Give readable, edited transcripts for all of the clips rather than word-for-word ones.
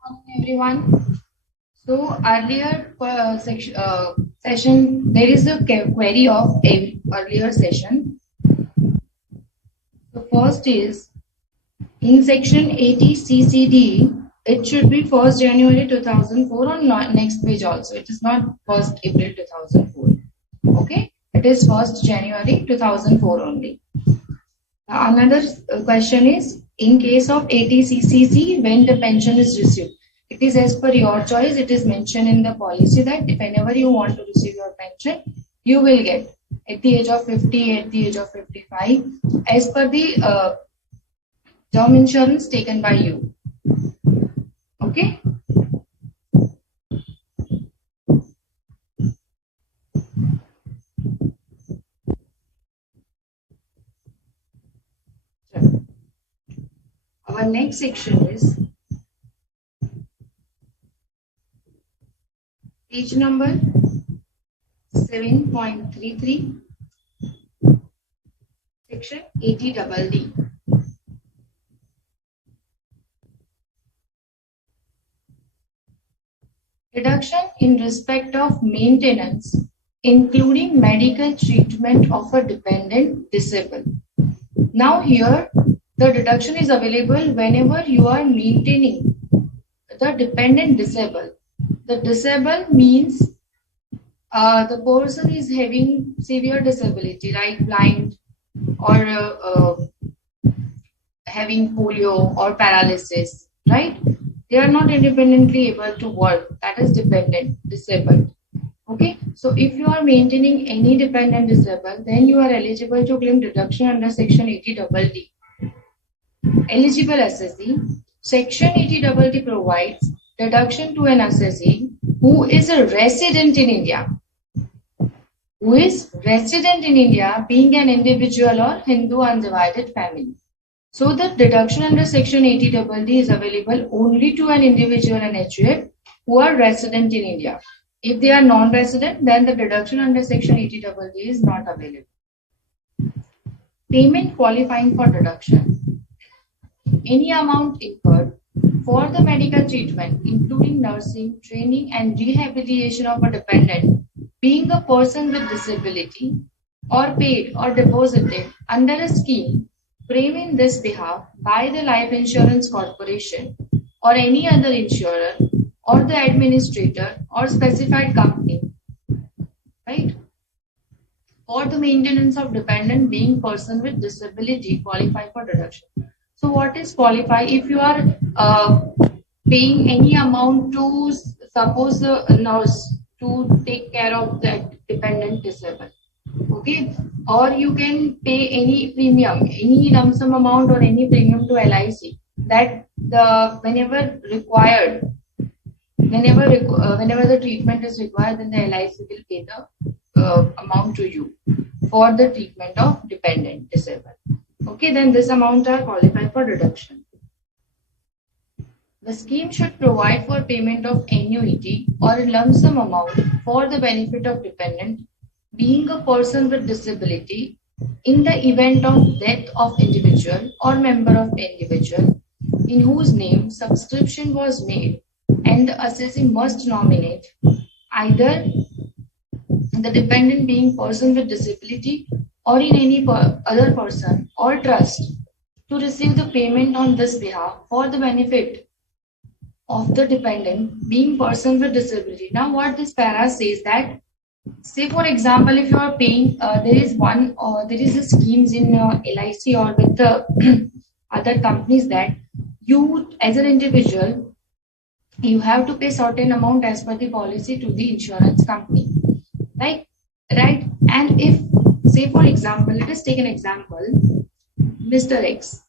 Hi everyone. So earlier session, there is a query of a earlier session. The first is in section 80 CCD, it should be 1st January 2004 on next page also. It is not 1st April 2004. Okay, it is 1st January 2004 only. Another question is, in case of 80 CCC, when the pension is received? It is as per your choice. It is mentioned in the policy that whenever you want to receive your pension, you will get at the age of 50, at the age of 55, as per the term insurance taken by you. Okay. Our next section is page number 7.33, section 80DD. Deduction in respect of maintenance, including medical treatment of a dependent disabled. Now here, the deduction is available whenever you are maintaining the dependent disabled. The disabled means the person is having severe disability, like blind or having polio or paralysis, right? They are not independently able to work. That is dependent disabled. Okay, so if you are maintaining any dependent disabled, then you are eligible to claim deduction under section 80DD. Eligible assessee. Section 80DD provides deduction to an assessee who is a resident in India. Who is resident in India, being an individual or Hindu undivided family. So the deduction under section 80DD is available only to an individual and HUF who are resident in India. If they are non-resident, then the deduction under section 80DD is not available. Payment qualifying for deduction. Any amount incurred for the medical treatment, including nursing, training and rehabilitation of a dependent, being a person with disability, or paid or deposited under a scheme framed in this behalf by the Life Insurance Corporation or any other insurer or the administrator or specified company, right? For the maintenance of dependent being person with disability qualify for deduction. So what is qualify? If you are paying any amount to suppose a nurse to take care of that dependent disabled, okay, or you can pay any premium, any lump sum amount or any premium to LIC that the whenever required, whenever the treatment is required, then the LIC will pay the amount to you for the treatment of dependent disabled. Okay, then this amount are qualified for deduction. The scheme should provide for payment of annuity or lump sum amount for the benefit of dependent being a person with disability in the event of death of individual or member of individual in whose name subscription was made, and the assessee must nominate either the dependent being person with disability or in any other person or trust to receive the payment on this behalf for the benefit of the dependent being person with disability. Now what this para says that, say for example, if you are paying, there is a schemes in LIC or with the other companies that you as an individual, you have to pay certain amount as per the policy to the insurance company, right? And if, say for example, let us take an example, Mr. X.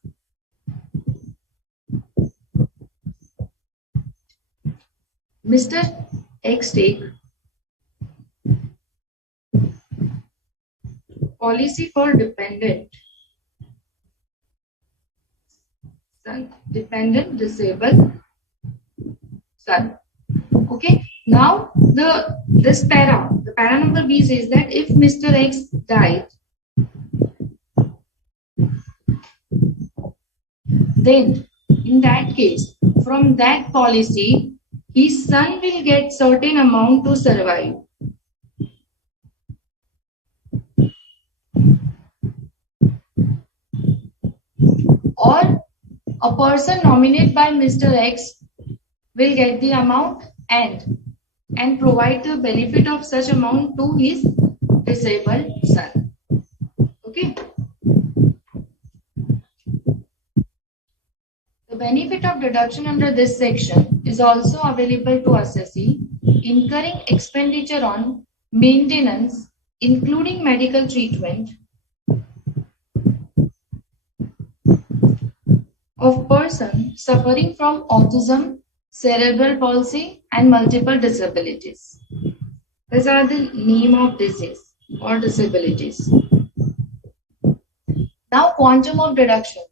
Mr. X take policy for dependent son, dependent disabled son. Okay. Now the para number B says that if Mr. X died, then in that case from that policy, his son will get certain amount to survive. Or a person nominated by Mr. X will get the amount and provide the benefit of such amount to his disabled son. Okay. The benefit of deduction under this section is also available to assessee incurring expenditure on maintenance, including medical treatment of person suffering from autism, cerebral palsy, and multiple disabilities. These are the name of disease or disabilities. Now, quantum of deduction.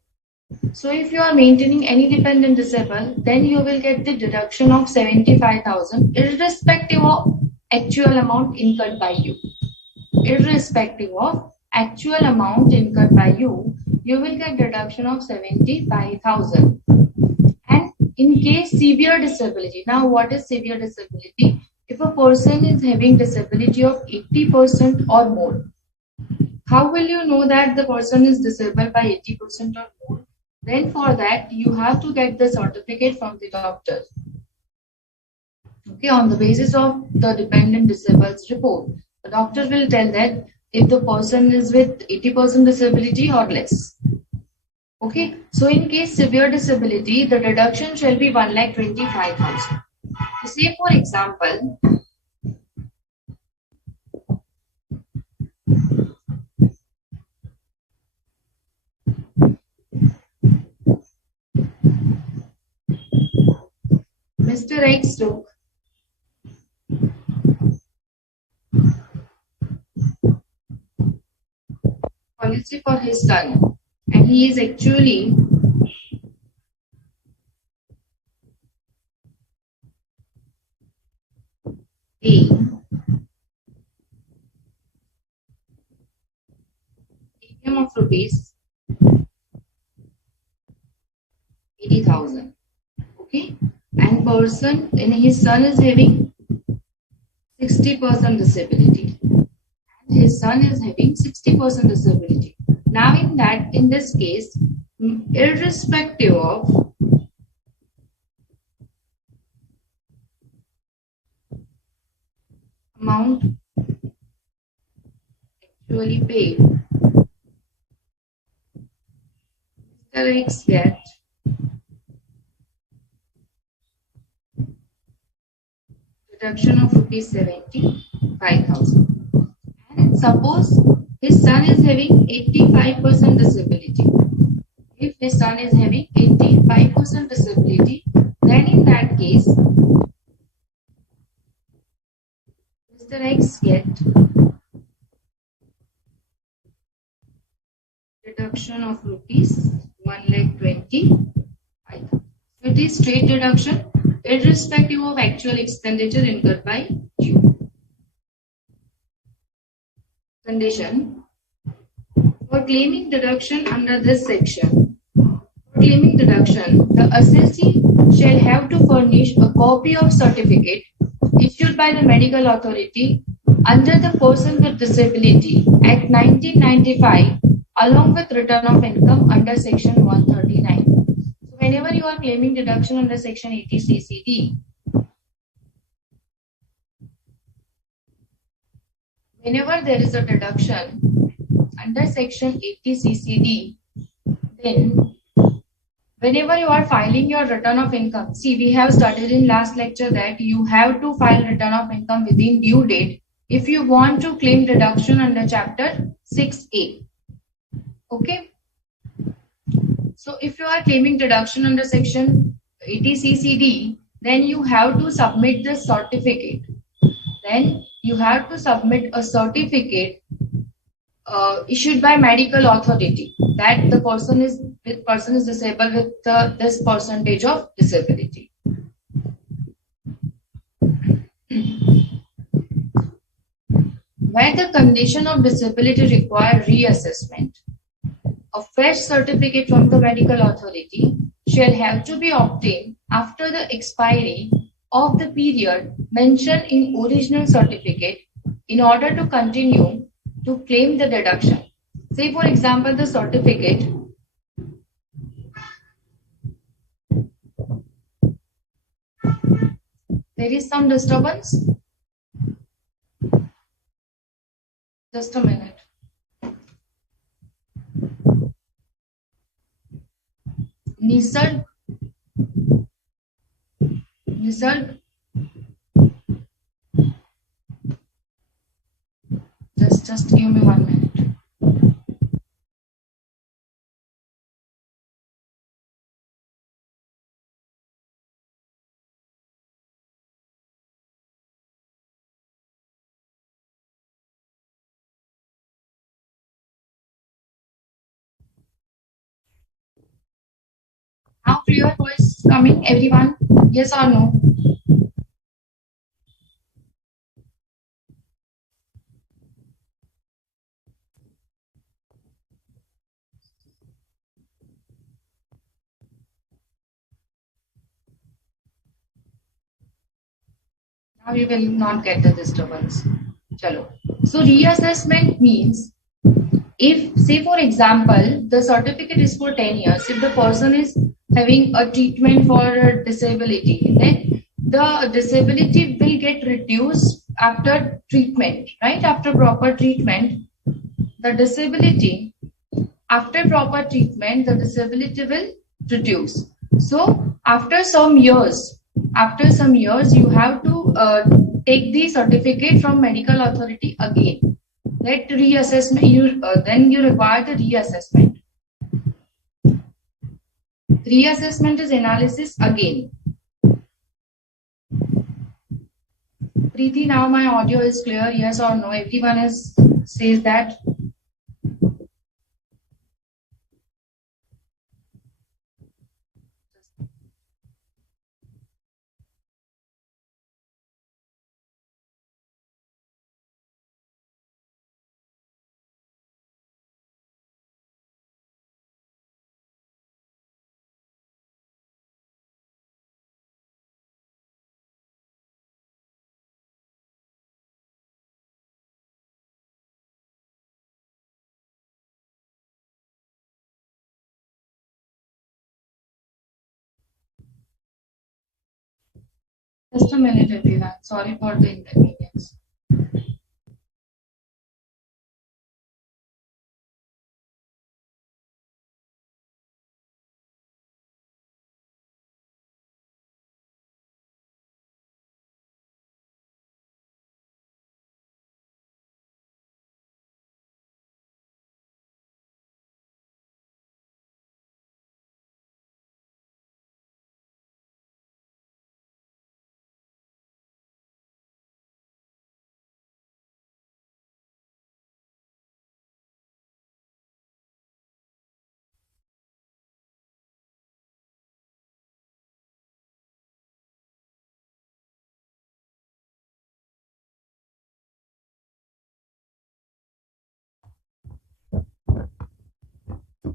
So, if you are maintaining any dependent disabled, then you will get the deduction of 75,000 irrespective of actual amount incurred by you. Irrespective of actual amount incurred by you, you will get deduction of 75,000. And in case severe disability, now what is severe disability? If a person is having disability of 80% or more, how will you know that the person is disabled by 80% or more? Then for that, you have to get the certificate from the doctor. Okay, on the basis of the dependent disabled's report, the doctor will tell that if the person is with 80% disability or less. Okay, so in case severe disability, the deduction shall be 1,25,000. So say for example, Mr. X took policy for his son, and he is actually paying premium of rupees 80,000. Okay, and person and his son is having 60% disability, and his son is having 60% disability. Now in this case, irrespective of amount actually paid, Mr. X get deduction of rupees 75,000. And suppose his son is having 85% disability. If his son is having 85% disability, then in that case, Mr. X get deduction of rupees 1,20,000. So it is straight deduction irrespective of actual expenditure incurred by you. Condition. For claiming deduction under this section, the assessee shall have to furnish a copy of certificate issued by the medical authority under the Person with Disability Act 1995 along with return of income under section 139. So whenever you are claiming deduction under section 80 CCD, whenever there is a deduction under section 80 CCD, then whenever you are filing your return of income, see, we have studied in last lecture that you have to file return of income within due date if you want to claim deduction under chapter 6A. Okay. So if you are claiming deduction under section 80 CCD, then you have to submit the certificate. Then you have to submit a certificate issued by medical authority that the person is disabled with this percentage of disability. Where the condition of disability require reassessment, a fresh certificate from the medical authority shall have to be obtained after the expiry of the period mentioned in original certificate in order to continue to claim the deduction. Say for example the certificate there is some disturbance. Just a minute. Nisarg, Nisarg, just give me 1 minute. Now clear voice coming, everyone? Yes or no? Now you will not get the disturbance. Chalo. So reassessment means if, say for example, the certificate is for 10 years, if the person is having a treatment for a disability, then the disability will get reduced after treatment, right? After proper treatment, the disability, after proper treatment, the disability will reduce. So after some years, you have to take the certificate from medical authority again. That reassessment, then you require the reassessment. Reassessment is analysis again. Preeti, now my audio is clear, yes or no? Everyone is says that. Just a minute, everyone. Sorry for the inconvenience.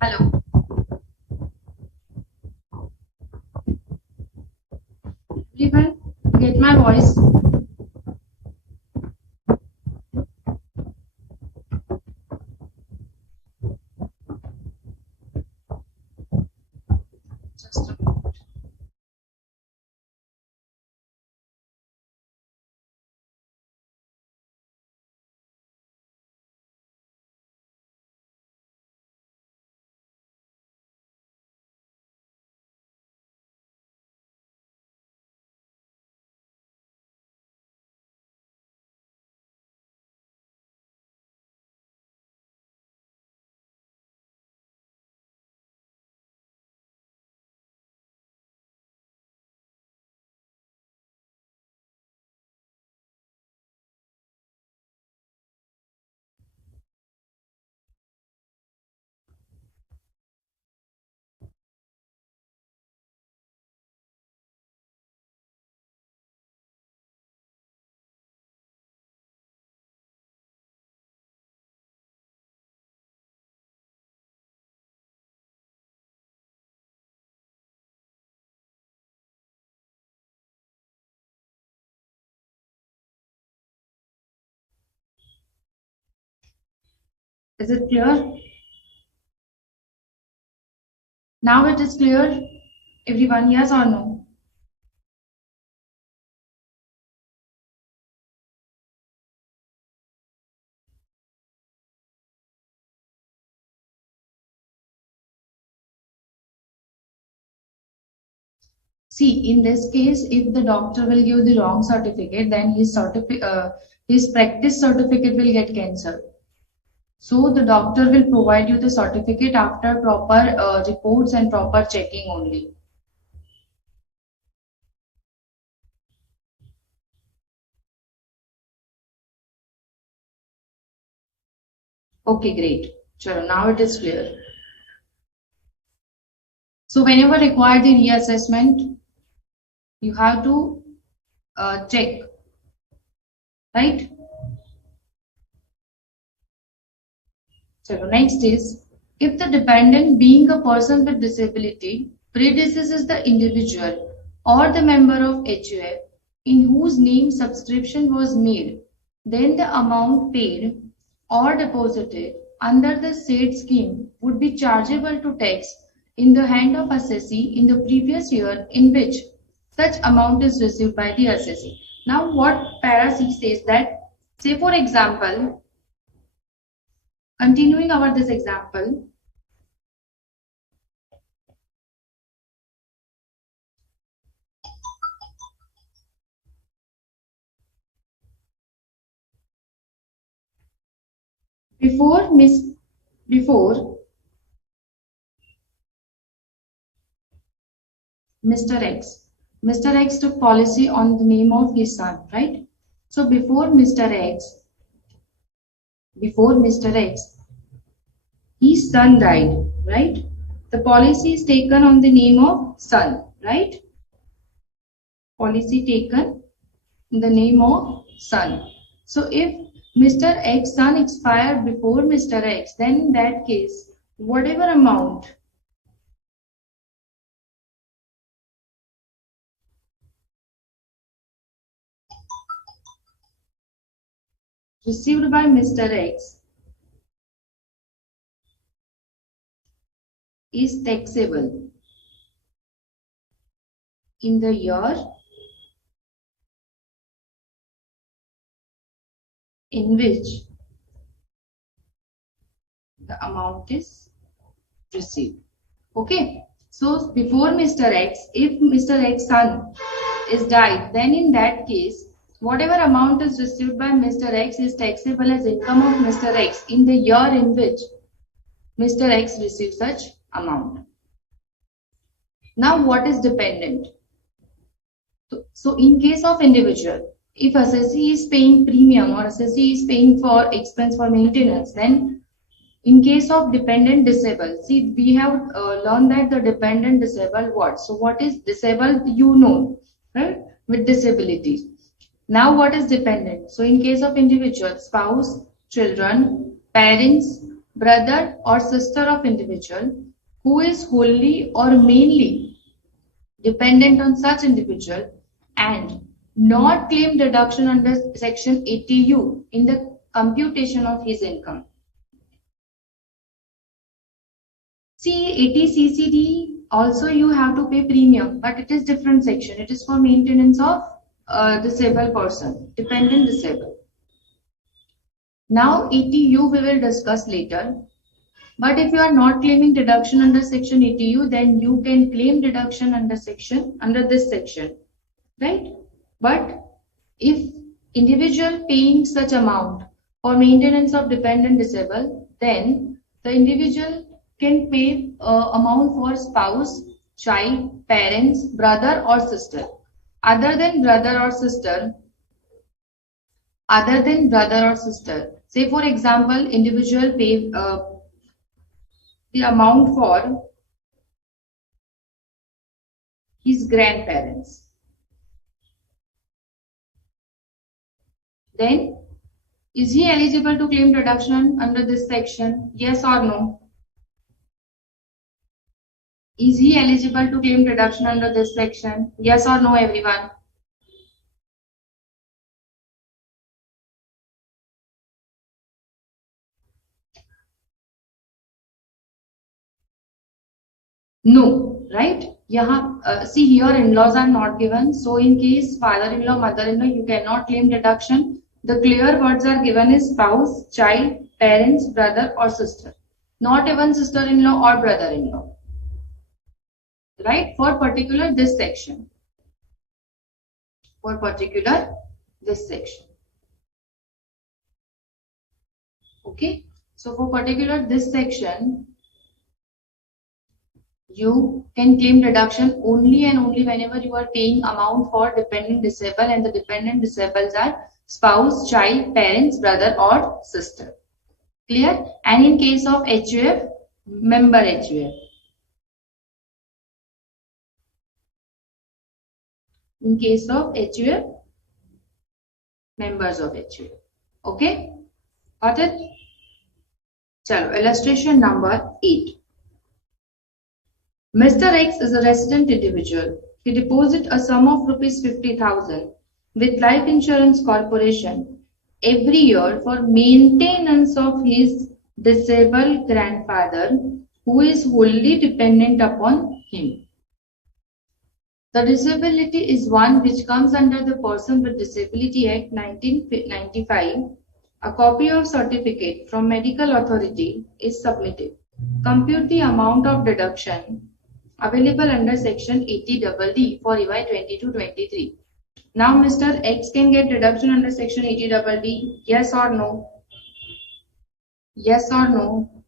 Hello. Everyone, get my voice. Just a minute. Is it clear? Now it is clear, everyone, yes or no? See, in this case, if the doctor will give the wrong certificate, then his practice certificate will get cancelled. So the doctor will provide you the certificate after proper reports and proper checking only. Okay, great. Chalo, now it is clear. So whenever required the reassessment, you have to check, right? So next is, if the dependent being a person with disability predeceases the individual or the member of HUF in whose name subscription was made, then the amount paid or deposited under the said scheme would be chargeable to tax in the hand of assessee in the previous year in which such amount is received by the assessee. Now what para C says that, say for example, continuing our this example, before before Mr. X, Mr. X took policy on the name of his son, right? So before Mr. X, his son died, right? The policy is taken on the name of son, right? Policy taken in the name of son. So if Mr. X son expired before Mr. X, then in that case, whatever amount received by Mr. X is taxable in the year in which the amount is received. Okay. So before Mr. X, if Mr. X son is died, then in that case, whatever amount is received by Mr. X is taxable as income of Mr. X in the year in which Mr. X receives such amount. Now what is dependent? So in case of individual, if assessee is paying premium or assessee is paying for expense for maintenance, then in case of dependent disabled, see we have learned that the dependent disabled what? So what is disabled? You know, right? With disabilities. Now what is dependent? So in case of individual, spouse, children, parents, brother or sister of individual who is wholly or mainly dependent on such individual and not claim deduction under section 80U in the computation of his income. See, 80 CCD also you have to pay premium, but it is different section. It is for maintenance of disabled person, dependent disabled. Now 80U we will discuss later. But if you are not claiming deduction under section 80U, then you can claim deduction under this section, right? But if individual paying such amount for maintenance of dependent disabled, then the individual can pay amount for spouse, child, parents, brother or sister. Other than brother or sister, say for example, individual pay the amount for his grandparents. Then, is he eligible to claim deduction under this section? Yes or no? Is he eligible to claim deduction under this section? Yes or no, everyone? No, right? See here in-laws are not given. So in case father-in-law, mother-in-law, you cannot claim deduction. The clear words are given is spouse, child, parents, brother or sister. Not even sister-in-law or brother-in-law. Right? For particular this section. For particular this section. Okay. So for particular this section, you can claim deduction only and only whenever you are paying amount for dependent disabled, and the dependent disabled are spouse, child, parents, brother or sister. Clear? And in case of HUF, member HUF. In case of HUF, members of HUF. Okay? Got it? Chalo, illustration number 8. Mr. X is a resident individual. He deposits a sum of rupees 50,000 with Life Insurance Corporation every year for maintenance of his disabled grandfather who is wholly dependent upon him. The disability is one which comes under the Person with Disability Act 1995. A copy of certificate from medical authority is submitted. Compute the amount of deduction available under section 80DD for EY 22-23. Now Mr. X can get deduction under section 80DD. Yes or no? Yes or no?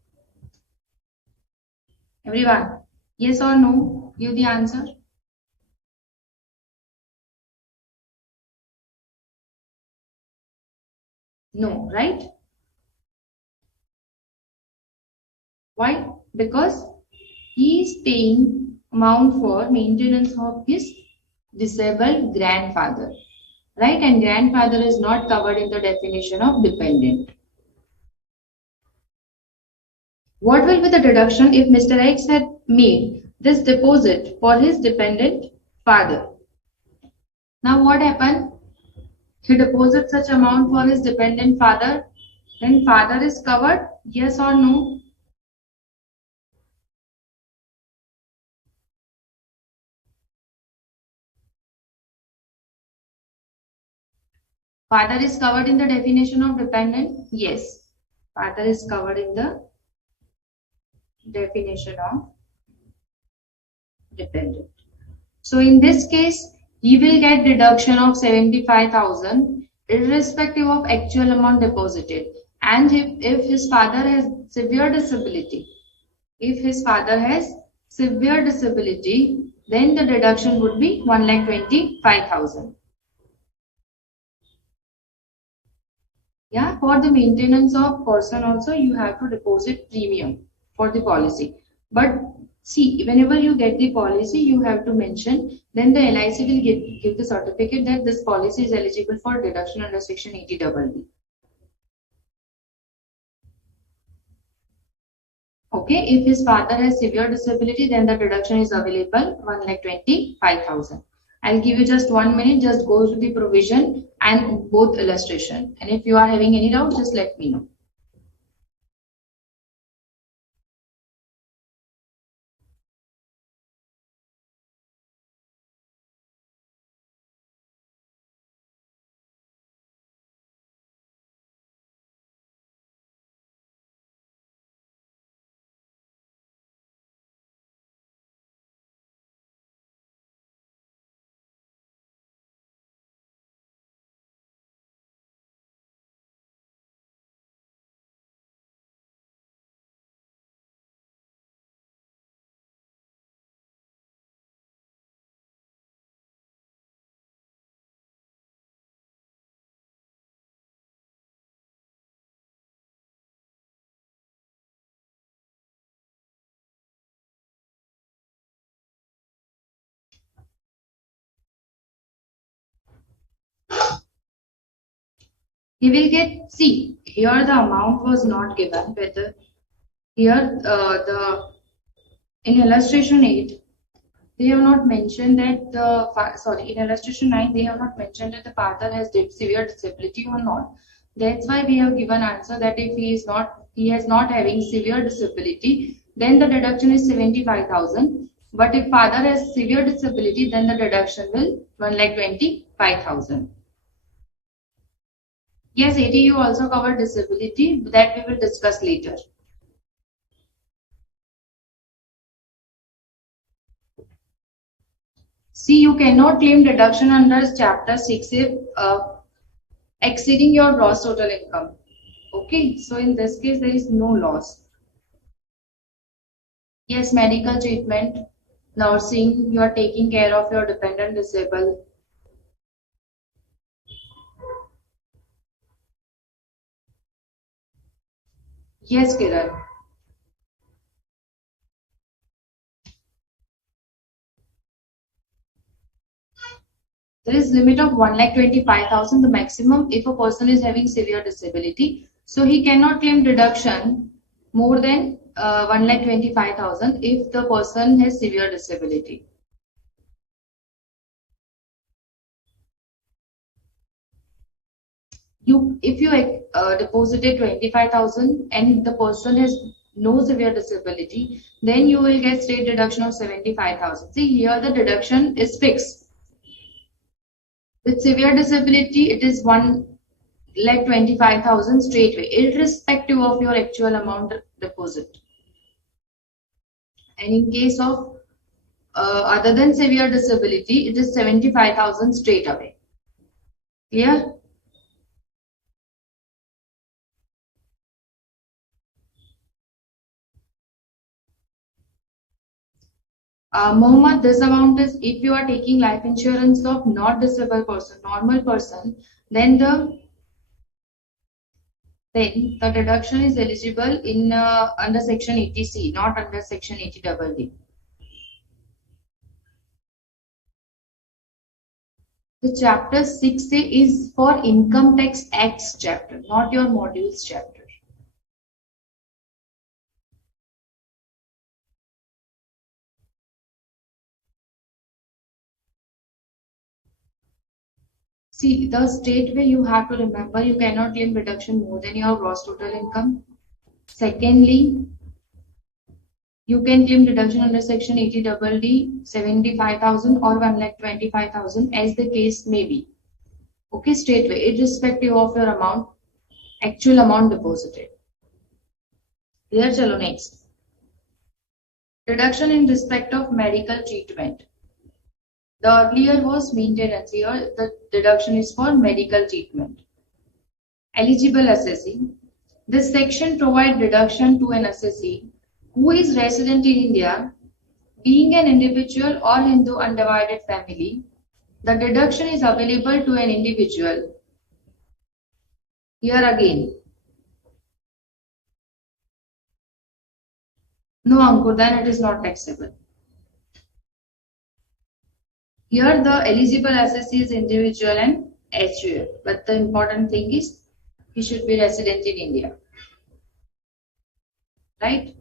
Everyone, yes or no? Give the answer. No, right? Why? Because he is paying amount for maintenance of his disabled grandfather, right? And grandfather is not covered in the definition of dependent. What will be the deduction if Mr. X had made this deposit for his dependent father? Now what happened? He deposits such amount for his dependent father, then father is covered, yes or no? Father is covered in the definition of dependent? Yes. Father is covered in the definition of dependent. So in this case, he will get deduction of 75,000 irrespective of actual amount deposited. And if his father has severe disability, then the deduction would be 1,25,000. Yeah, for the maintenance of person also you have to deposit premium for the policy. But see, whenever you get the policy, you have to mention, then the LIC will give the certificate that this policy is eligible for deduction under section 80DD. Okay, if his father has severe disability, then the deduction is available 1,25,000. I'll give you just 1 minute, just go through the provision and both illustration. And if you are having any doubt, just let me know. He will get, see, here the amount was not given, whether here in illustration 8, they have not mentioned that in illustration 9, they have not mentioned that the father has severe disability or not. That's why we have given answer that if he has not having severe disability, then the deduction is 75,000. But if father has severe disability, then the deduction will 1,25,000. Yes, ATU also covered disability, that we will discuss later. See, you cannot claim deduction under chapter 6 if exceeding your gross total income. Okay, so in this case, there is no loss. Yes, medical treatment, nursing, you are taking care of your dependent disabled. Yes, Kiran. There is limit of 1,25,000, the maximum if a person is having severe disability. So he cannot claim deduction more than 1,25,000 if the person has severe disability. If you deposited 25,000 and the person has no severe disability, then you will get state deduction of 75,000. See, here the deduction is fixed. With severe disability, it is 1,25,000 straightway, irrespective of your actual amount deposit. And in case of other than severe disability, it is 75,000 straight away. Clear? Mohammed, this amount is if you are taking life insurance of not disabled person, normal person, then the deduction is eligible in under section 80C, not under section 80DD. The chapter 6A is for Income Tax Acts chapter, not your modules chapter. See, the state way you have to remember, you cannot claim deduction more than your gross total income. Secondly, you can claim deduction under section 80DD 75,000 or 1,25,000 as the case may be. Okay, straightway, irrespective of your amount, actual amount deposited. Here, chalo next. Deduction in respect of medical treatment. The earlier was maintenance. Here, the deduction is for medical treatment. Eligible assessee. This section provides deduction to an assessee who is resident in India, being an individual or Hindu undivided family. The deduction is available to an individual. Here again. No, Ankur, then it is not taxable. Here the eligible assessee is individual and HUL, but the important thing is he should be resident in India. Right?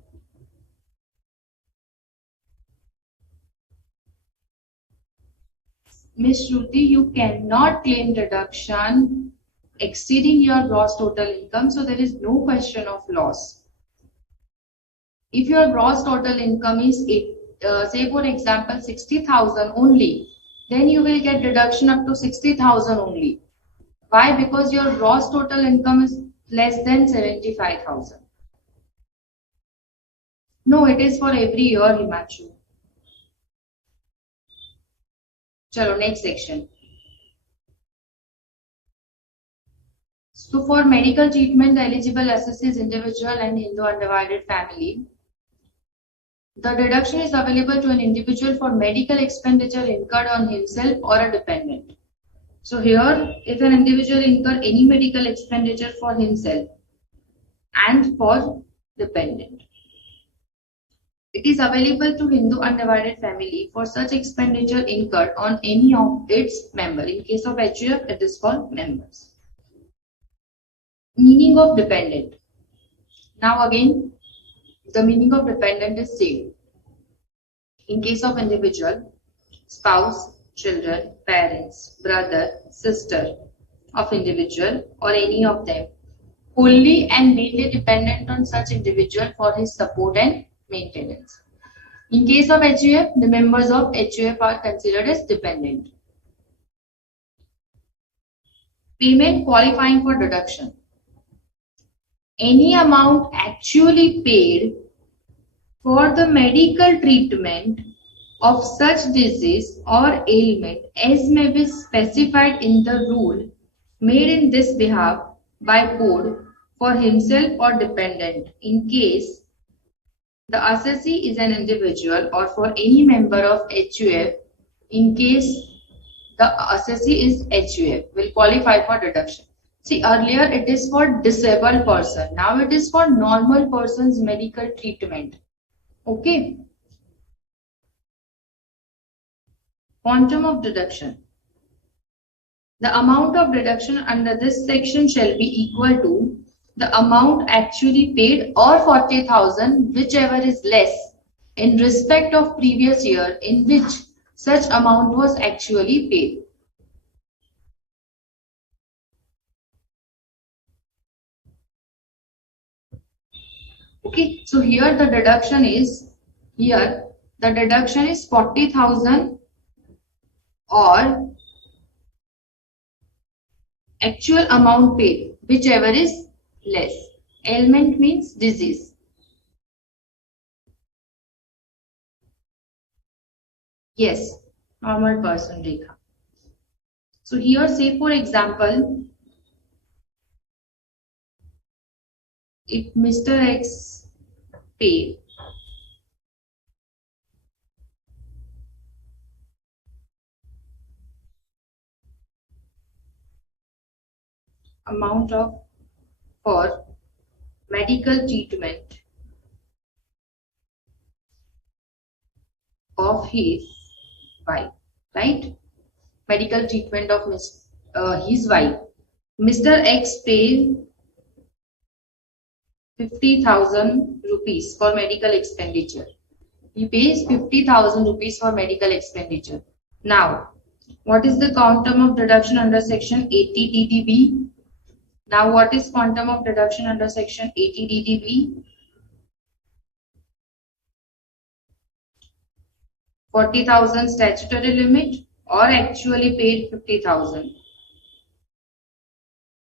Miss Shruti, you cannot claim deduction exceeding your gross total income, so there is no question of loss. If your gross total income is, say for example, 60,000 only, then you will get deduction up to 60,000 only. Why? Because your gross total income is less than 75,000. No, it is for every year, Himanshu. Chalo, next section. So for medical treatment, the eligible assessee is individual and Hindu undivided family. The deduction is available to an individual for medical expenditure incurred on himself or a dependent. So here, if an individual incur any medical expenditure for himself and for dependent, it is available to Hindu undivided family for such expenditure incurred on any of its members. In case of HUF, it is for members. Meaning of dependent. Now again, the meaning of dependent is same. In case of individual, spouse, children, parents, brother, sister of individual or any of them, wholly and mainly dependent on such individual for his support and maintenance. In case of HUF, the members of HUF are considered as dependent. Payment qualifying for deduction. Any amount actually paid for the medical treatment of such disease or ailment as may be specified in the rule made in this behalf by code for himself or dependent in case the assessee is an individual or for any member of HUF in case the assessee is HUF will qualify for deduction. See, earlier it is for disabled person. Now it is for normal person's medical treatment. Okay. Quantum of deduction. The amount of deduction under this section shall be equal to the amount actually paid or 40,000, whichever is less, in respect of previous year in which such amount was actually paid. Okay, so here the deduction is 40,000 or actual amount paid, whichever is less. Ailment means disease. Yes, normal person, Rekha. So here, say for example, if Mr. X pay amount of for medical treatment of his wife, right? Medical treatment of his wife. Mr. X paid 50,000 rupees for medical expenditure. He pays 50,000 rupees for medical expenditure. Now, what is the quantum of deduction under section 80 DDB? Now, what is quantum of deduction under section 80 DDB? 40,000 statutory limit or actually paid 50,000,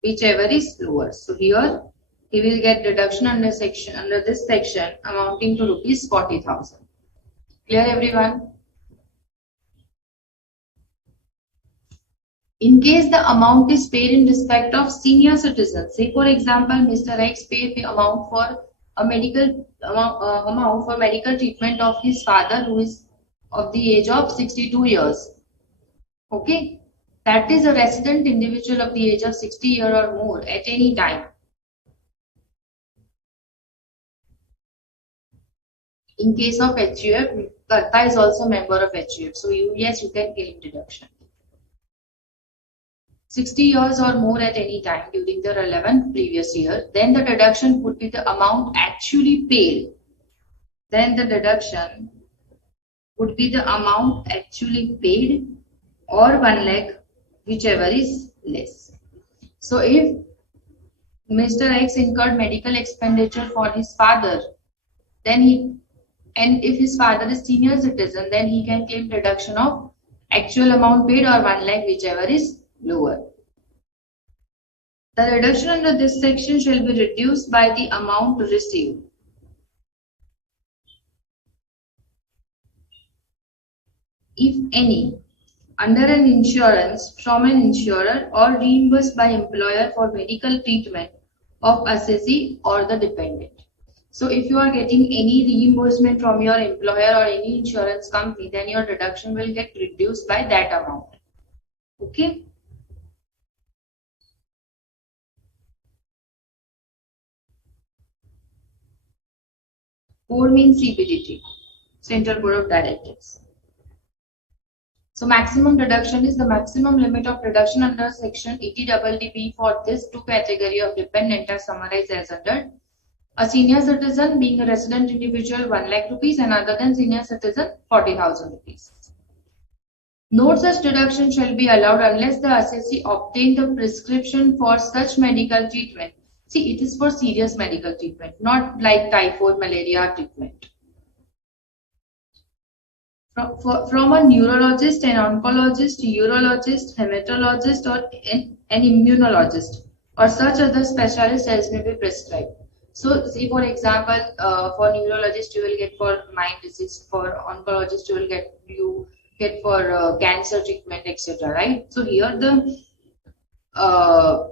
whichever is lower. So here he will get deduction under this section amounting to rupees 40,000. Clear, everyone? In case the amount is paid in respect of senior citizens, say for example, Mr. X paid the amount for a medical amount for medical treatment of his father who is of the age of 62 years. Okay, that is a resident individual of the age of 60 years or more at any time. In case of HUF, Karta is also a member of HUF, so you can claim deduction. 60 years or more at any time during the relevant previous year, then the deduction would be the amount actually paid. Then the deduction would be the amount actually paid or 1 lakh, whichever is less. So if Mr. X incurred medical expenditure for his father, then if his father is senior citizen, then he can claim deduction of actual amount paid or 1 lakh, whichever is lower. The deduction under this section shall be reduced by the amount received. If any, under an insurance from an insurer or reimbursed by employer for medical treatment of assessee or the dependent. So if you are getting any reimbursement from your employer or any insurance company, then your deduction will get reduced by that amount. Okay. Code means CBDT, Central Board of Directors. So maximum deduction is the maximum limit of deduction under section 80DDB for this two category of dependent are summarized as under: a senior citizen being a resident individual 1 lakh rupees and other than senior citizen 40,000 rupees. No such deduction shall be allowed unless the assessee obtained the prescription for such medical treatment. See, it is for serious medical treatment, not like typhoid, malaria treatment. from a neurologist, an oncologist, urologist, hematologist, or an immunologist, or such other specialist as may be prescribed. So, see for example, for neurologist you will get for mind disease, for oncologist you get for cancer treatment, etc. Right? So here the uh,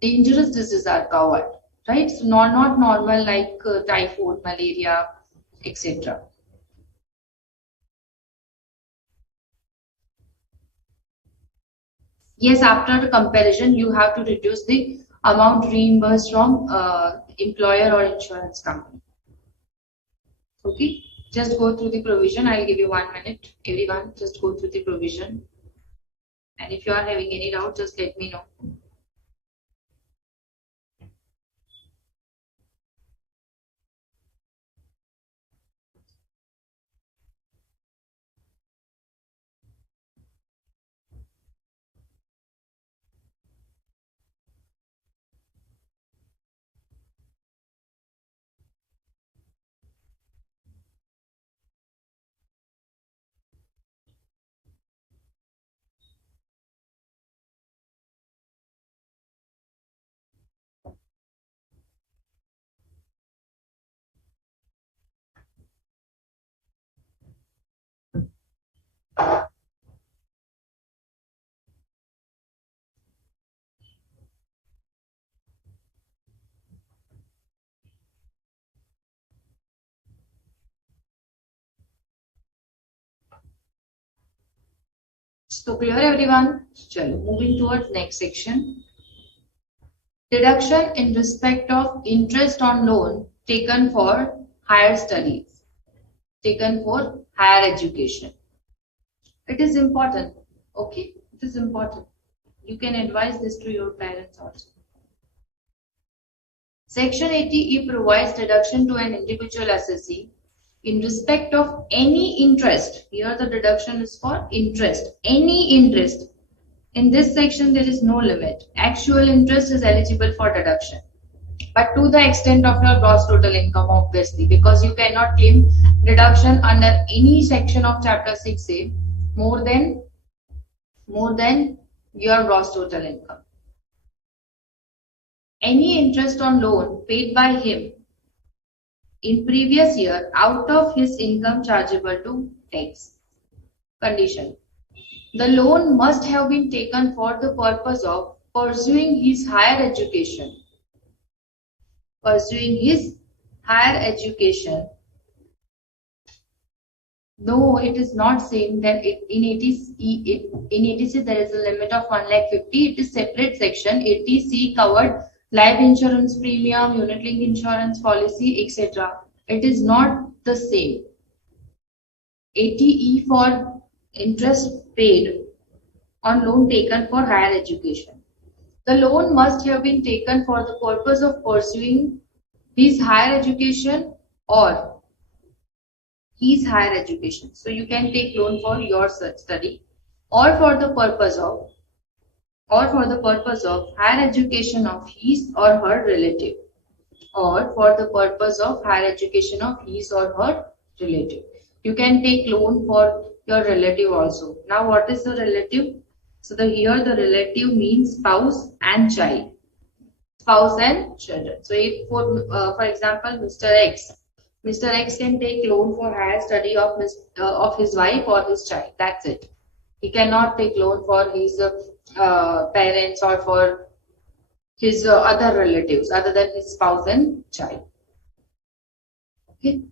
dangerous diseases are covered, right? So not normal like typhoid, malaria, etc. Yes, after the comparison, you have to reduce the amount reimbursed from employer or insurance company. Okay, just go through the provision. I'll give you 1 minute. Everyone, just go through the provision. And if you are having any doubt, just let me know. So clear, everyone? Chalo, moving towards next section. Deduction in respect of interest on loan taken for higher studies, taken for higher education. It is important. Okay, it is important. You can advise this to your parents also. Section 80E provides deduction to an individual assessee in respect of any interest. Here the deduction is for interest. Any interest. In this section there is no limit. Actual interest is eligible for deduction. But to the extent of your gross total income, obviously, because you cannot claim deduction under any section of chapter 6A more than your gross total income. Any interest on loan paid by him in previous year out of his income chargeable to tax. Condition. The loan must have been taken for the purpose of pursuing his higher education. Pursuing his higher education. No, it is not saying that in 80C there is a limit of 1,50,000. It is separate section. 80C covered life insurance premium, unit link insurance policy, etc. It is not the same. 80E for interest paid on loan taken for higher education. The loan must have been taken for the purpose of pursuing his higher education or his higher education. So you can take loan for your study or for the purpose of higher education of his or her relative, or for the purpose of higher education of his or her relative. You can take loan for your relative also. Now what is the relative? So here the relative means spouse and child. Spouse and children. So if for example Mr. X can take loan for higher study of his wife or his child. That's it. He cannot take loan for his parents or for his other relatives other than his spouse and child. Okay.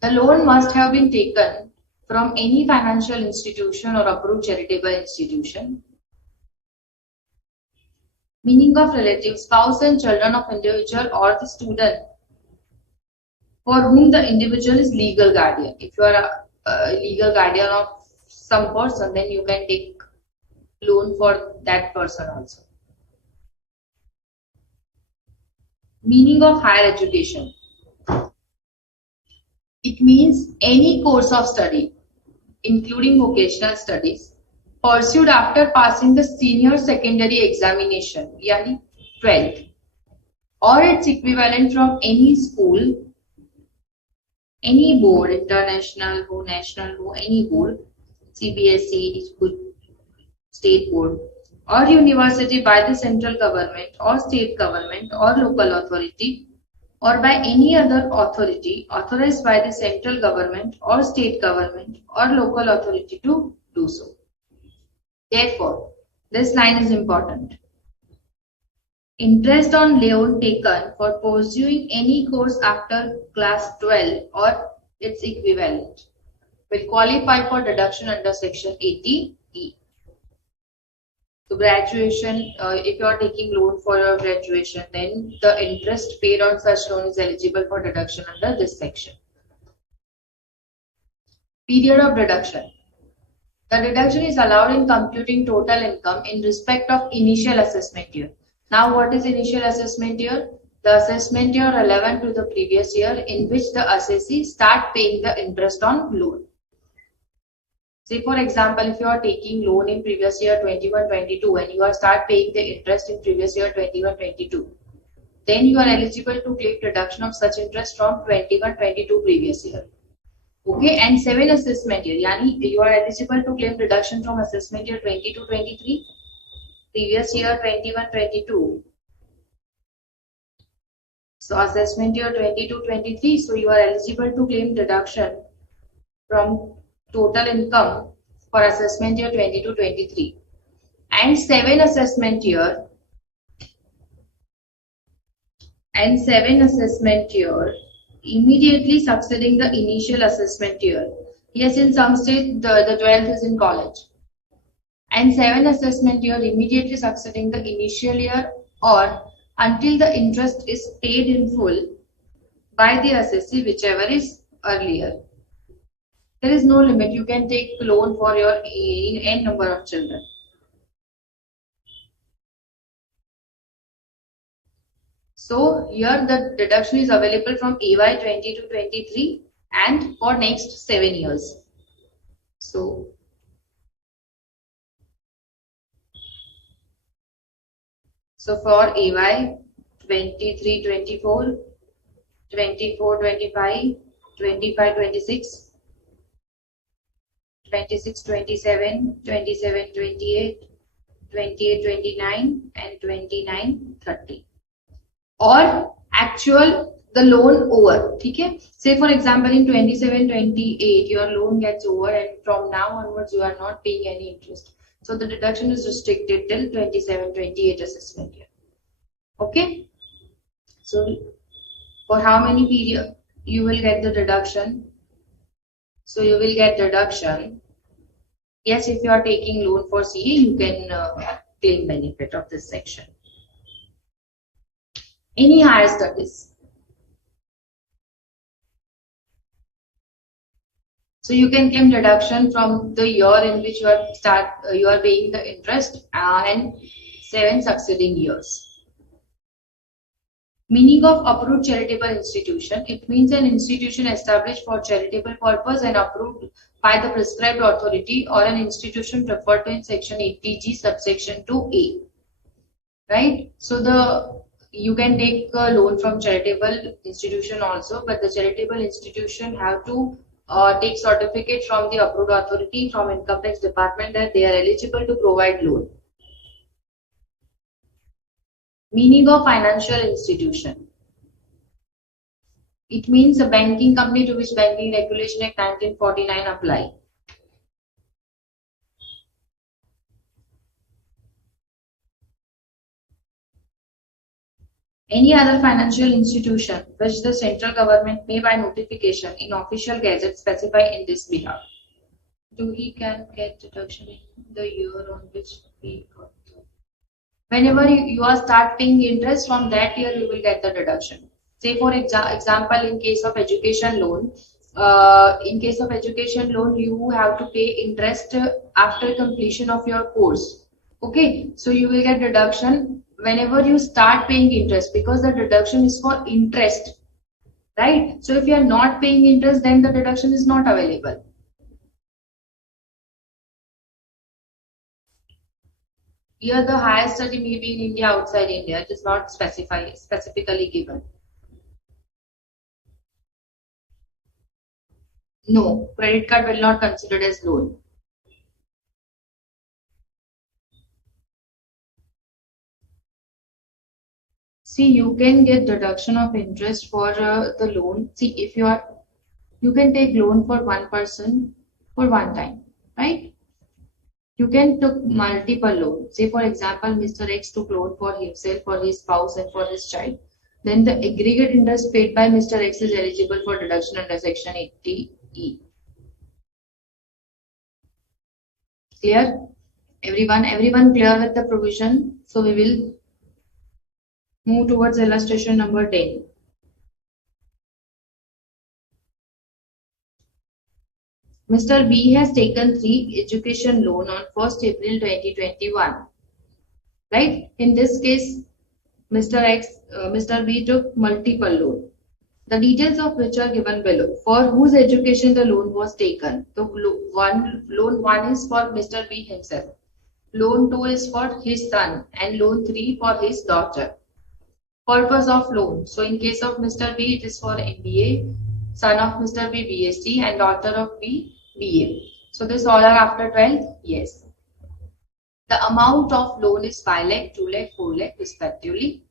The loan must have been taken from any financial institution or approved charitable institution. Meaning of relative, spouse and children of individual or the student for whom the individual is legal guardian. If you are a legal guardian of some person, then you can take loan for that person also. Meaning of higher education. It means any course of study, including vocational studies, pursued after passing the senior secondary examination, yani 12th, or its equivalent from any school Any board, international हो, national हो, any board, CBSE, state board, or university by the central government or state government or local authority, or by any other authority authorized by the central government or state government or local authority to do so. Therefore, this line is important. Interest on loan taken for pursuing any course after class 12 or its equivalent will qualify for deduction under section 80E. So graduation, if you are taking loan for your graduation, then the interest paid on such loan is eligible for deduction under this section. Period of deduction. The deduction is allowed in computing total income in respect of initial assessment year. Now, what is initial assessment year? The assessment year relevant to the previous year in which the assessee start paying the interest on loan. Say for example, if you are taking loan in previous year 21-22 and you are start paying the interest in previous year 21-22, then you are eligible to claim deduction of such interest from 21-22 previous year. Okay, and 7 assessment year, yani you are eligible to claim deduction from assessment year 22-23, previous year 21-22. So assessment year 22-23, so you are eligible to claim deduction from total income for assessment year 22-23. And 7 assessment year immediately succeeding the initial assessment year. Yes, in some states the 12th is in college. And 7 assessment year immediately succeeding the initial year or until the interest is paid in full by the assessee, whichever is earlier. There is no limit. You can take loan for your n number of children. So here the deduction is available from AY 22-23 and for next 7 years. So for AY 23-24, 24-25, 25-26, 26-27, 27-28, 28-29 and 29-30. Or actual the loan over. Okay? Say for example in 27-28 your loan gets over and from now onwards you are not paying any interest. So the deduction is restricted till 27-28 assessment year. Okay? So for how many period you will get the deduction? So you will get deduction. Yes, if you are taking loan for CA, you can claim benefit of this section. Any higher studies. So you can claim deduction from the year in which you are paying the interest and 7 succeeding years. Meaning of approved charitable institution. It means an institution established for charitable purpose and approved by the prescribed authority or an institution referred to in section 80G subsection 2A. Right? So you can take a loan from charitable institution also, but the charitable institution have to take certificate from the approved authority from income tax department that they are eligible to provide loan. Meaning of financial institution. It means a banking company to which Banking Regulation Act 1949 apply. Any other financial institution which the central government may by notification in official gazette specify in this behalf. He can get deduction in the year on which he got the. Whenever you are start paying interest from that year, you will get the deduction. Say for example, in case of education loan, you have to pay interest after completion of your course. Okay, so you will get deduction whenever you start paying interest because the deduction is for interest, right? So if you are not paying interest, then the deduction is not available. Here the higher study may be in India, outside India. It is not specifically given. No, credit card will not considered as loan. See, you can get deduction of interest for the loan. See, if you can take loan for one person for one time, right? You can took multiple loans. Say, for example, Mr. X took loan for himself, for his spouse, and for his child. Then the aggregate interest paid by Mr. X is eligible for deduction under Section 80E. Clear? Everyone clear with the provision? So we will move towards illustration number 10. Mr. B has taken 3 education loan on 1st April 2021. Right? In this case, Mr. B took multiple loan. The details of which are given below. For whose education the loan was taken? The loan one is for Mr. B himself. Loan 2 is for his son and loan 3 for his daughter. Purpose of loan. So in case of Mr. B, it is for MBA, son of Mr. B, BSc, and daughter of B, BA. So this all are after 12th? Yes. The amount of loan is 5 lakh, 2 lakh, 4 lakh respectively.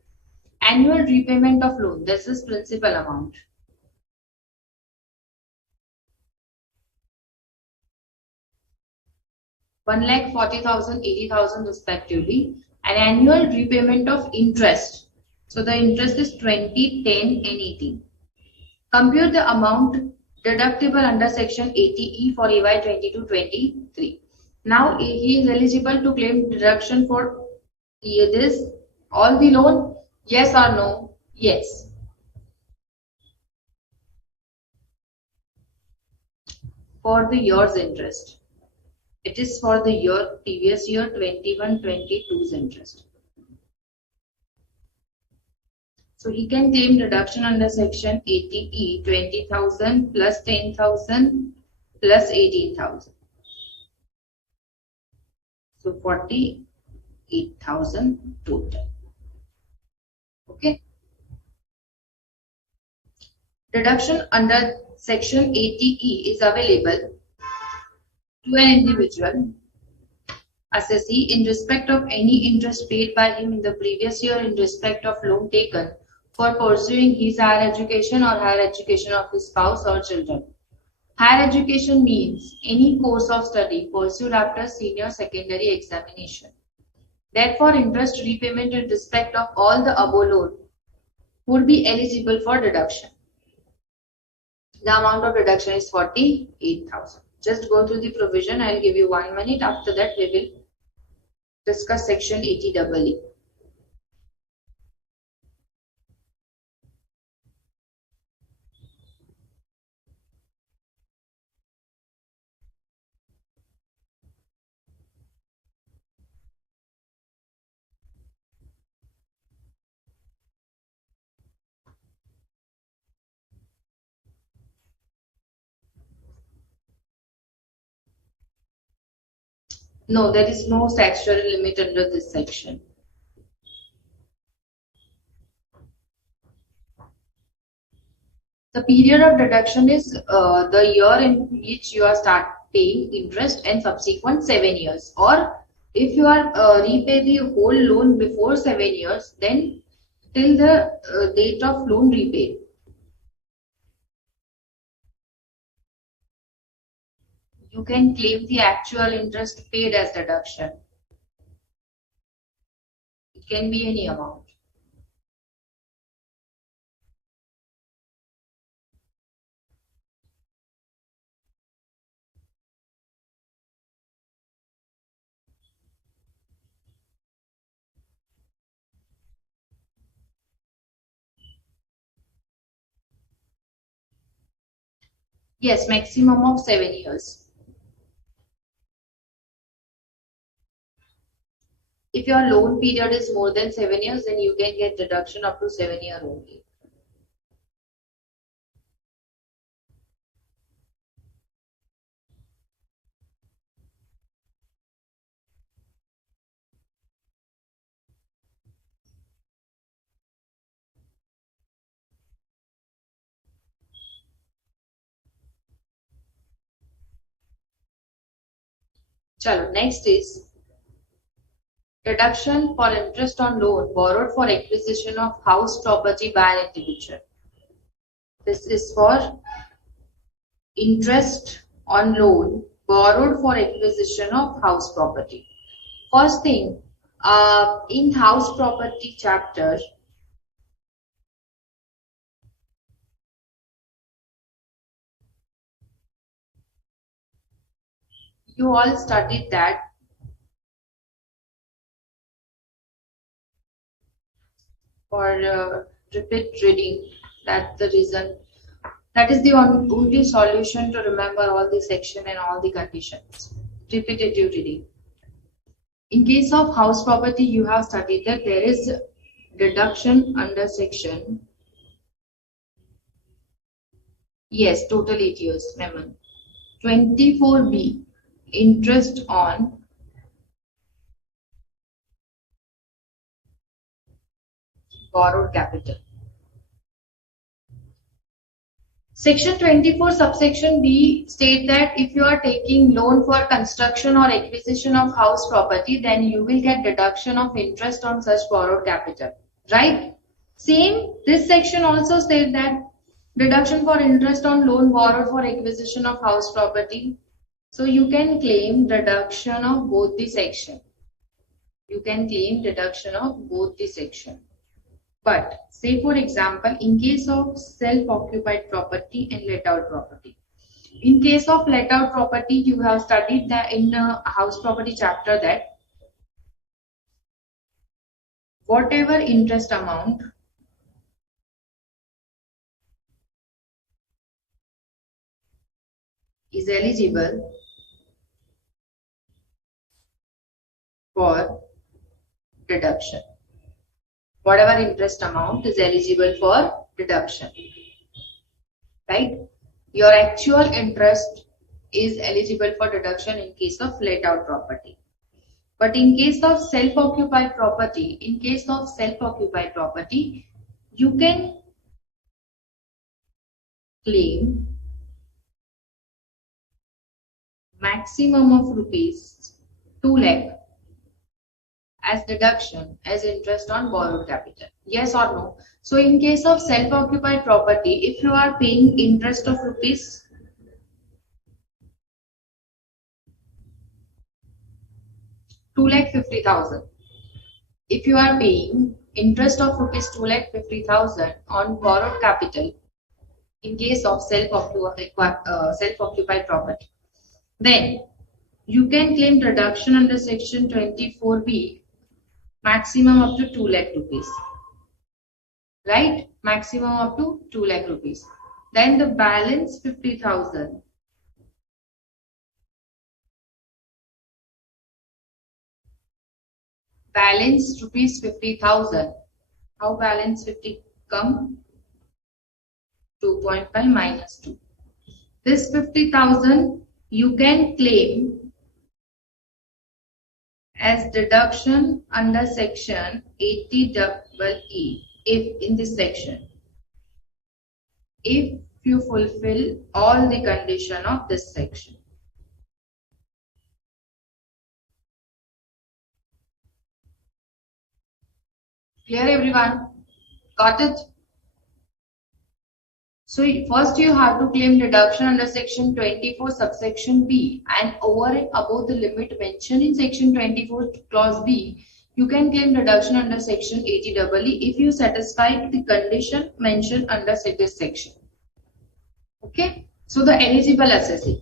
Annual repayment of loan. This is principal amount. 1,40,000, 80,000 respectively, and annual repayment of interest. So the interest is 20, 10 and 18. Compute the amount deductible under section 80E for EY 22-23. Now he is eligible to claim deduction for this all the loan. Yes or no? Yes. For the year's interest. It is for the year previous year 21-22's interest. So he can claim deduction under section 80E 20,000 plus 10,000 plus 18,000. So 48,000 total. Okay. Deduction under section 80E is available to an individual assessee in respect of any interest paid by him in the previous year in respect of loan taken for pursuing his higher education or higher education of his spouse or children. Higher education means any course of study pursued after senior secondary examination. Therefore, interest repayment in respect of all the above loan would be eligible for deduction. The amount of deduction is 48,000. Just go through the provision. I will give you 1 minute. After that, we will discuss section 80EE. No, there is no statutory limit under this section. The period of deduction is the year in which you are start paying interest and subsequent 7 years. Or if you are repay the whole loan before 7 years, then till the date of loan repaid. You can claim the actual interest paid as deduction. It can be any amount. Yes, maximum of 7 years. If your loan period is more than 7 years, then you can get deduction up to 7 years only. Chalo, next is deduction for interest on loan borrowed for acquisition of house property by an individual. This is for interest on loan borrowed for acquisition of house property. First thing, in house property chapter, you all studied that for repeat reading. That's the reason. That is the only solution to remember all the section and all the conditions. Repetitive reading. In case of house property, you have studied that there is deduction under section. Yes, total 8 years, Memon. 24B, interest on borrowed capital. Section 24 subsection B state that if you are taking loan for construction or acquisition of house property, then you will get deduction of interest on such borrowed capital, right? Same, this section also said that deduction for interest on loan borrowed for acquisition of house property. So you can claim deduction of both the section. You can claim deduction of both the section. But say for example, in case of self-occupied property and let-out property. In case of let-out property, you have studied that in the house property chapter that whatever interest amount is eligible for deduction. Whatever interest amount is eligible for deduction, right? Your actual interest is eligible for deduction in case of let out property. But in case of self-occupied property, you can claim maximum of rupees 2 lakh as deduction as interest on borrowed capital. Yes or no? So in case of self-occupied property, if you are paying interest of rupees 2,50,000, if you are paying interest of rupees 2,50,000 on borrowed capital in case of self-occupied property, then you can claim deduction under section 24B maximum up to 2 lakh rupees, right? Maximum up to 2 lakh rupees. Then the balance 50,000 balance rupees 50,000. How balance 50 come? 2.5 minus 2. This 50,000 you can claim as deduction under section 80EE if in this section, if you fulfill all the condition of this section. Clear everyone? Got it? So first you have to claim deduction under section 24 subsection B, and over and above the limit mentioned in section 24 clause B, you can claim deduction under section 80EE if you satisfy the condition mentioned under this section. Okay, so the eligible assessee,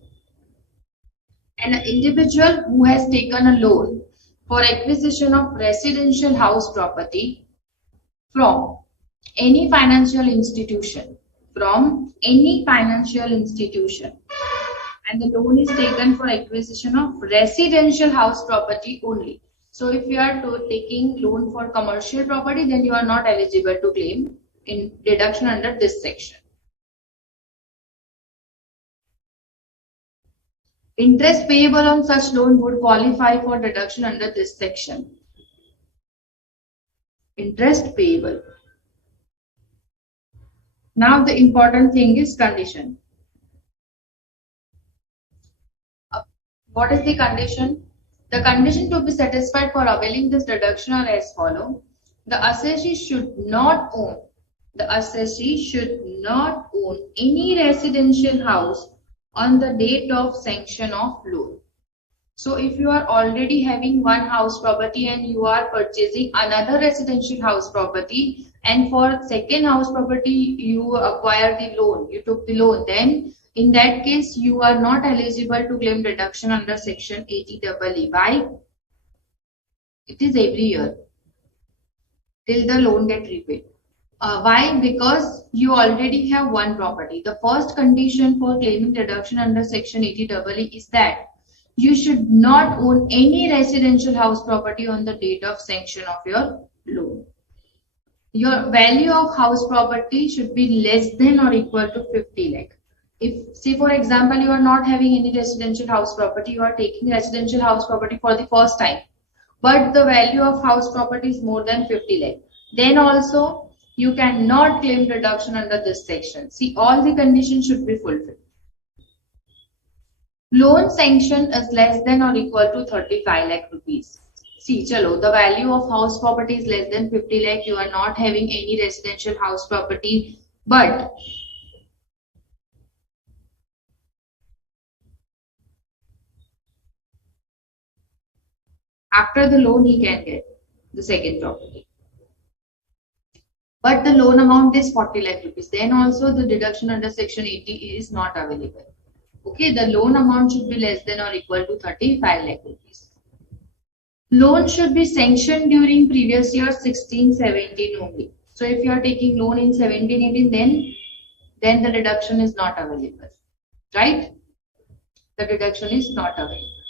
an individual who has taken a loan for acquisition of residential house property from any financial institution, and the loan is taken for acquisition of residential house property only. So if you are taking loan for commercial property, then you are not eligible to claim in deduction under this section. Interest payable on such loan would qualify for deduction under this section. Interest payable. Now the important thing is condition. What is the condition? The condition to be satisfied for availing this deduction are as follow. The assessee should not own any residential house on the date of sanction of loan. So if you are already having one house property and you are purchasing another residential house property, and for second house property you acquire the loan, you took the loan, then in that case you are not eligible to claim deduction under section 80EE. Why? It is every year till the loan get repaid. Why? Because you already have one property. The first condition for claiming deduction under section 80EE is that you should not own any residential house property on the date of sanction of your loan. Your value of house property should be less than or equal to 50 lakh. If, say for example, you are not having any residential house property, you are taking residential house property for the first time, but the value of house property is more than 50 lakh, then also you cannot claim deduction under this section. See, all the conditions should be fulfilled. Loan sanction is less than or equal to 35 lakh rupees. See, chalo, the value of house property is less than 50 lakh. You are not having any residential house property, but after the loan he can get the second property. But the loan amount is 40 lakh rupees. Then also the deduction under section 80 is not available. Okay, the loan amount should be less than or equal to 35 lakh rupees. Loan should be sanctioned during previous year 16-17 only. So if you are taking loan in 17-18, then the deduction is not available, right? The deduction is not available.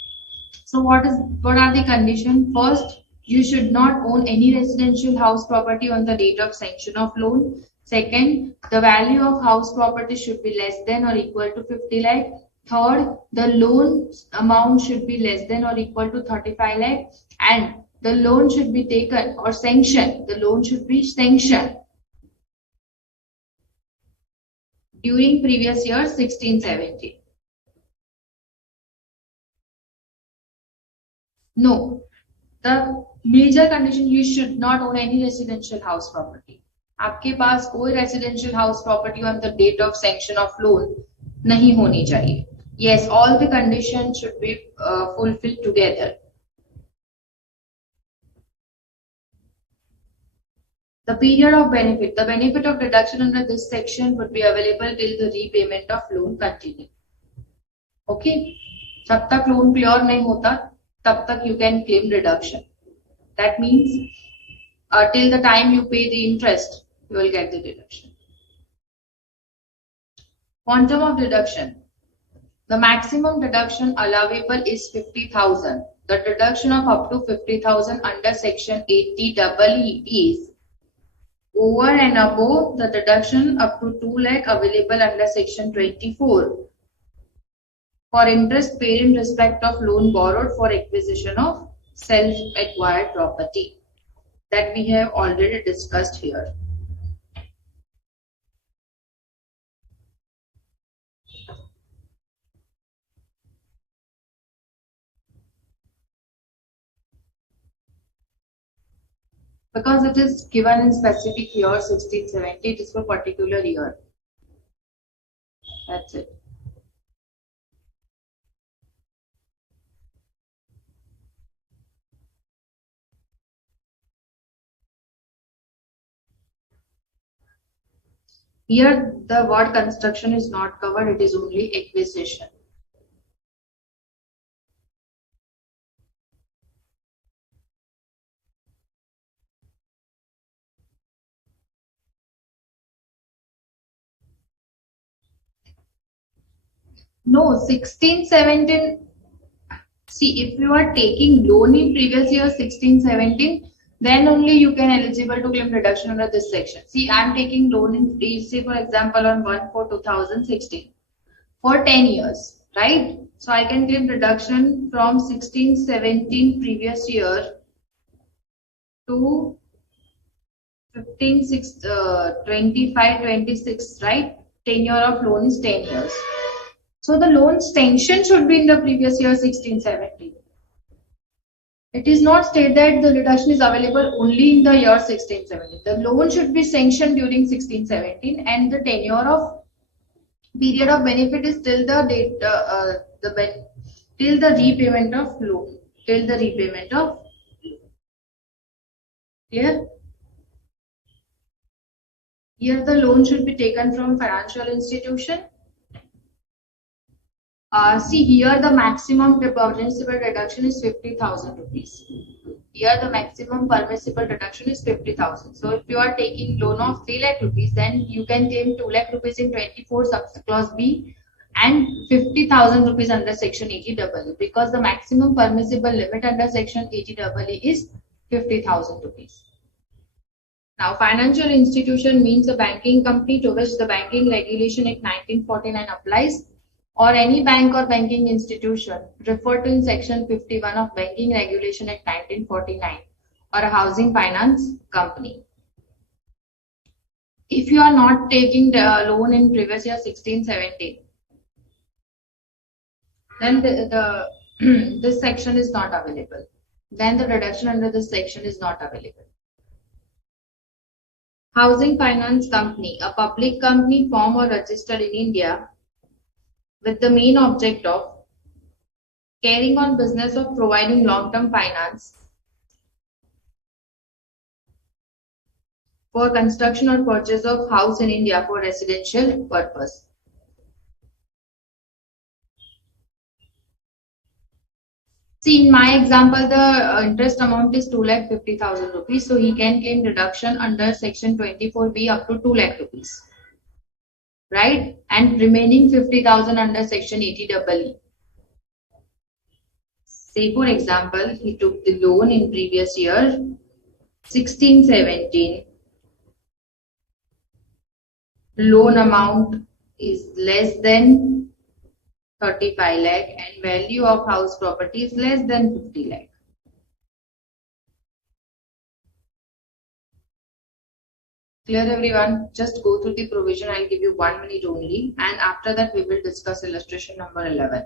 So what are the conditions? First, you should not own any residential house property on the date of sanction of loan. Second, the value of house property should be less than or equal to 50 lakh. Third, the loan amount should be less than or equal to 35 lakh, and the loan should be taken or sanctioned. The loan should be sanctioned during previous year 16-17. No, the major condition, you should not own any residential house property. आपके पास कोई residential house property on the date of sanction of loan नहीं होनी चाहिए. Yes, all the conditions should be fulfilled together. The period of benefit. The benefit of deduction under this section would be available till the repayment of loan continue. Okay, जब तक loan clear नहीं होता तब तक you can claim deduction. That means till the time you pay the interest, you will get the deduction. Quantum of deduction. The maximum deduction allowable is 50,000. The deduction of up to 50,000 under section 80EE is over and above the deduction up to 2 lakh available under section 24 for interest paid in respect of loan borrowed for acquisition of self-acquired property that we have already discussed here. Because it is given in specific year 16-17, it is for particular year. That's it. Here the word construction is not covered, it is only acquisition. No, 16-17. See, if you are taking loan in previous year 16-17, then only you can eligible to claim deduction under this section. See, I am taking loan in, say for example, on 1/4/2016 for 10 years, right? So I can claim deduction from 16-17 previous year to 25-26, right? Tenure of loan is 10 years. So the loan sanction should be in the previous year 16-17. It is not stated that the deduction is available only in the year 1617. The loan should be sanctioned during 1617 and the tenure of period of benefit is till the date till the repayment of loan, till the repayment of, clear? Here the loan should be taken from financial institution. See here the maximum permissible deduction is 50,000 rupees. Here the maximum permissible deduction is 50,000. So if you are taking loan of 3 lakh rupees, then you can claim 2 lakh rupees in 24 sub clause B and 50,000 rupees under section 80EE, because the maximum permissible limit under section 80EE is 50,000 rupees. Now, financial institution means a banking company to which the Banking Regulation Act 1949 applies, or any bank or banking institution referred to in section 51 of Banking Regulation Act 1949, or a housing finance company. If you are not taking the loan in previous year 1617, then this section is not available. Then the deduction under this section is not available. Housing finance company, a public company formed or registered in India with the main object of carrying on business of providing long-term finance for construction or purchase of house in India for residential purpose. See, in my example, the interest amount is 2,50,000 rupees. So he can claim deduction under section 24B up to 2 lakh rupees. Right? And remaining 50,000 under section 80EE. Say for example, he took the loan in previous year 1617. Loan amount is less than 35 lakh and value of house property is less than 50 lakh. Clear everyone? Just go through the provision. I'll give you 1 minute only, and after that we will discuss illustration number 11.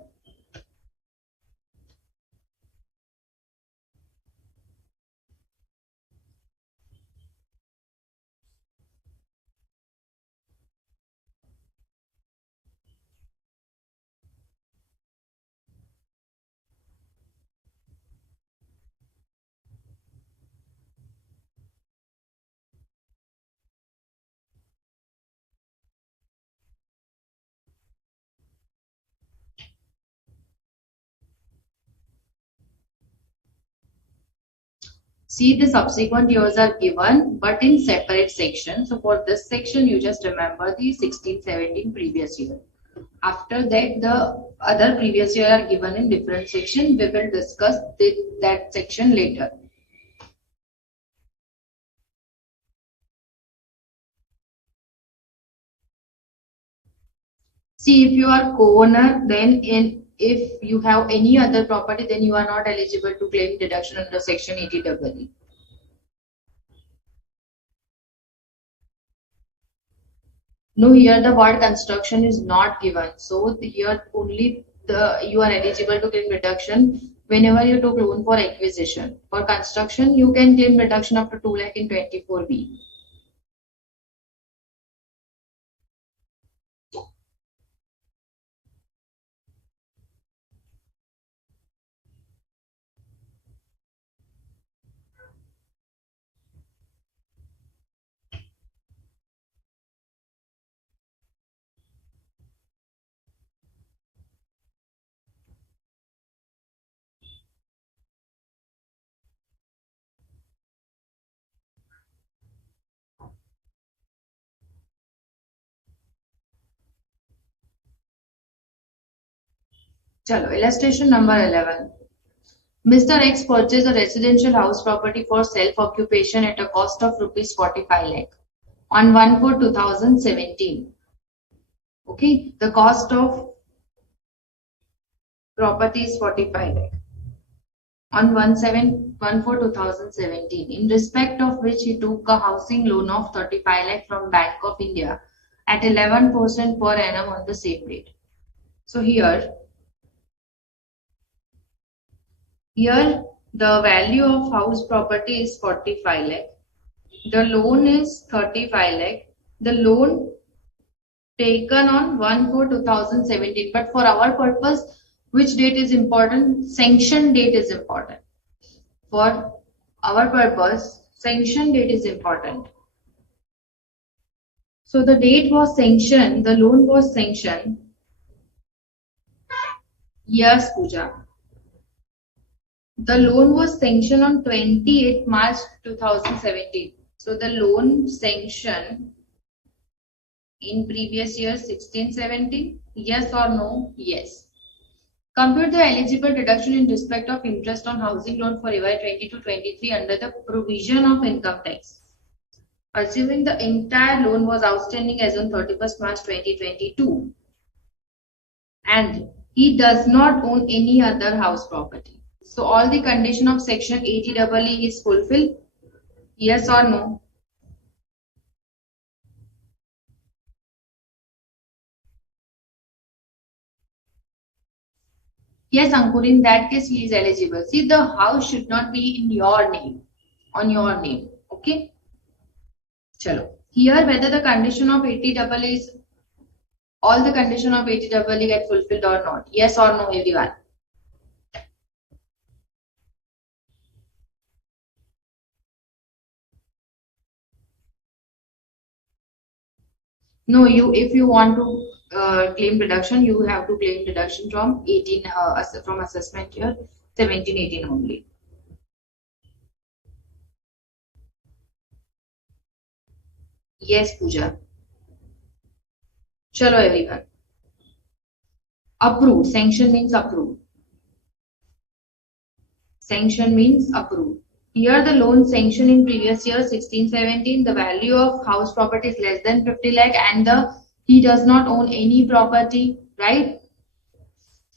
See, the subsequent years are given, but in separate sections. So for this section, you just remember the 1617 previous year. After that, the other previous year are given in different section. We will discuss that section later. See, if you are co-owner, then if you have any other property, then you are not eligible to claim deduction under section 80EE. No, here the word construction is not given. So here only you are eligible to claim deduction whenever you took loan for acquisition. For construction, you can claim deduction up to 2 lakh in 24B. Chalo, illustration number 11. Mr. X purchased a residential house property for self-occupation at a cost of rupees 45 lakh on 1/4/2017. Okay, the cost of property is 45 lakh on 1/4/2017, in respect of which he took a housing loan of 35 lakh from Bank of India at 11% per annum on the same date. So here The value of house property is 45 lakh. The loan is 35 lakh. The loan taken on 1/4/2017. But for our purpose, which date is important? Sanction date is important. For our purpose, sanction date is important. So the date was sanctioned, the loan was sanctioned. Yes, Pooja. The loan was sanctioned on 28 March 2017. So the loan sanctioned in previous year 16-17. Yes or no? Yes. Compute the eligible deduction in respect of interest on housing loan for FY 22-23 under the provision of income tax. Assuming the entire loan was outstanding as on 31st March 2022 and he does not own any other house property. So all the condition of section 80EE is fulfilled. Yes or no? Yes, Ankur, in that case he is eligible. See, the house should not be in your name, on your name. Okay? Chalo. Here, whether the condition of 80EE is, all the condition of 80EE get fulfilled or not. Yes or no, everyone? No, if you want to claim deduction, you have to claim deduction from 18 from assessment year 17-18 only. Yes, Pooja. Chalo everyone. Approved. Sanction means approved. Sanction means approved. Here the loan sanction in previous year 16-17, the value of house property is less than 50 lakh and he does not own any property, right?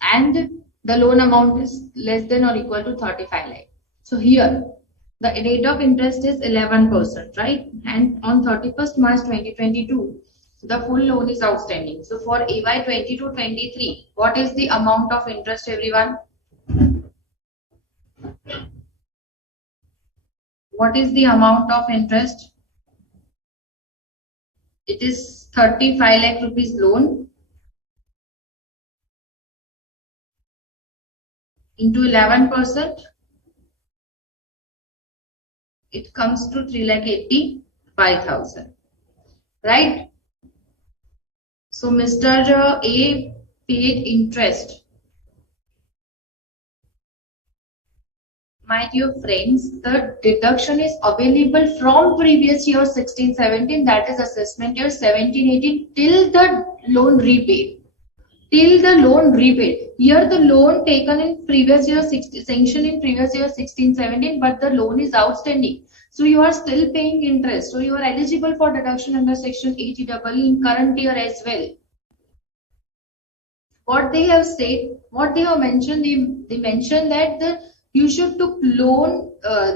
And the loan amount is less than or equal to 35 lakh. So here the rate of interest is 11%, right? And on 31st March 2022, the full loan is outstanding. So for AY 22-23, what is the amount of interest, everyone? What is the amount of interest? It is 35 lakh rupees loan into 11%. It comes to 3,85,000, right? So Mr. A paid interest. My dear friends, the deduction is available from previous year 16-17, that is assessment year 17-18 till the loan repaid. Till the loan repaid. Here the loan taken in previous year sanctioned in previous year 16-17, but the loan is outstanding. So you are still paying interest. So you are eligible for deduction under section 80EE in current year as well. What they have said, what they have mentioned, they mentioned that you should took loan,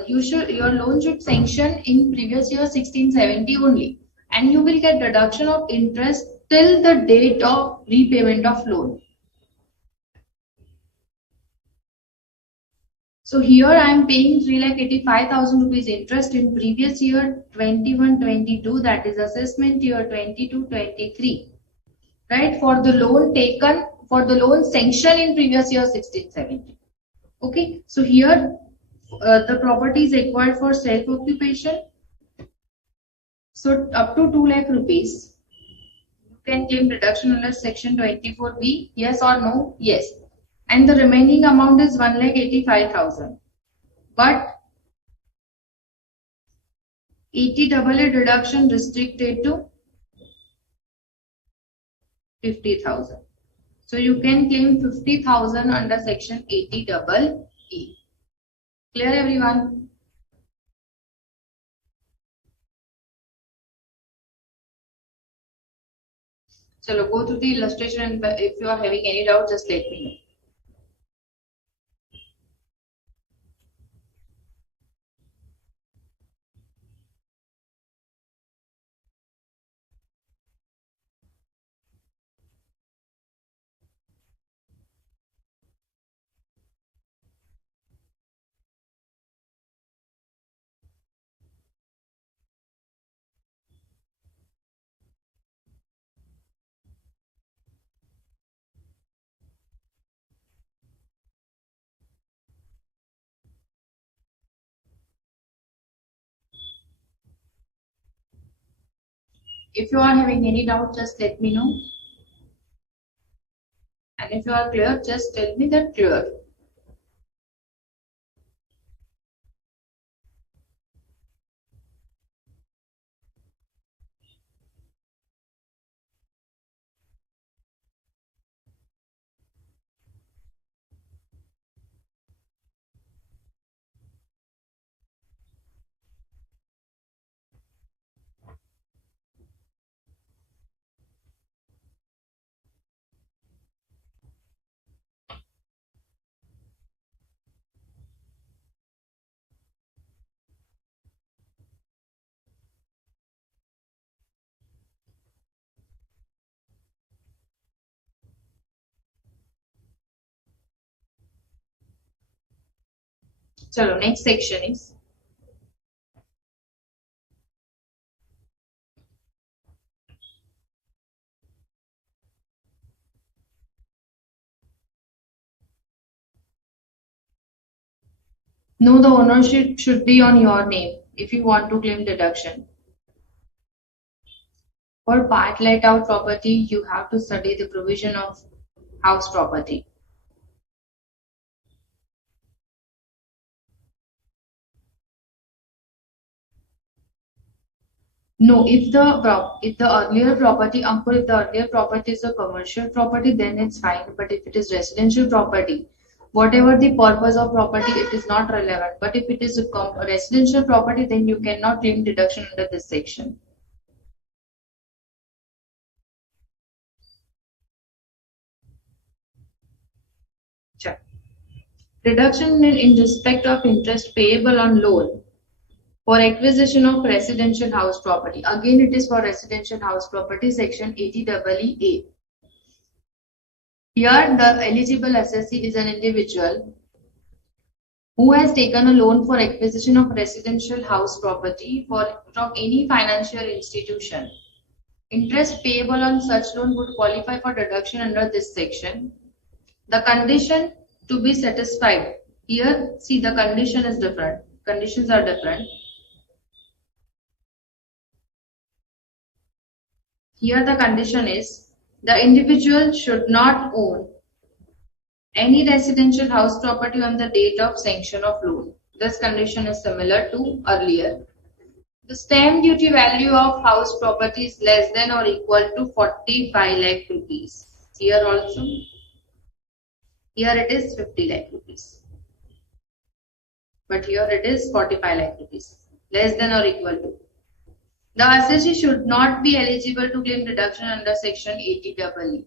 your loan should sanction in previous year 16-70 only, and you will get deduction of interest till the date of repayment of loan. So here I am paying 3,85,000 rupees interest in previous year 21-22, that is assessment year 22-23, right? For the loan taken, for the loan sanction in previous year 16-17. Okay, so here the property is acquired for self occupation. So up to 2 lakh rupees, you can claim deduction under section 24B. Yes or no? Yes. And the remaining amount is 1,85,000. But 80AA deduction restricted to 50,000. So you can claim 50,000 under section 80EE. Clear, everyone? So go through the illustration, and if you are having any doubt, just let me know. If you are having any doubt, just let me know. And if you are clear, just tell me that clear. Chalo, next section is no, the ownership should be on your name if you want to claim deduction. For part let out property, you have to study the provision of house property. No, if the earlier property, Ankur, if the earlier property is a commercial property, then it's fine. But if it is residential property, whatever the purpose of property, it is not relevant. But if it is a residential property, then you cannot claim deduction under this section. Check. Deduction in respect of interest payable on loan for acquisition of residential house property. Again, it is for residential house property, section 80EE. Here, the eligible assessee is an individual who has taken a loan for acquisition of residential house property from any financial institution. Interest payable on such loan would qualify for deduction under this section. The condition to be satisfied. Here, see, the condition is different. Conditions are different. Here the condition is the individual should not own any residential house property on the date of sanction of loan. This condition is similar to earlier. The stamp duty value of house property is less than or equal to 45 lakh rupees. Here also, here it is 50 lakh rupees. But here it is 45 lakh rupees. Less than or equal to. The assessee should not be eligible to claim deduction under section 80EE.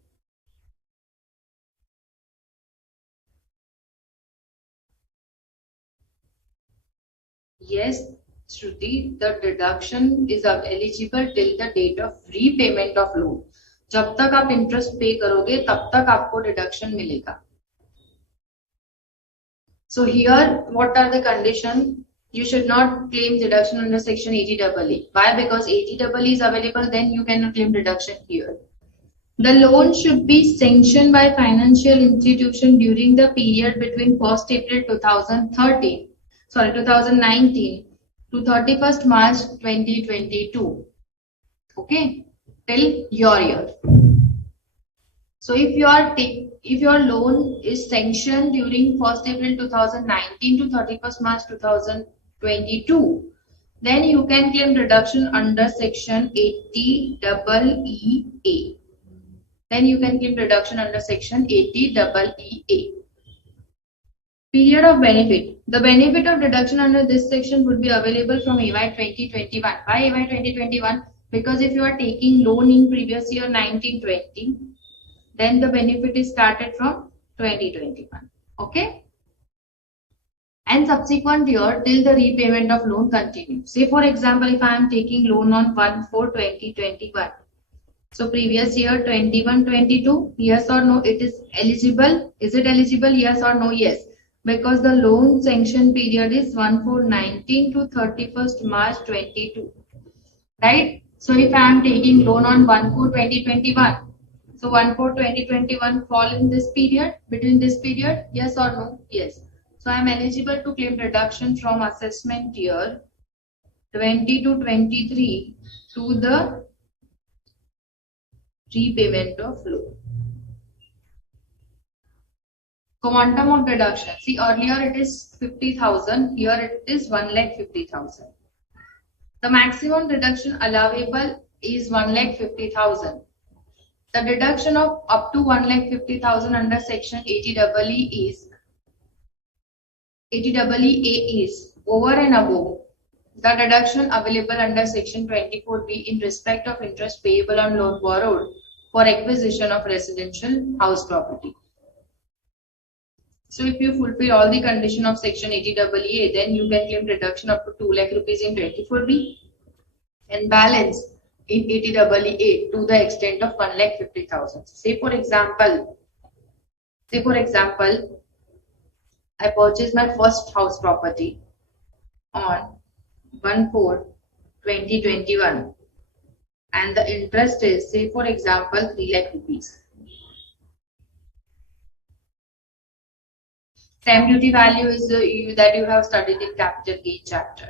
Yes, Shruti, the deduction is eligible till the date of repayment of loan. जब तक आप interest pay करोगे तब तक आपको deduction मिलेगा. So here, what are the conditions? You should not claim deduction under section 80EE. Why? Because 80EE is available, then you cannot claim deduction here. The loan should be sanctioned by financial institution during the period between 1st April 2019 to 31st March 2022. Okay, till your year. So if your loan is sanctioned during 1st April 2019 to 31st March 2022, then you can claim deduction under section 80EEA. Then you can claim deduction under section 80EEA. Period of benefit. The benefit of deduction under this section would be available from AY 2021. Why AY 2021? Because if you are taking loan in previous year 1920, then the benefit is started from 2021. Okay? And subsequent year till the repayment of loan continues. Say for example, if I am taking loan on 1/4/2021. So previous year 21-22, yes or no, it is eligible. Is it eligible? Yes or no? Yes. Because the loan sanction period is 1/4/19 to 31st March 22. Right? So if I am taking loan on 1/4/2021, so 1/4/2021 fall in this period, between this period, yes or no? Yes. So I am eligible to claim deduction from assessment year 20 to 23 to the repayment of loan. Quantum of deduction. See, earlier it is 50,000, here it is 1,50,000. The maximum deduction allowable is 1,50,000. The deduction of up to 1,50,000 under section 80EE is over and above the deduction available under section 24B in respect of interest payable on loan borrowed for acquisition of residential house property. So if you fulfill all the condition of section 80EA, then you can claim deduction up to 2 lakh rupees in 24B and balance in 80EA to the extent of 1,50,000. Say for example, I purchased my first house property on 1/4/2021 and the interest is, say for example, 3 lakh rupees. Stamp duty value is that you have studied in capital gain chapter.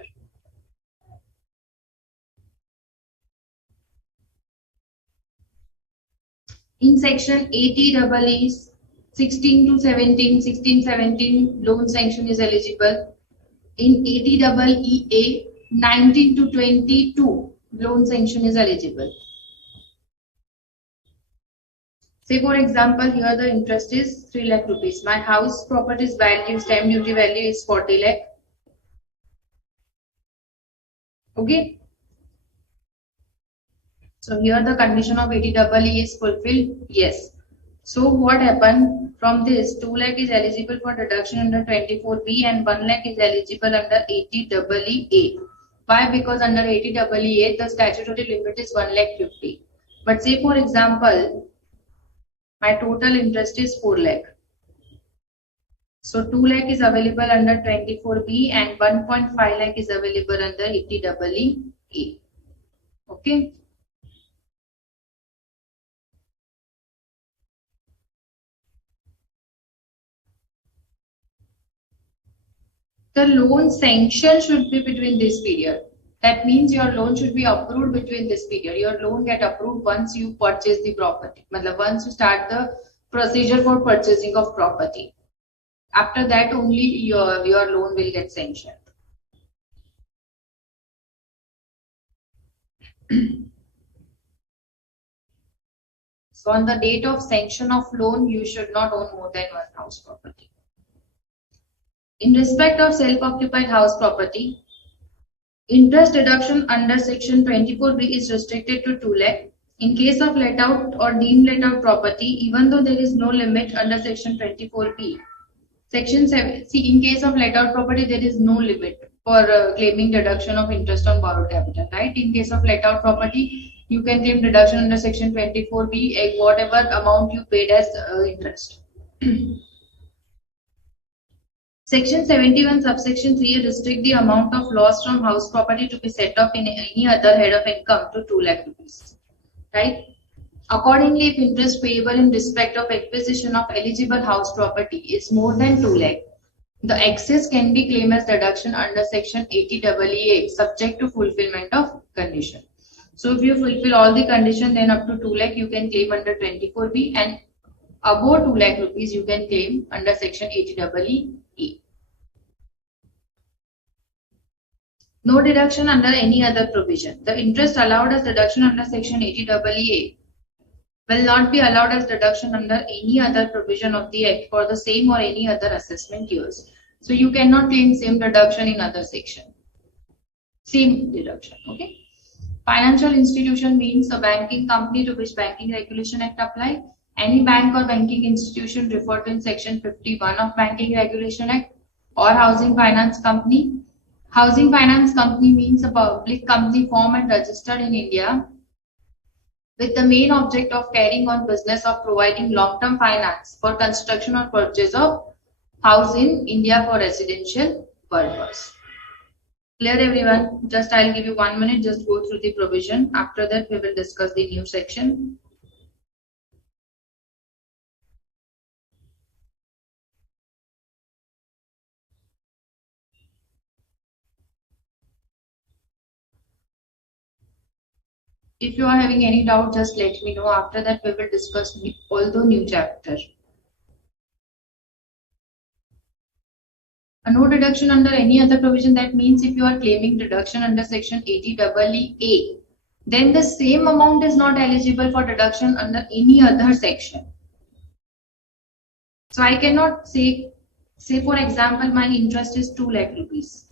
In section 80EE, 16 to 17, 16-17 loan sanction is eligible. In 80EEA, 19 to 22 loan sanction is eligible. Say for example, here the interest is 3 lakh rupees. My house property's value, stamp duty value is 40 lakh. Okay. So here the condition of 80EE is fulfilled. Yes. So what happened from this? 2 lakh is eligible for deduction under 24B and 1 lakh is eligible under 80EA. Why? Because under 80EA the statutory limit is 1,50,000. But say for example, my total interest is 4 lakh. So 2 lakh is available under 24B and 1.5 lakh is available under 80EA. Okay. The loan sanction should be between this period. That means your loan should be approved between this period. Your loan get approved once you purchase the property. Once you start the procedure for purchasing of property. After that only your loan will get sanctioned. So on the date of sanction of loan, you should not own more than one house property. In respect of self-occupied house property, interest deduction under section 24B is restricted to 2 lakh. In case of let out or deemed let out property, even though there is no limit under section 24B, section 7, see in case of let out property, there is no limit for claiming deduction of interest on borrowed capital, right? In case of let out property, you can claim deduction under section 24B, whatever amount you paid as interest. Section 71 subsection 3 restrict the amount of loss from house property to be set off in any other head of income to 2 lakh rupees. Right? Accordingly, if interest payable in respect of acquisition of eligible house property is more than 2 lakh, the excess can be claimed as deduction under section 80EA subject to fulfillment of condition. So if you fulfill all the conditions, then up to 2 lakh you can claim under 24B and above 2 lakh rupees you can claim under section 80EA. No deduction under any other provision. The interest allowed as deduction under section 80EA will not be allowed as deduction under any other provision of the Act for the same or any other assessment years. So you cannot claim same deduction in other section. Same deduction. Okay. Financial institution means a banking company to which Banking Regulation Act apply. Any bank or banking institution referred to in section 51 of Banking Regulation Act or housing finance company. Housing finance company means a public company formed and registered in India with the main object of carrying on business of providing long-term finance for construction or purchase of house in India for residential purpose. Clear everyone? Just I'll give you 1 minute, just go through the provision. After that we will discuss the new section. If you are having any doubt, just let me know. After that, we will discuss all the new chapter. A no deduction under any other provision, that means if you are claiming deduction under section 80EE, then the same amount is not eligible for deduction under any other section. So I cannot say for example, my interest is 2 lakh rupees.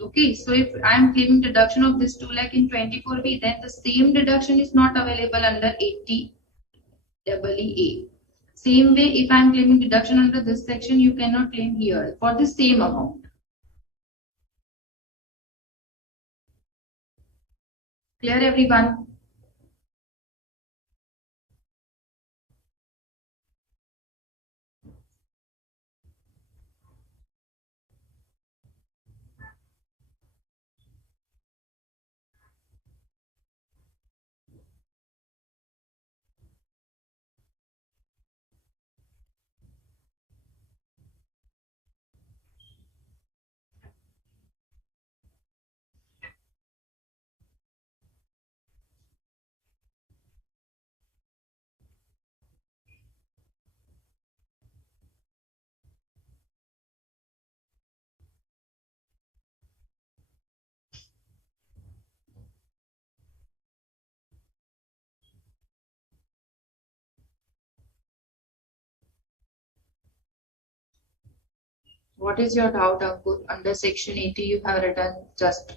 Okay, so if I am claiming deduction of this 2 lakh in 24B, then the same deduction is not available under 80EE. Same way, if I am claiming deduction under this section, you cannot claim here for the same amount. Clear, everyone? What is your doubt, Ankur? Under section 80, you have written just.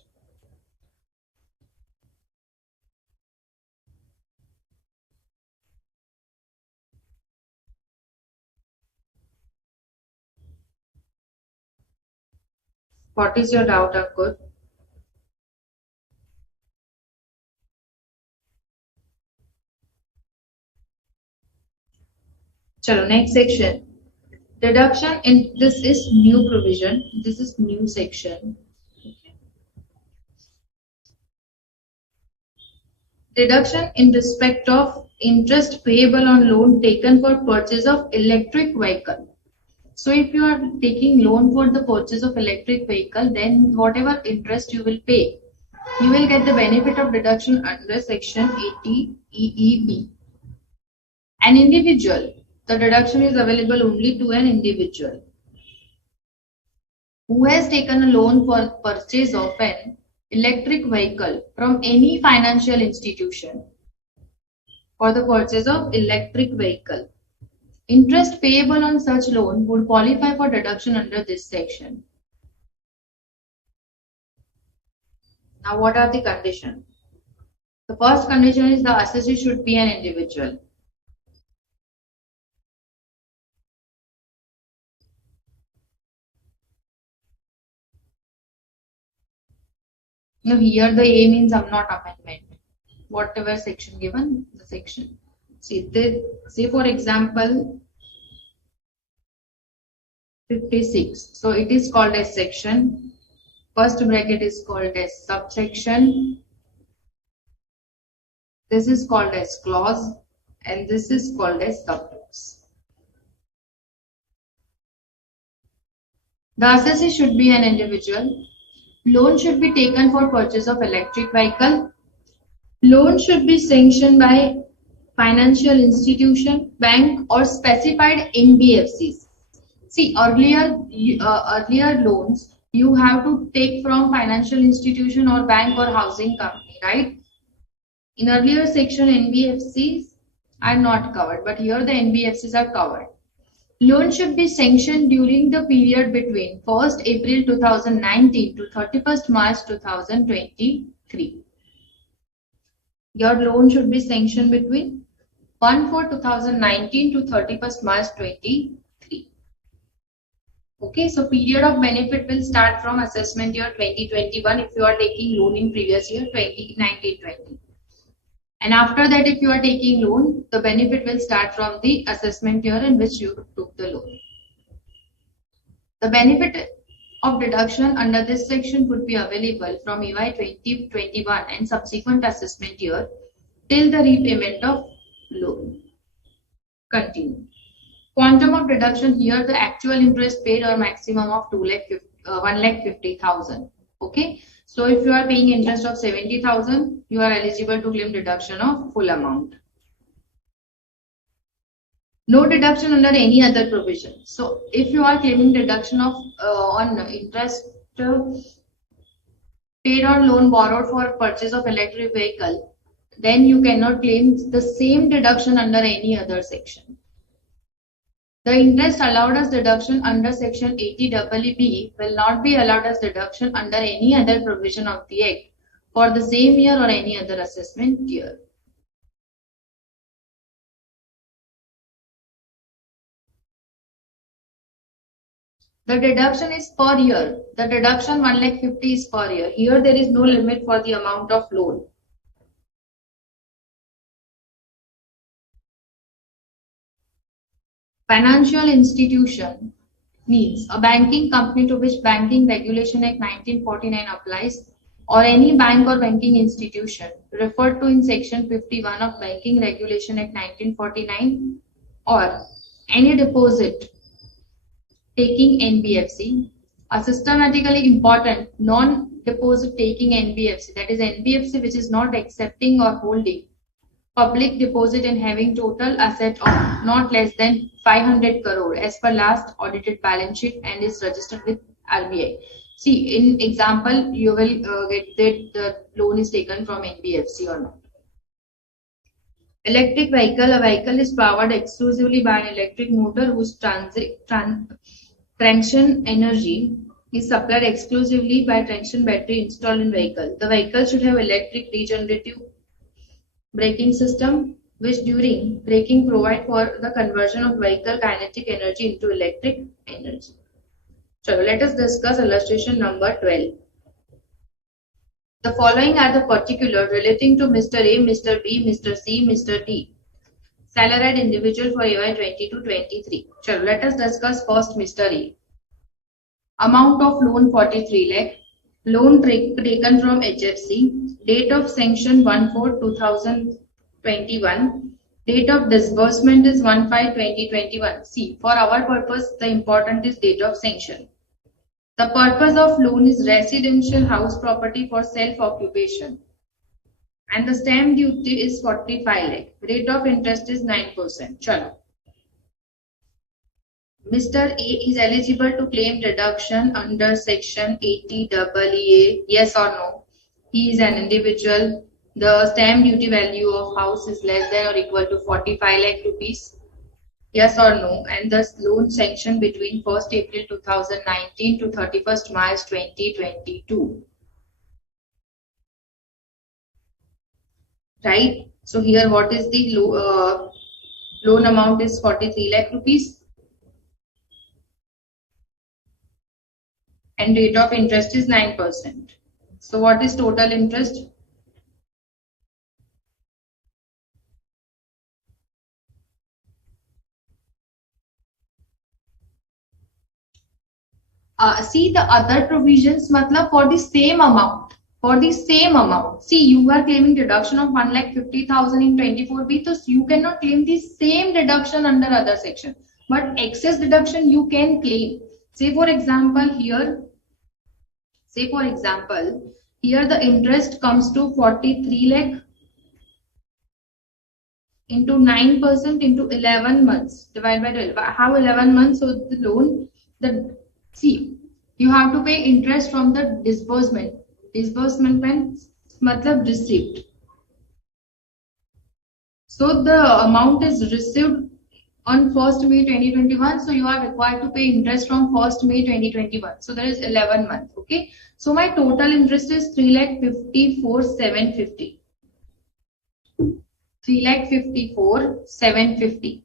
What is your doubt, Ankur? Chalo, next section. Deduction in this is new provision. This is new section. Deduction in respect of interest payable on loan taken for purchase of electric vehicle. So if you are taking loan for the purchase of electric vehicle, then whatever interest you will pay, you will get the benefit of deduction under section 80EEB. An individual, the deduction is available only to an individual who has taken a loan for purchase of an electric vehicle from any financial institution for the purchase of electric vehicle. Interest payable on such loan would qualify for deduction under this section. Now, what are the conditions? The first condition is the assessee should be an individual. Now, here the A means I'm not amendment. Whatever section given, the section. See, say for example, 56. So it is called as section. First bracket is called as subsection. This is called as clause, and this is called as subclause. The assessee should be an individual. Loan should be taken for purchase of electric vehicle. Loan should be sanctioned by financial institution, bank, or specified NBFCs. See, earlier loans you have to take from financial institution or bank or housing company, right? In earlier section, NBFCs are not covered, but here the NBFCs are covered. Loan should be sanctioned during the period between 1st April 2019 to 31st March 2023. Your loan should be sanctioned between 1/4/2019 to 31st March 2023. Okay, so period of benefit will start from assessment year 2021 if you are taking loan in previous year 2019-20. And after that, if you are taking loan, the benefit will start from the assessment year in which you took the loan. The benefit of deduction under this section would be available from EY 2021 and subsequent assessment year till the repayment of loan. Continue. Quantum of deduction here, the actual interest paid or maximum of 1,50,000. Okay. So if you are paying interest of 70,000, you are eligible to claim deduction of full amount. No deduction under any other provision. So if you are claiming deduction of on interest paid on loan borrowed for purchase of electric vehicle, then you cannot claim the same deduction under any other section. The interest allowed as deduction under section 80EE will not be allowed as deduction under any other provision of the Act for the same year or any other assessment year. The deduction is per year. The deduction 1,50,000 is per year. Here there is no limit for the amount of loan. Financial institution means a banking company to which Banking Regulation Act 1949 applies, or any bank or banking institution referred to in section 51 of Banking Regulation Act 1949, or any deposit taking NBFC, a systematically important non-deposit taking NBFC, that is NBFC which is not accepting or holding public deposit and having total asset of not less than 500 crore as per last audited balance sheet and is registered with RBI. See, in example, you will get that the loan is taken from NBFC or not. Electric vehicle. A vehicle is powered exclusively by an electric motor whose traction energy is supplied exclusively by traction battery installed in vehicle. The vehicle should have electric regenerative braking system which during braking provide for the conversion of vehicle kinetic energy into electric energy. So let us discuss illustration number 12. The following are the particulars relating to Mr. A, Mr. B, Mr. C, Mr. D. Salaried individual for AY 22-23. So let us discuss first Mr. A. Amount of loan 43 lakh. Loan taken from HFC. Date of sanction 1/4/2021. Date of disbursement is 1/5/2021. See, for our purpose, the important is date of sanction. The purpose of loan is residential house property for self-occupation. And the stamp duty is 45 lakh. Rate of interest is 9%. Chalo. Mr. A is eligible to claim deduction under section 80EA. Yes or no? He is an individual. The stamp duty value of house is less than or equal to 45 lakh rupees. Yes or no? And the loan sanctioned between 1st April 2019 to 31st March 2022. Right? So here what is the loan amount is 43 lakh rupees. And rate of interest is 9%. So what is total interest? See the other provisions, matlab for the same amount. For the same amount. See, you are claiming deduction of 1,50,000 in 24B, so you cannot claim the same deduction under other section. But excess deduction you can claim. Say for example, here the interest comes to 43 lakh into 9% into 11 months divided by 12. How 11 months? So the loan, see, you have to pay interest from the disbursement. Disbursement means matlab received. So the amount is received on 1st May 2021. So you are required to pay interest from 1st May 2021. So there is 11 months. Okay. So my total interest is 3,54,750. 3,54,750.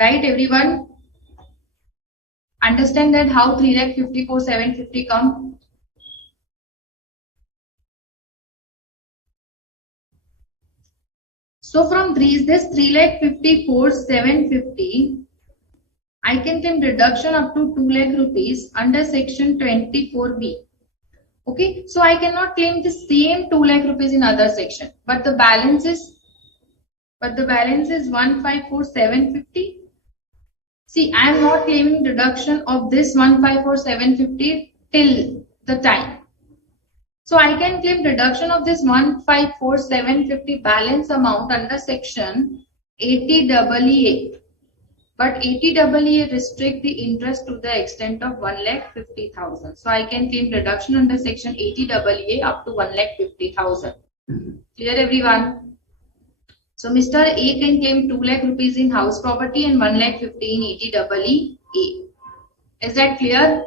Right, everyone? Understand that how 3,54,750 come? So from this 3,54,750, I can claim deduction up to 2 lakh rupees under section 24B. Okay, so I cannot claim the same 2 lakh rupees in other section, but the balance is 1,54,750. See, I am not claiming deduction of this 1,54,750 till the time. So I can claim deduction of this 1,54750 balance amount under section 80EA. But 80EA restrict the interest to the extent of 1,50,000. So I can claim deduction under section 80EA up to 1,50,000. Clear everyone? So Mr. A can claim 2 lakh rupees in house property and 1,50,000 in 80EA. Is that clear?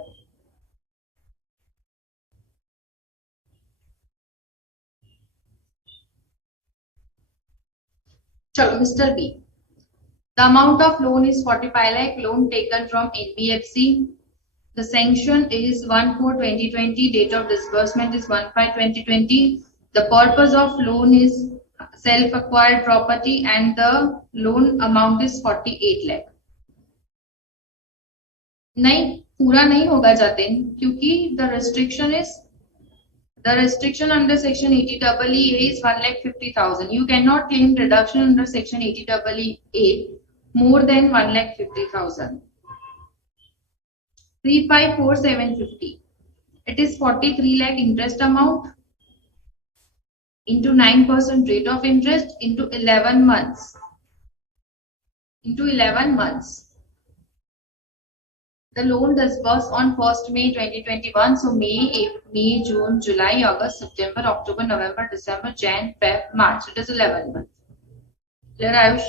Chalo, Mr. B. The amount of loan is 45 lakh, loan taken from NBFC. The sanction is 1/4/2020, date of disbursement is 1/5/2020. The purpose of loan is self-acquired property and the loan amount is 48 lakh. नहीं, पूरा नहीं होगा जातिन, क्योंकि the restriction under section 80EA is 1,50,000. You cannot claim deduction under section 80EA more than 1,50,000. 3,54750. It is 43 lakh interest amount into 9% rate of interest into 11 months. The loan disbursed on 1st May 2021. So May, June, July, August, September, October, November, December, Jan, Feb, March. It is 11 months. Clear, Ayush?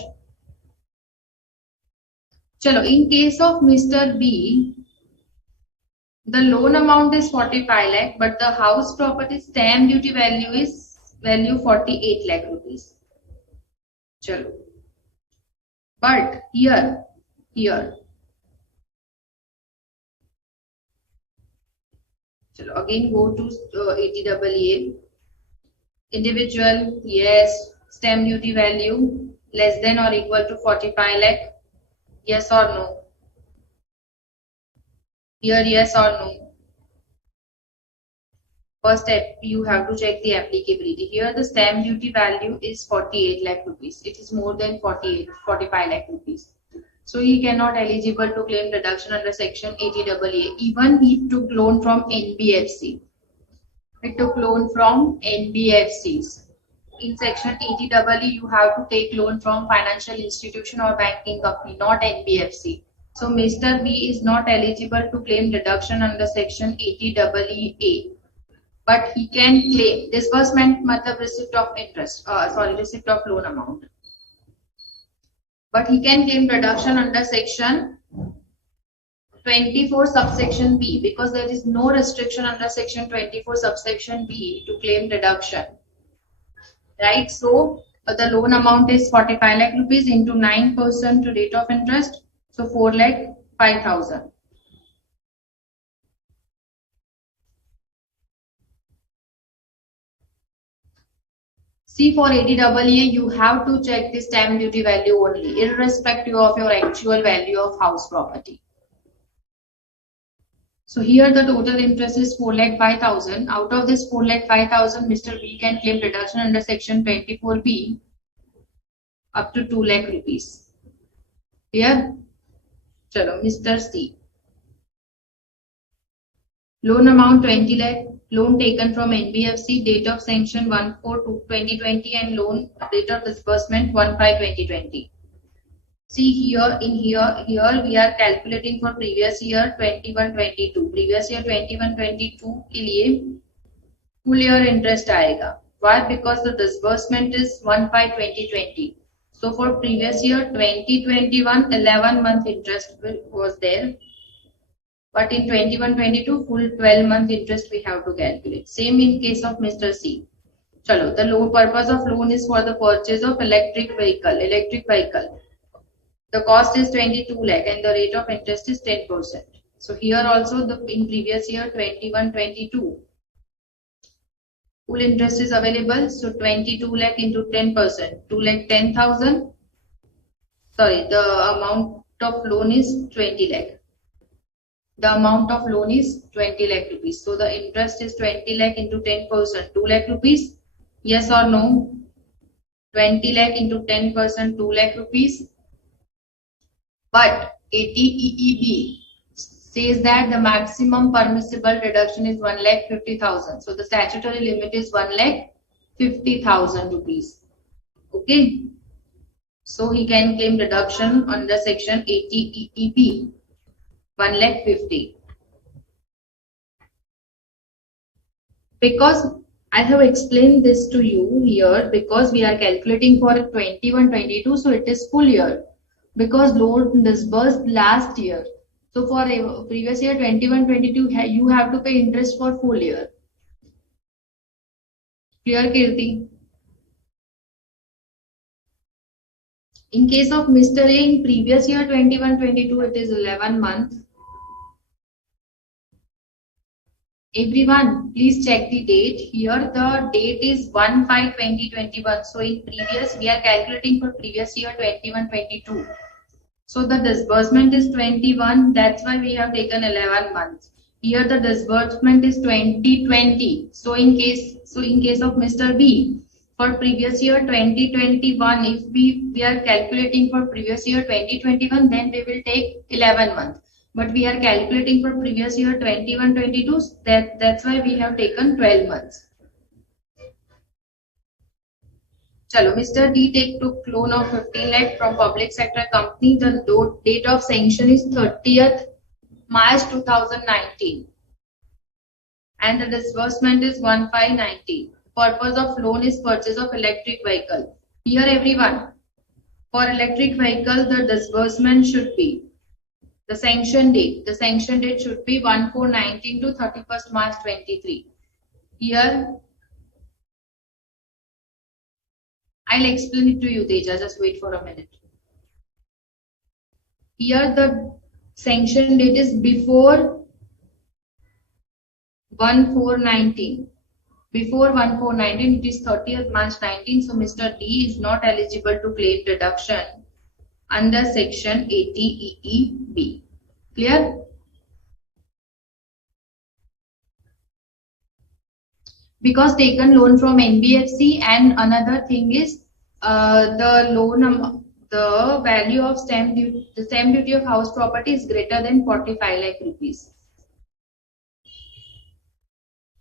Chalo, in case of Mr. B, the loan amount is 45 lakh, but the house property stamp duty value is 48 lakh rupees. Chalo. But here, chalo, again go to 80EA. Individual, yes. Stamp duty value less than or equal to 45 lakh. Yes or no? Here, yes or no? First step, you have to check the applicability. Here, the stamp duty value is 48 lakh rupees. It is more than 45 lakh rupees. So he cannot eligible to claim deduction under section 80EA. Even he took loan from NBFC. It took loan from NBFCs. In section 80EA, you have to take loan from financial institution or banking company, not NBFC. So Mr. B is not eligible to claim deduction under section 80EA. But he can claim disbursement, matlab receipt of interest, receipt of loan amount. But he can claim deduction under section 24 subsection B because there is no restriction under section 24 subsection B to claim deduction. Right? So the loan amount is 45 lakh rupees into 9% to rate of interest. So 4,05,000. See, for 80EA, you have to check the stamp duty value only, irrespective of your actual value of house property. So here the total interest is 4,05,000. Out of this 4,05,000, Mr. B can claim deduction under section 24B up to 2 lakh rupees. Clear? Chalo, Mr. C. Loan amount 20 lakh. Loan taken from NBFC, date of sanction 1/4/2020 and loan date of disbursement 1/5/2020. See here, here we are calculating for previous year 21-22. Previous year 21-22 के लिए full year interest आएगा. Why? Because the disbursement is 1/5/2020. So for previous year 2021, 11-month interest was there. But in 21-22, full 12-month interest we have to calculate. Same in case of Mr. C. Chalo, the loan purpose of loan is for the purchase of electric vehicle. The cost is 22 lakh and the rate of interest is 10%. So here also in previous year 21-22, full interest is available. So 22 lakh into 10%, 2,10,000. Sorry, the amount of loan is 20 lakh. The amount of loan is 20 lakh rupees. So the interest is 20 lakh into 10%, 2 lakh rupees. Yes or no? 20 lakh into 10%, 2 lakh rupees. But 80EEB says that the maximum permissible deduction is 1,50,000. So the statutory limit is 1,50,000 rupees. Okay. So he can claim deduction under section 80 EEB 1,50,000. Because I have explained this to you here because we are calculating for 21-22, so it is full year because loan disbursed last year. So for a previous year 21-22, you have to pay interest for full year. Clear, Kirti? In case of Mr. A, in previous year 21-22, it is 11 months. Everyone, please check the date. Here the date is 1/5/2021. So in previous, we are calculating for previous year 21-22. So the disbursement is 21. That's why we have taken 11 months. Here the disbursement is 2020. So in case of Mr. B, for previous year 2021, if we are calculating for previous year 2021, then we will take 11 months. But we are calculating for previous year 21-22. That's why we have taken 12 months. Chalo, Mr. D took loan of 15 lakh from public sector company. The date of sanction is 30th March 2019. And the disbursement is 1/5/19. Purpose of loan is purchase of electric vehicle. Here everyone, for electric vehicle, the disbursement should be the sanction date. The sanction date should be 1/4/19 to 31st March 23. Here, I'll explain it to you, Teja. Just wait for a minute. Here, the sanction date is before 1/4/19. Before 1/4/19, it is 30th March 19. So Mr. D is not eligible to claim deduction under section 80 EEB. Clear? Because taken loan from NBFC, and another thing is the value of stamp duty, the stamp duty of house property is greater than 45 lakh rupees.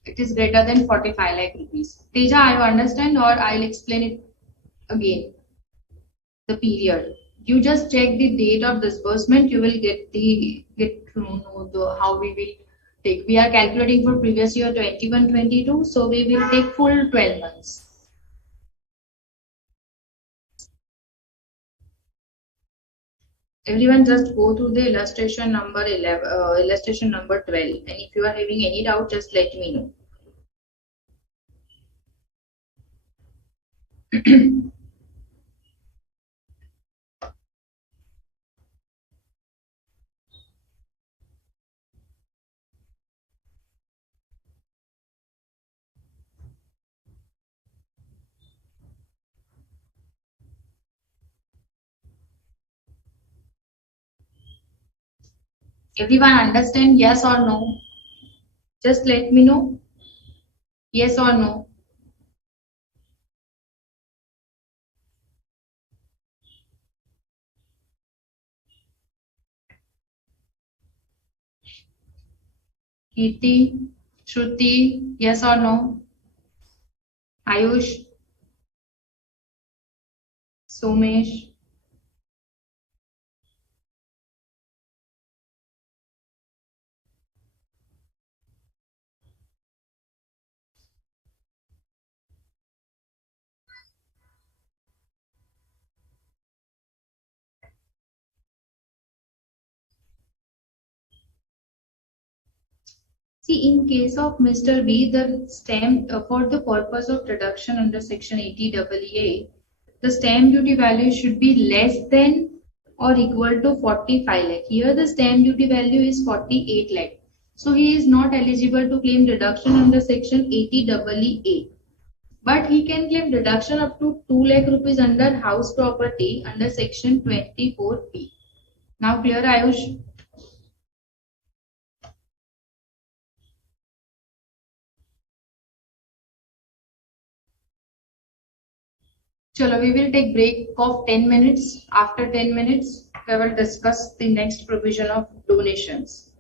It is greater than 45 lakh rupees. Teja, I understand, or I'll explain it again. The period. You just check the date of disbursement. You will get to know how we will take. We are calculating for previous year 21-22, so we will take full 12 months. Everyone, just go to the illustration number 11, illustration number 12, and if you are having any doubt, just let me know. Everyone understand, yes or no? Just let me know. Yes or no? Kirti, Shruti, yes or no? Ayush, Somesh. See, in case of Mr. B, the stamp for the purpose of deduction under section 80AA, the stamp duty value should be less than or equal to 45 lakh. Here the stamp duty value is 48 lakh. So he is not eligible to claim deduction under section 80AA. But he can claim deduction up to 2 lakh rupees under house property under section 24B. Now clear, Ayush? Chalo, we will take break of 10 minutes. After 10 minutes, we will discuss the next provision of donations.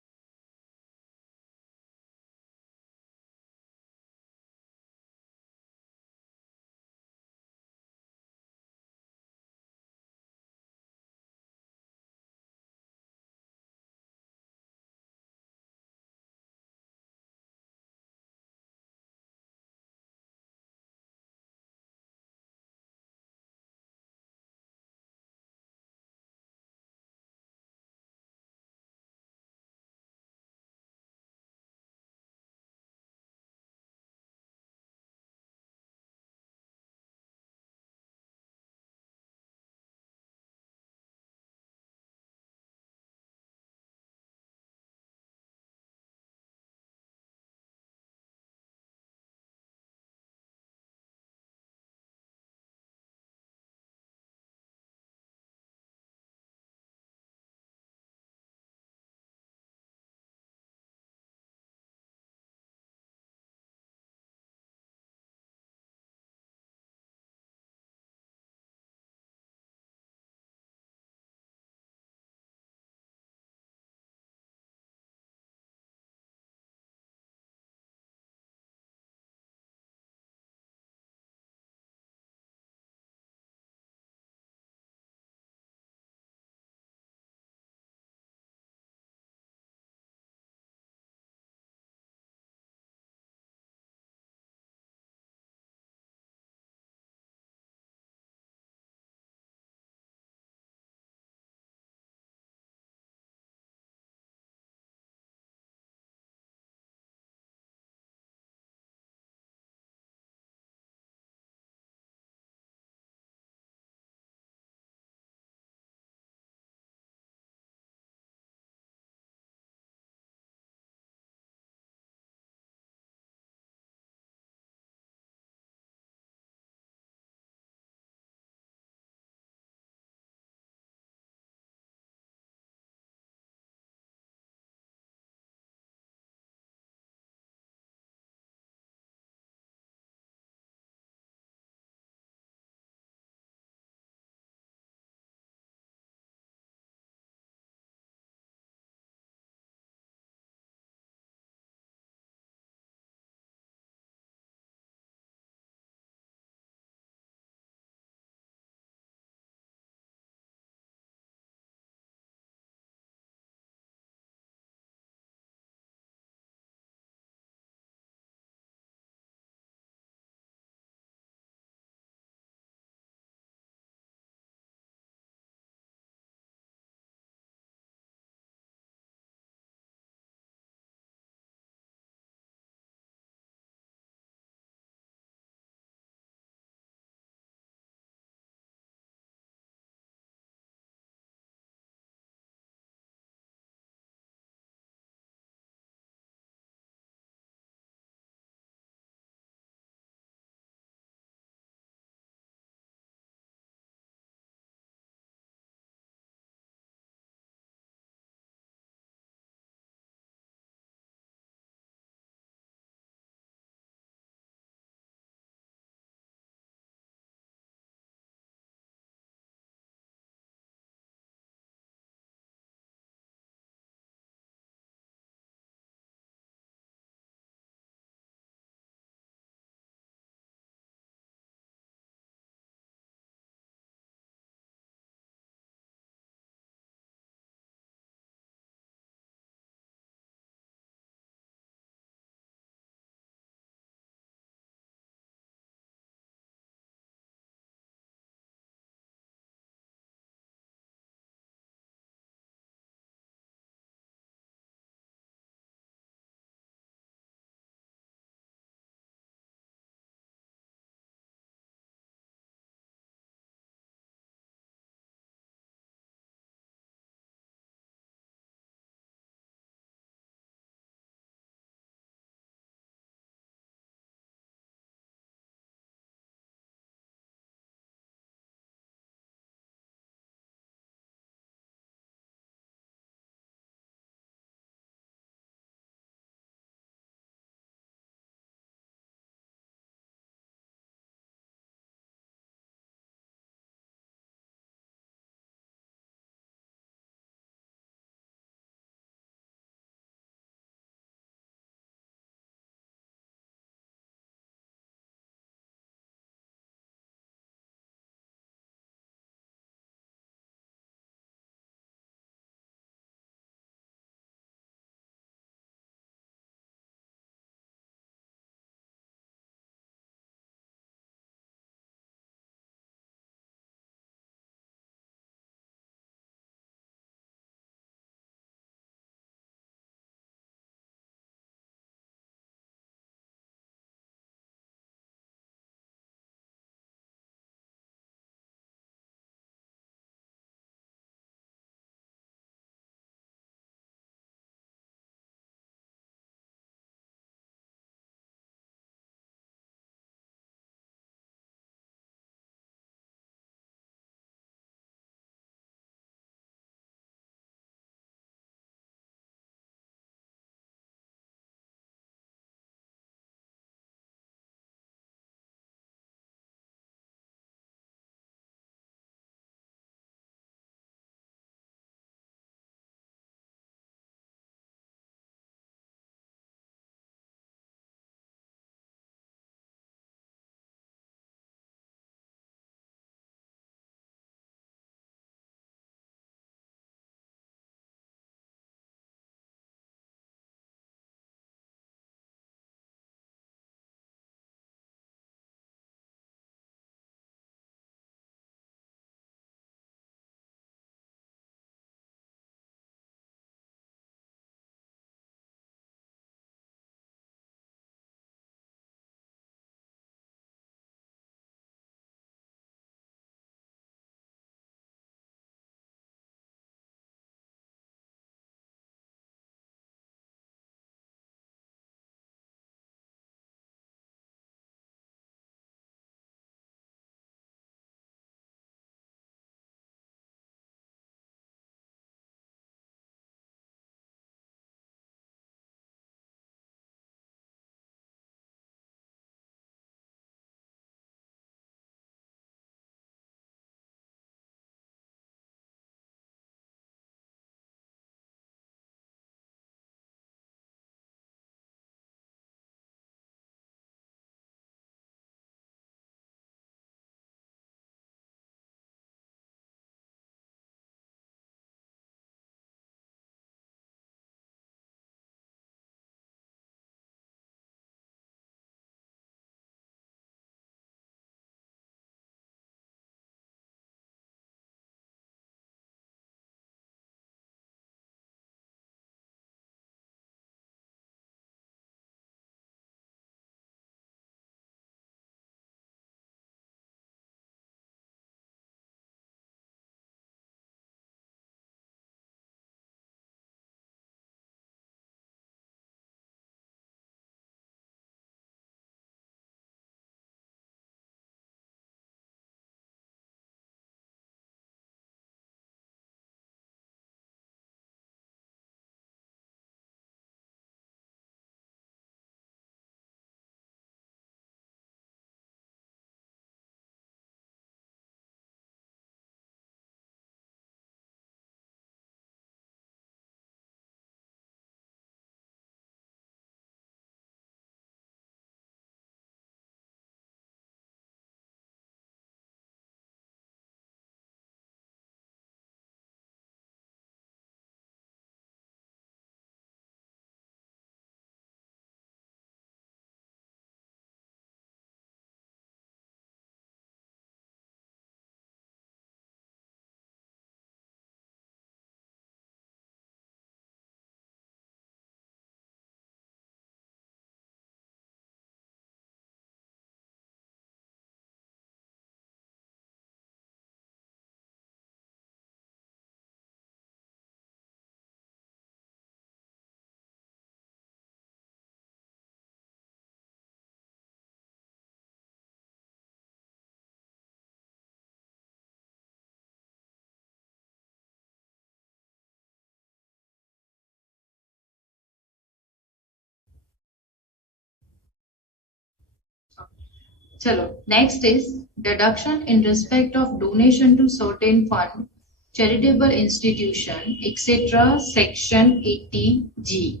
Chalo. Next is deduction in respect of donation to certain fund, charitable institution, etc. Section 80G.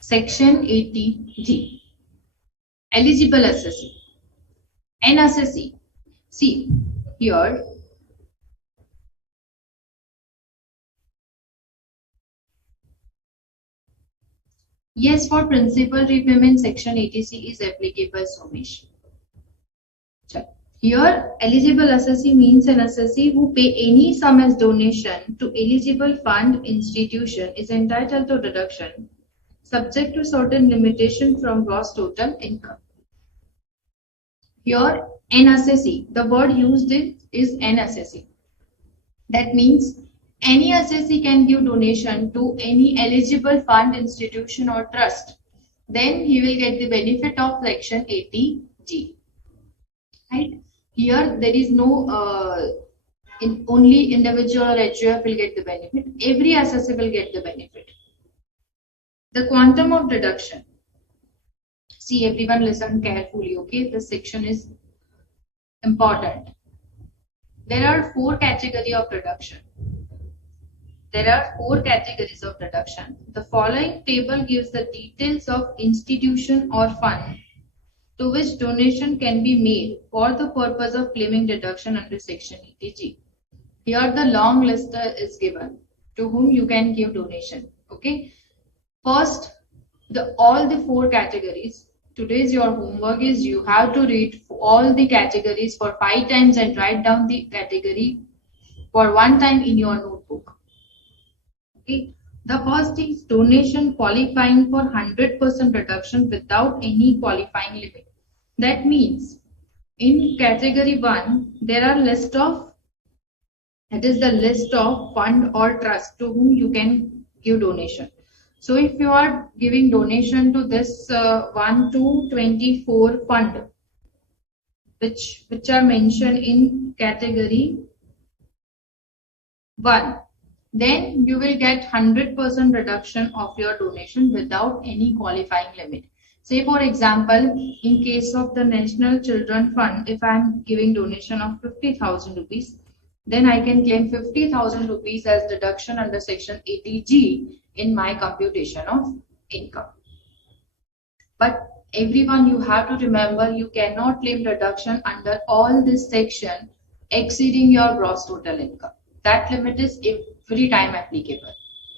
Section 80G. Eligible assessee. An assessee. See, here yes, for principal repayment, Section 80C is applicable, Somesh. Here, eligible assessee means an assessee who pay any sum as donation to eligible fund institution is entitled to deduction, subject to certain limitation from gross total income. Here, an assessee, the word used is an assessee. That means any assessee can give donation to any eligible fund, institution or trust. Then he will get the benefit of Section 80G. Right? Here there is no only individual or HUF will get the benefit. Every assessee will get the benefit. The quantum of deduction. See, everyone listen carefully, okay? This section is important. There are four categories of deduction. There are four categories of deduction. The following table gives the details of institution or fund to which donation can be made for the purpose of claiming deduction under Section 80G. Here the long list is given to whom you can give donation. Okay. First, all the four categories. Today's your homework is you have to read all the categories for 5 times and write down the category for 1 time in your notebook. Okay. The first is donation qualifying for 100% reduction without any qualifying limit. That means in category 1, there are list of, that is the list of fund or trust to whom you can give donation. So if you are giving donation to this 1 to 24 fund, which are mentioned in category 1, then you will get 100% reduction of your donation without any qualifying limit. Say for example, in case of the National Children Fund, if I am giving donation of 50,000 rupees, then I can claim 50,000 rupees as deduction under Section 80G in my computation of income. But everyone, you have to remember, you cannot claim deduction under all this section exceeding your gross total income. That limit is every time applicable.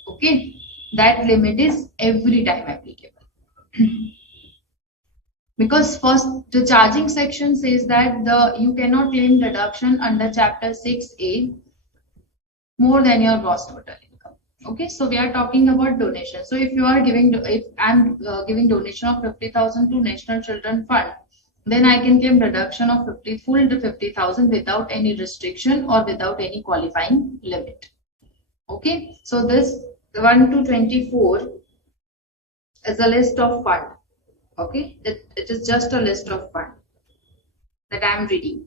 Okay, that limit is every time applicable. Because first the charging section says that you cannot claim deduction under chapter 6A more than your gross total income. Okay, so we are talking about donation. So if I'm giving donation of 50,000 to National Children Fund, then I can claim deduction of full to 50,000 without any restriction or without any qualifying limit. Okay, so this 1 to 24 is a list of fund. Okay, it is just a list of fund that I am reading.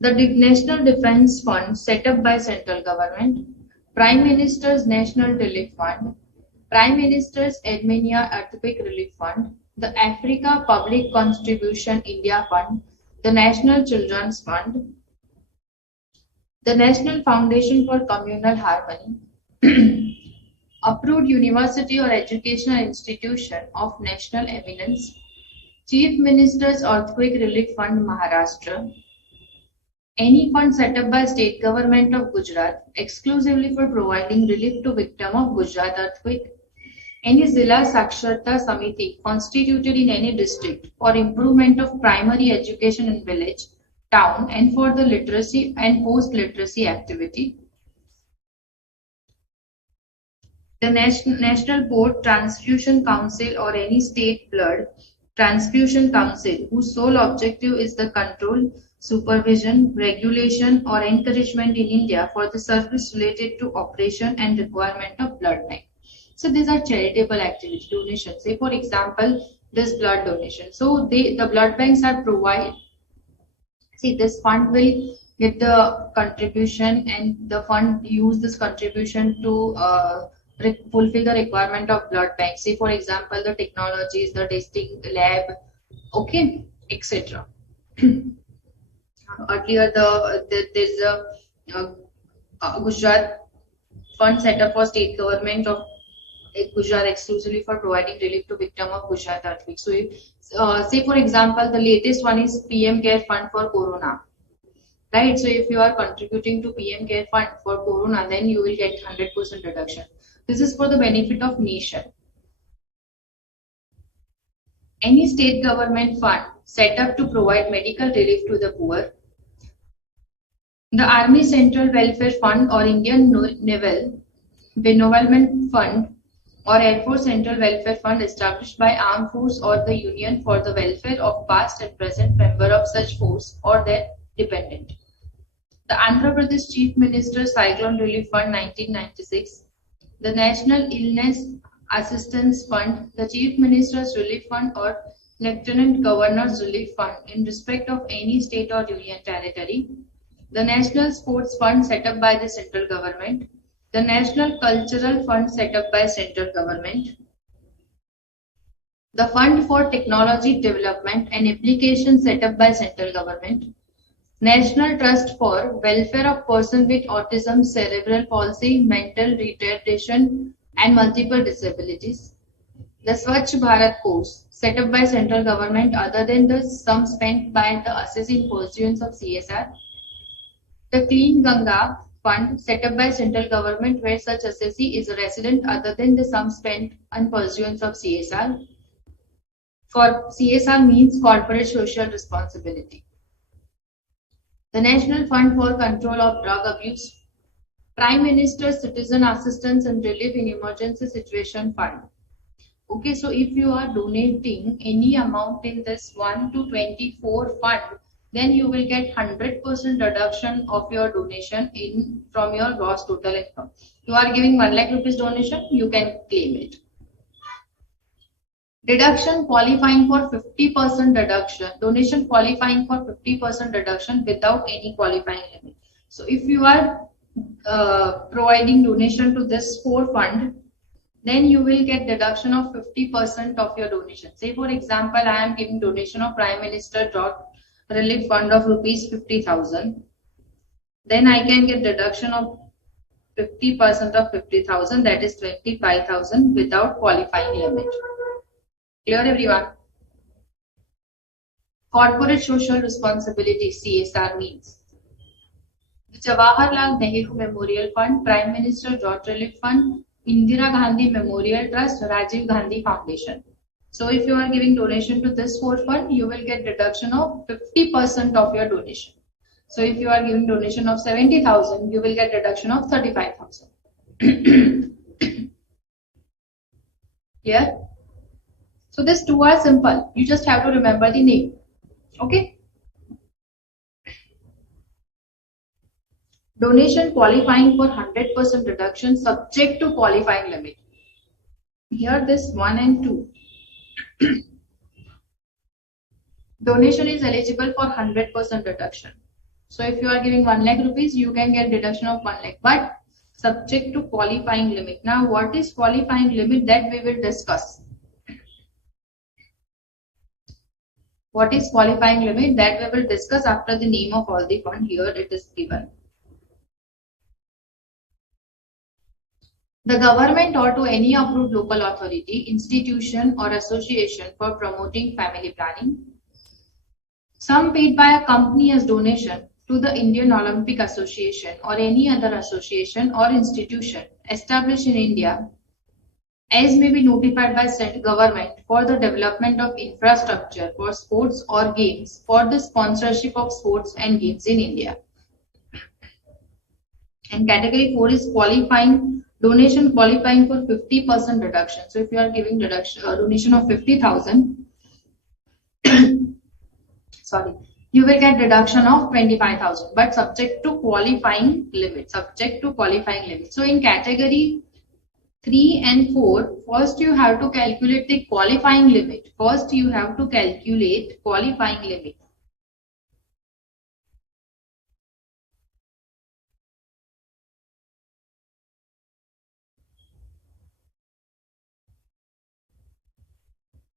The National Defence Fund set up by central government, Prime Minister's National Relief Fund, Prime Minister's Armenia Earthquake Relief Fund, the Africa Public Contribution India Fund, the National Children's Fund, the National Foundation for Communal Harmony, approved university or educational institution of national eminence, Chief Minister's Earthquake Relief Fund Maharashtra, any fund set up by state government of Gujarat exclusively for providing relief to victim of Gujarat earthquake, any Zilla Saksharta Samiti constituted in any district for improvement of primary education in village, town and for the literacy and post-literacy activity, the National Blood Transfusion Council or any state blood transfusion council whose sole objective is the control, supervision, regulation or encouragement in India for the service related to operation and requirement of blood bank. So these are charitable activities, donations. Say for example, this blood donation. So the blood banks are provided. See, this fund will get the contribution and the fund use this contribution to fulfill the requirement of blood bank. Say for example, the technologies, the testing lab. Okay. etc. Earlier, there's Gujarat fund set up for state government of Gujarat exclusively for providing relief to victim of Gujarat earthquake. So, if, say for example, the latest one is PM Care Fund for Corona, right? So, if you are contributing to PM Care Fund for Corona, then you will get 100% deduction. This is for the benefit of nation. Any state government fund set up to provide medical relief to the poor. The Army Central Welfare Fund or Indian Naval Benevolent Fund or Air Force Central Welfare Fund established by Armed Force or the Union for the welfare of past and present member of such force or their dependent. The Andhra Pradesh Chief Minister Cyclone Relief Fund 1996. The National Illness Assistance Fund, the Chief Minister's Relief Fund or Lieutenant Governor's Relief Fund in respect of any state or union territory. The National Sports Fund set up by the central government. The National Cultural Fund set up by central government. The Fund for Technology Development and Application set up by central government. National Trust for Welfare of Persons with Autism, Cerebral Palsy, Mental Retardation and Multiple Disabilities. The Swachh Bharat Course set up by central government other than the sum spent by the assessing pursuance of CSR. The Clean Ganga Fund set up by central government where such assessee is a resident other than the sum spent on pursuance of CSR. For CSR means Corporate Social Responsibility. The National Fund for Control of Drug Abuse. Prime Minister's Citizen Assistance and Relief in Emergency Situation Fund. Okay, so if you are donating any amount in this 1 to 24 fund, then you will get 100% deduction of your donation from your gross total income. You are giving 1 lakh rupees donation, you can claim it. Deduction qualifying for 50% deduction. Donation qualifying for 50% deduction without any qualifying limit. So if you are providing donation to this 4 fund, then you will get deduction of 50% of your donation. Say for example, I am giving donation of Prime Minister Drought Relief Fund of rupees 50,000. Then I can get deduction of 50% of 50,000, that is 25,000 without qualifying limit. Clear everyone? Corporate Social Responsibility CSR means the Jawaharlal Nehru Memorial Fund, Prime Minister Drought Relief Fund, Indira Gandhi Memorial Trust, Rajiv Gandhi Foundation. So if you are giving donation to this 4 fund, you will get deduction of 50% of your donation. So if you are giving donation of 70,000, you will get deduction of 35,000. Clear? So these 2 are simple. You just have to remember the name. Okay? Donation qualifying for 100% deduction subject to qualifying limit. Here this 1 and 2. Donation is eligible for 100% deduction. So if you are giving 1 lakh rupees, you can get deduction of 1 lakh, but subject to qualifying limit. Now what is qualifying limit, that we will discuss. What is qualifying limit, that we will discuss after the name of all the fund. Here it is given. The government or to any approved local authority, institution or association for promoting family planning. Sum paid by a company as donation to the Indian Olympic Association or any other association or institution established in India as may be notified by state government for the development of infrastructure for sports or games for the sponsorship of sports and games in India. And category 4 is qualifying donation qualifying for 50% deduction. So if you are giving donation of 50,000, sorry, you will get deduction of 25,000, but subject to qualifying limit. Subject to qualifying limit. So in category 3 and 4, first you have to calculate the qualifying limit. First you have to calculate qualifying limit.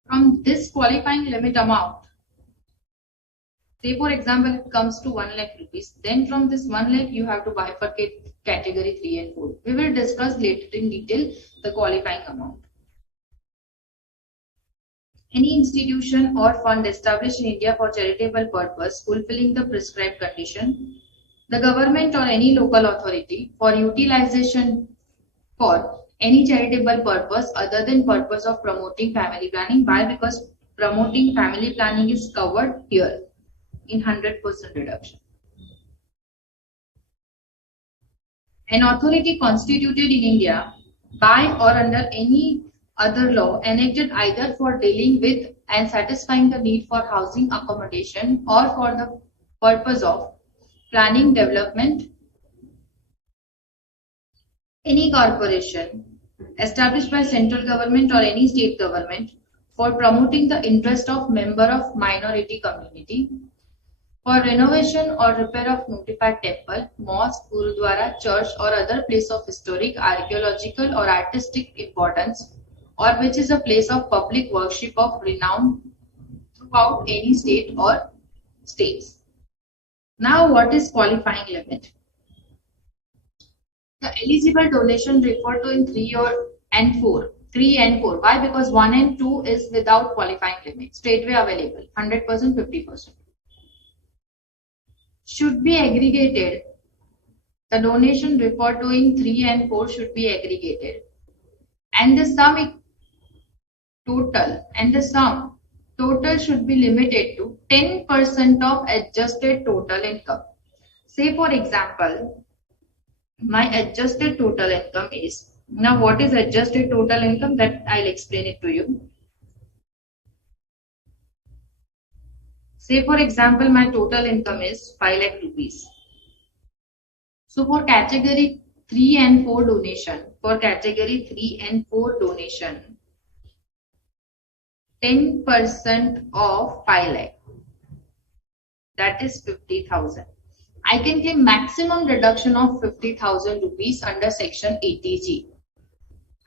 From this qualifying limit amount, Say for example, it comes to 1 lakh rupees. Then from this 1 lakh, you have to bifurcate category 3 and 4. We will discuss later in detail the qualifying amount. Any institution or fund established in India for charitable purpose fulfilling the prescribed condition, the government or any local authority for utilization for any charitable purpose other than purpose of promoting family planning. Why? Because promoting family planning is covered here in 100% reduction. An authority constituted in India by or under any other law enacted either for dealing with and satisfying the need for housing accommodation or for the purpose of planning development. Any corporation established by central government or any state government for promoting the interest of member of minority community, for renovation or repair of notified temple, mosque, gurudwara, church or other place of historic, archaeological or artistic importance, or which is a place of public worship of renown throughout any state or states. Now, what is qualifying limit? The eligible donation referred to in 3 and 4. 3 and 4. Why? Because 1 and 2 is without qualifying limit. Straightway available. 100%, 50%. Should be aggregated. The donation referred to in 3 and 4 should be aggregated. And the sum total should be limited to 10% of adjusted total income. Say for example, my adjusted total income is, now what is adjusted total income? That I'll explain it to you. Say for example, my total income is 5 lakh rupees. So for category 3 and 4 donation, 10% of 5 lakh, that is 50,000. I can claim maximum deduction of 50,000 rupees under section 80G.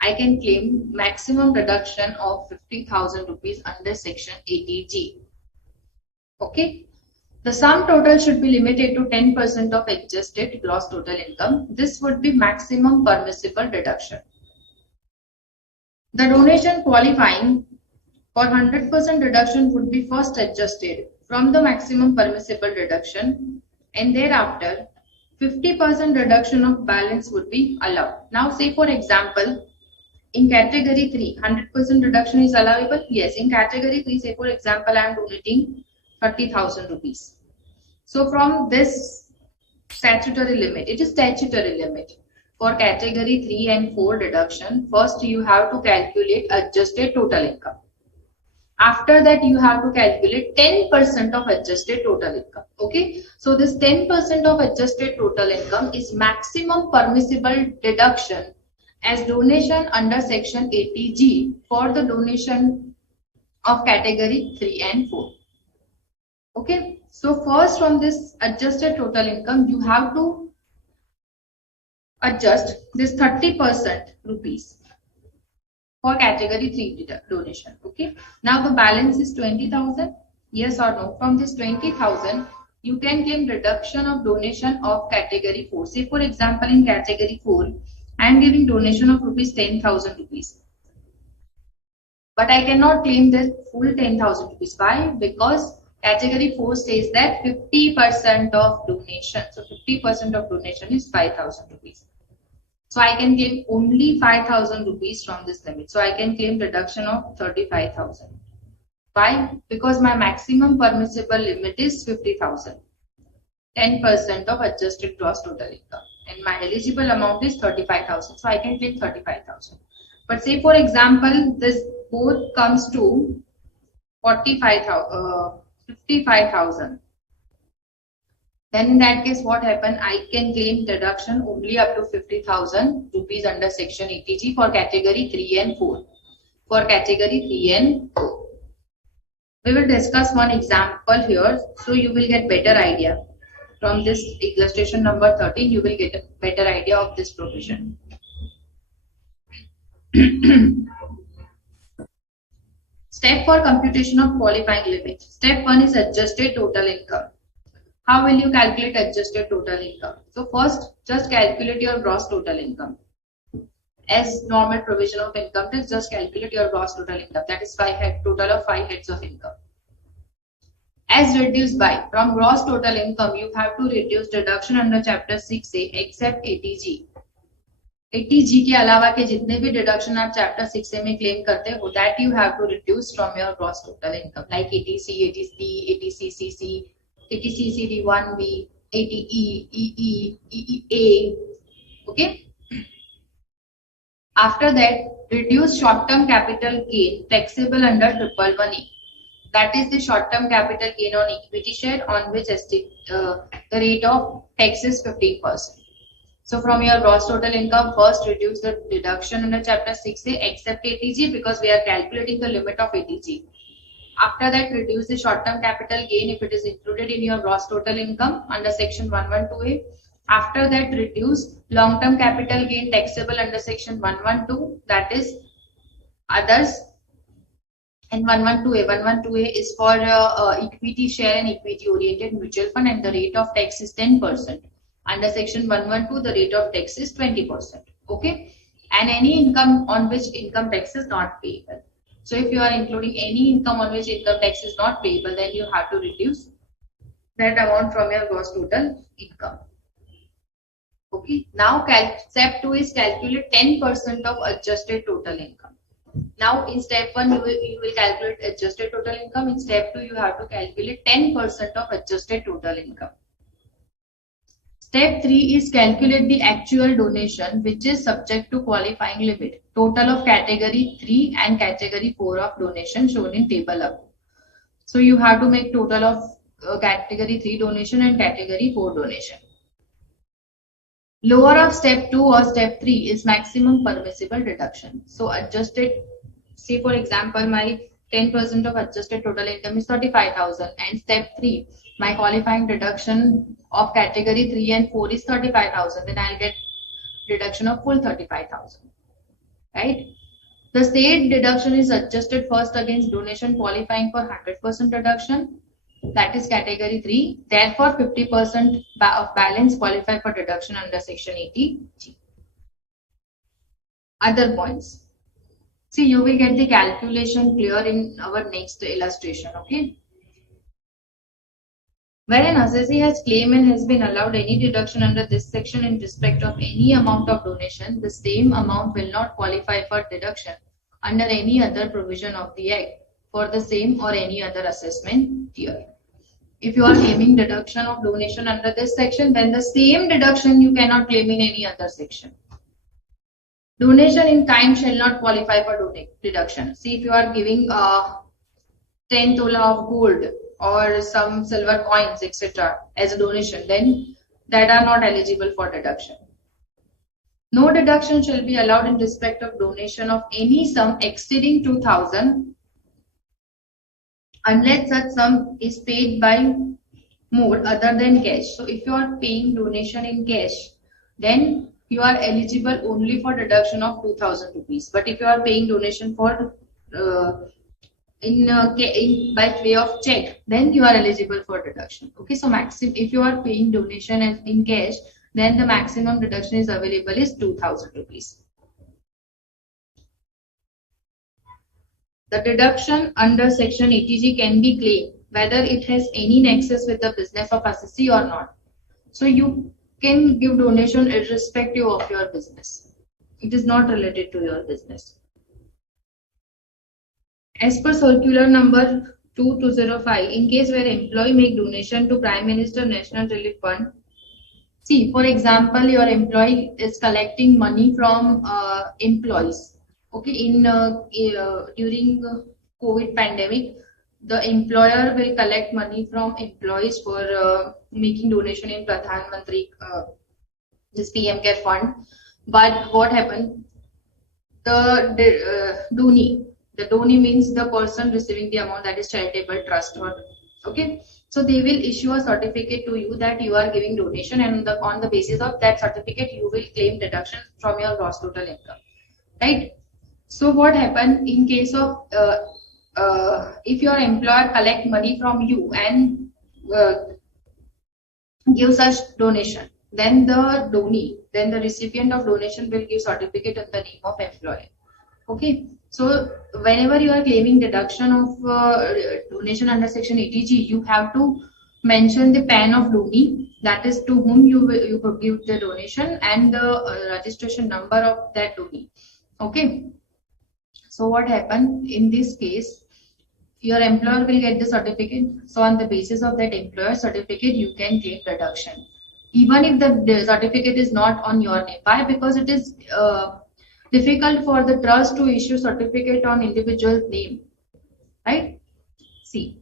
I can claim maximum deduction of 50,000 rupees under section 80G. Okay. The sum total should be limited to 10% of adjusted gross total income. This would be maximum permissible deduction. The donation qualifying for 100% deduction would be first adjusted from the maximum permissible deduction, and thereafter 50% reduction of balance would be allowed. Now say for example, in category 3, 100% reduction is allowable. Yes, in category 3, say for example, I am donating 30,000 rupees. So from this statutory limit, it is statutory limit. For category 3 and 4 deduction, first you have to calculate adjusted total income. After that, you have to calculate 10% of adjusted total income. Okay. So this 10% of adjusted total income is maximum permissible deduction as donation under section 80G for the donation of category 3 and 4. Okay. So first from this adjusted total income, you have to adjust this 30% rupees for category 3 donation. Okay. Now the balance is 20,000. Yes or no? From this 20,000, you can claim reduction of donation of category 4. Say for example, in category 4, I am giving donation of rupees 10,000 rupees. But I cannot claim the full 10,000 rupees. Why? Because category 4 says that 50% of donation. So 50% of donation is 5,000 rupees. So I can claim only 5,000 rupees from this limit. So I can claim reduction of 35,000. Why? Because my maximum permissible limit is 50,000. 10% of adjusted gross total income. And my eligible amount is 35,000. So I can claim 35,000. But say for example, this both comes to 55,000. Then in that case, what happened? I can claim deduction only up to 50,000 rupees under section 80G for category 3 and 4. For category 3 and 4. We will discuss one example here, so you will get better idea. From this illustration number 13, you will get a better idea of this provision. Step for computation of qualifying limit. Step 1 is adjusted total income. How will you calculate adjusted total income? So first, just calculate your gross total income. As normal provision of income tax, just calculate your gross total income. That is total of 5 heads of income. As reduced by, from gross total income, you have to reduce deduction under chapter 6A except ATG. ATG के अलावा के जितने भी deduction आप chapter 6A में claim करते हो, that you have to reduce from your gross total income, like ATC, ATC, ATCCC, ATCCD 1B, ATE, EE, EEA. Okay. After that, reduce short-term capital gain taxable under 111A. That is the short-term capital gain on equity share on which the rate of tax is 15%. So from your gross total income, first reduce the deduction under chapter 6A except ATG because we are calculating the limit of ATG. After that, reduce the short-term capital gain if it is included in your gross total income under section 112A. After that, reduce long-term capital gain taxable under section 112, that is others. And 112A. 112A is for equity share and equity oriented mutual fund, and the rate of tax is 10%. Under section 112, the rate of tax is 20%. Okay. And any income on which income tax is not payable. So if you are including any income on which income tax is not payable, then you have to reduce that amount from your gross total income. Okay. Now step 2 is calculate 10% of adjusted total income. Now in step 1 you will calculate adjusted total income. In step 2 you have to calculate 10% of adjusted total income. Step 3 is calculate the actual donation which is subject to qualifying limit. Total of category 3 and category 4 of donation shown in table above. So you have to make total of category 3 donation and category 4 donation. Lower of step 2 or step 3 is maximum permissible deduction. So adjusted, say for example, my 10% of adjusted total income is 35,000, and step 3, my qualifying deduction of category 3 and 4 is 35,000, then I'll get deduction of full 35,000. Right? The state deduction is adjusted first against donation qualifying for 100% deduction. That is category 3. Therefore, 50% of balance qualify for deduction under section 80G. Other points. See, you will get the calculation clear in our next illustration. Okay. Where an assessee has claimed and has been allowed any deduction under this section in respect of any amount of donation, the same amount will not qualify for deduction under any other provision of the Act for the same or any other assessment year. If you are claiming deduction of donation under this section, then the same deduction you cannot claim in any other section. Donation in kind shall not qualify for deduction. See, if you are giving 10 tola of gold or some silver coins, etc. as a donation, then that are not eligible for deduction. No deduction shall be allowed in respect of donation of any sum exceeding 2,000 unless such sum is paid by mode other than cash. So if you are paying donation in cash, then you are eligible only for deduction of 2,000 rupees. But if you are paying donation for by way of check, then you are eligible for deduction. Okay, so if you are paying donation in cash, then the maximum deduction is available is 2,000 rupees. The deduction under section 80G can be claimed whether it has any nexus with the business of assessee or not. So you can give donation irrespective of your business. It is not related to your business. As per circular number 2205, in case where employee make donation to Prime Minister National Relief Fund, see, for example, your employee is collecting money from employees. Okay, during COVID pandemic, the employer will collect money from employees for making donation in Pradhan Mantri, this PM Care Fund. But what happened? The donee means the person receiving the amount, that is charitable trust or okay. So they will issue a certificate to you that you are giving donation, and on the basis of that certificate, you will claim deduction from your gross total income, right? So what happened in case of if your employer collect money from you and give such donation, then the recipient of donation will give certificate in the name of employer. Okay, so whenever you are claiming deduction of donation under section 80G, you have to mention the PAN of donee, that is to whom you could give the donation, and the registration number of that donee. Okay, so what happened in this case? Your employer will get the certificate. So on the basis of that employer certificate, you can claim deduction, even if the certificate is not on your name. Why? Because it is difficult for the trust to issue certificate on individual's name, right? See,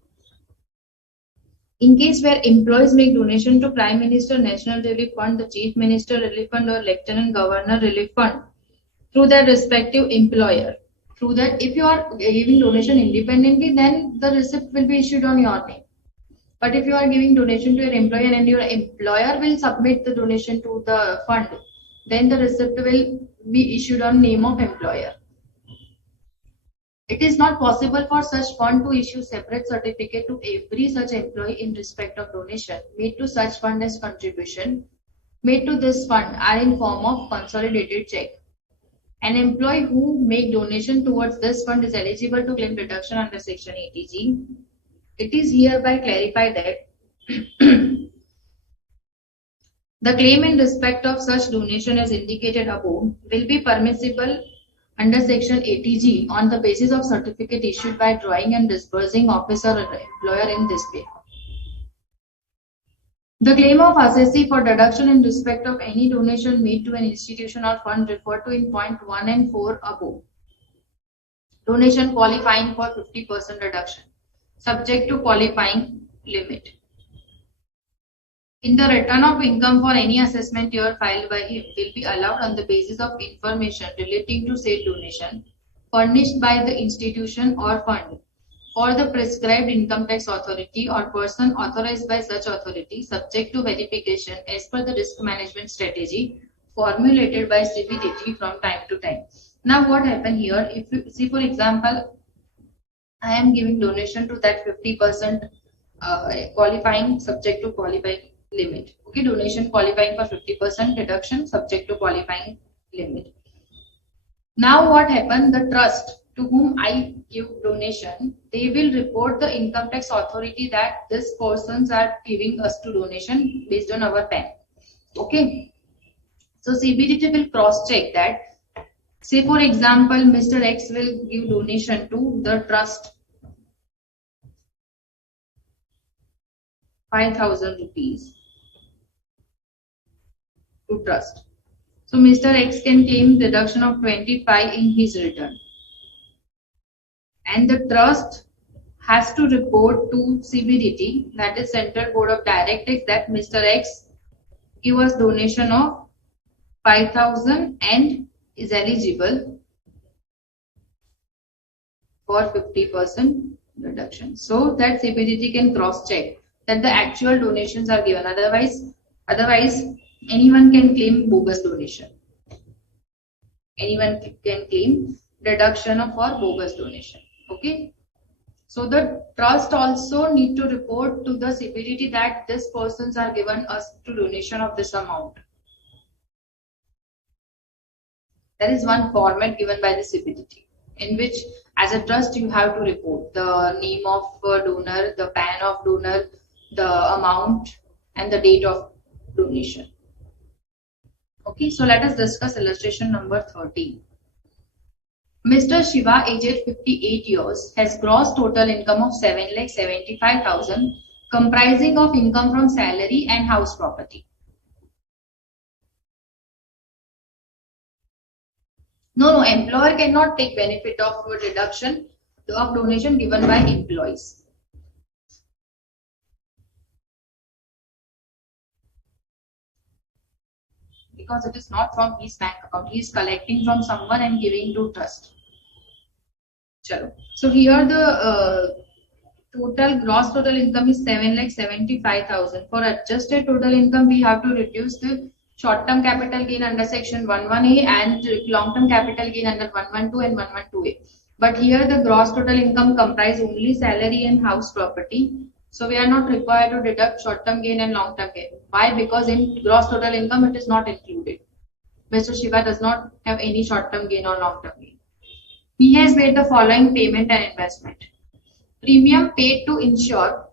in case where employees make donation to Prime Minister National Relief Fund, the Chief Minister Relief Fund, or Lieutenant Governor Relief Fund through their respective employer. Through that, if you are giving donation independently, then the receipt will be issued on your name. But if you are giving donation to your employer and your employer will submit the donation to the fund, then the receipt will be issued on name of employer. It is not possible for such fund to issue separate certificate to every such employee in respect of donation made to such fund as contribution made to this fund are in form of consolidated check. An employee who make donation towards this fund is eligible to claim deduction under section 80G. It is hereby clarified that the claim in respect of such donation as indicated above will be permissible under section 80G on the basis of certificate issued by drawing and disbursing officer or employer in this way. The claim of assessee for deduction in respect of any donation made to an institution or fund referred to in point 1 and 4 above. Donation qualifying for 50% deduction, subject to qualifying limit. In the return of income for any assessment year filed by him will be allowed on the basis of information relating to said donation furnished by the institution or fund or the prescribed income tax authority or person authorized by such authority, subject to verification as per the risk management strategy formulated by CBDT from time to time. Now what happened here, if you see, for example, I am giving donation to that 50% qualifying subject to qualifying limit. Okay, donation qualifying for 50% deduction subject to qualifying limit. Now what happened, the trust to whom I give donation, they will report the income tax authority that this persons are giving us to donation based on our PAN. Okay, so CBDT will cross check that. Say for example, Mr. X will give donation to the trust 5,000 rupees to trust. So Mr. X can claim deduction of 25 in his return. And the trust has to report to CBDT, that is Central Board of Directors, that Mr. X give us donation of 5,000 and is eligible for 50% reduction. So that CBDT can cross check that the actual donations are given. Otherwise, anyone can claim bogus donation. Anyone can claim deduction for bogus donation. Okay, so the trust also need to report to the CBDT that this persons are given us to donation of this amount. There is one format given by the CBDT in which as a trust you have to report the name of donor, the PAN of donor, the amount and the date of donation. Okay, so let us discuss illustration number 13. Mr. Shiva, aged 58 years, has gross total income of 7,75,000, comprising of income from salary and house property. No, employer cannot take benefit of deduction of donation given by employees. Because it is not from his bank account, he is collecting from someone and giving to trust. Chalo. So here the gross total income is 7,75,000. For adjusted total income, we have to reduce the short-term capital gain under section 11A and long-term capital gain under 112 and 112A. But here the gross total income comprise only salary and house property. So we are not required to deduct short-term gain and long-term gain. Why? Because in gross total income it is not included. Mr. Shiva does not have any short-term gain or long-term gain. He has made the following payment and investment. Premium paid to insure.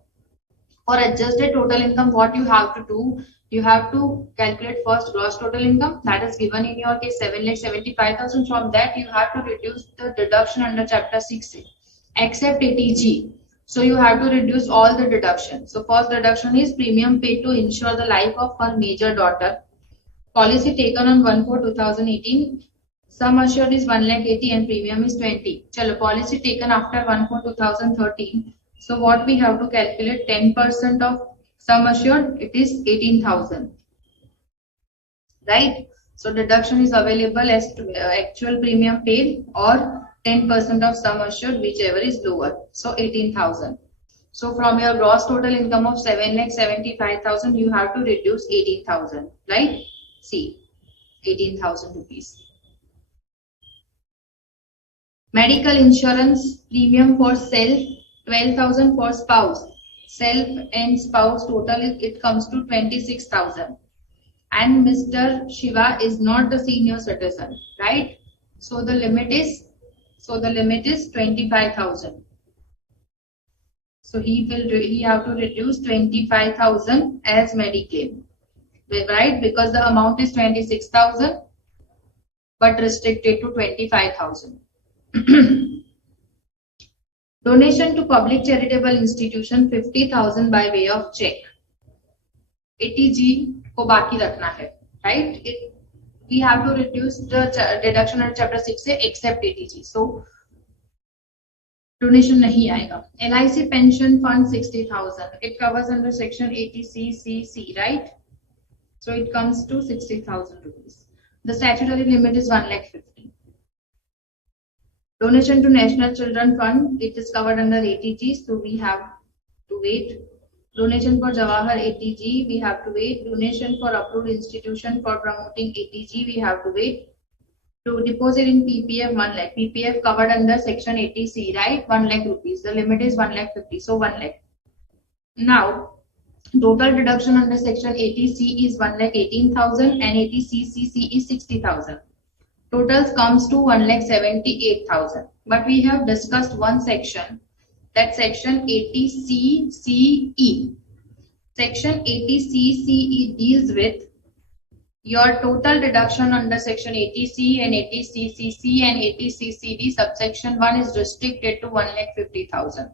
For adjusted total income, what you have to do, you have to calculate first gross total income, that is given in your case 7,75,000. From that you have to reduce the deduction under chapter 6 except ATG. So you have to reduce all the deductions. So first deduction is premium paid to insure the life of her major daughter. Policy taken on 1/4/2018. Sum assured is 1,80,000 and premium is 20. Chalo, policy taken after 1/4/2013. So what we have to calculate, 10% of sum assured, it is 18,000. Right? So deduction is available as actual premium paid or 10% of sum assured, whichever is lower. So 18,000. So from your gross total income of 7,75,000, you have to reduce 18,000. Right? See, 18,000 rupees. Medical insurance premium for self, 12,000 for spouse. Self and spouse total it comes to 26,000. And Mr. Shiva is not the senior citizen, right? So the limit is 25,000. So he have to reduce 25,000 as Mediclaim, right? Because the amount is 26,000, but restricted to 25,000. Donation to public charitable institution 50,000 by way of check. ATG को बाकी रखना है, right? We have to reduce the deduction under chapter 6 से except ATG. So donation नहीं आएगा. LIC pension fund 60,000. It covers under section 80C, right? So it comes to 60,000 rupees. The statutory limit is 1,50,000. Donation to National Children Fund, it is covered under ATG, so we have to wait. Donation for Jawahar ATG, we have to wait. Donation for approved institution for promoting ATG, we have to wait. To deposit in PPF 1 lakh. PPF covered under section 80C, right? 1 lakh rupees. The limit is 1,50,000, so 1 lakh. Now, total deduction under section 80C is 1,18,000 and 80CCC is 60,000. Totals comes to 1,78,000. But we have discussed one section, that section 80CCE. Section 80CCE deals with your total deduction under section 80C and 80CCC and 80CCD. Subsection 1 is restricted to 1,50,000.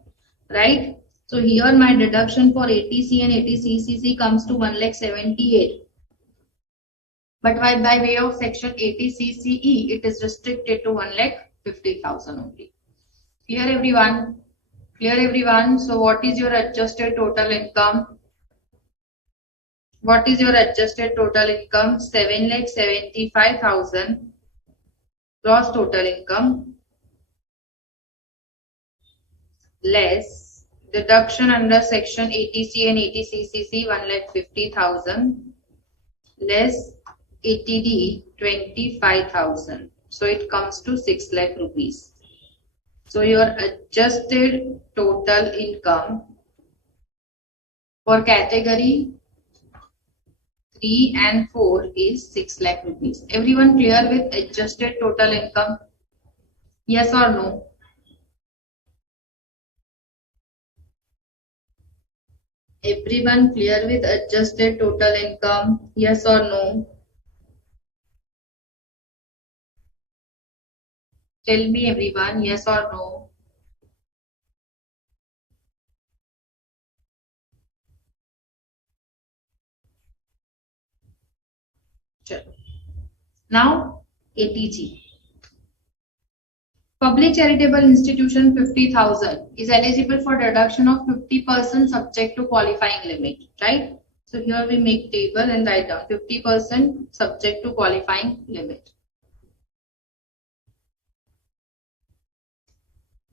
Right? So here my deduction for 80C and 80CCC comes to 1,78,000. But by way of section 80CCE, it is restricted to 1,50,000 only. Clear everyone? Clear everyone? So what is your adjusted total income? What is your adjusted total income? 7,75,000 gross total income less deduction under section 80C and 80CCC 1,50,000 less ATD 25,000. So it comes to 6 lakh rupees. So your adjusted total income for category 3 and 4 is 6 lakh rupees. Everyone clear with adjusted total income? Yes or no? Everyone clear with adjusted total income? Yes or no? Tell me everyone, yes or no? Sure. Now ATG. Public charitable institution 50,000 is eligible for deduction of 50% subject to qualifying limit, right? So here we make table and write down 50% subject to qualifying limit.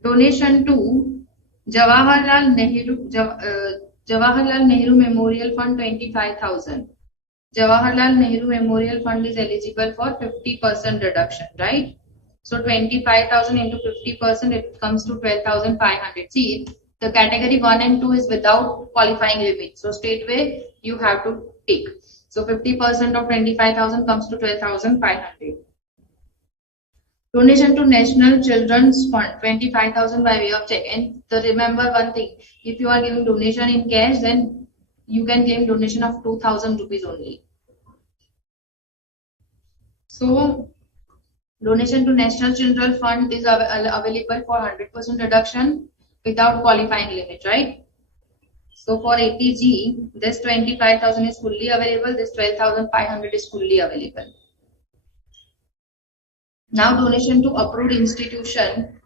Donation to Jawaharlal Nehru Memorial Fund 25,000. Jawaharlal Nehru Memorial Fund is eligible for 50% reduction, right? So 25,000 into 50%, it comes to 12,500. See, the category 1 and 2 is without qualifying limit. So straightway you have to take. So 50% of 25,000 comes to 12,500. Donation to National Children's Fund, 25,000 by way of check. And remember one thing, if you are giving donation in cash, then you can claim donation of 2,000 rupees only. So donation to National Children's Fund is available for 100% deduction without qualifying limit, right? So for APG, this 25,000 is fully available, this 12,500 is fully available. Now donation to approved institution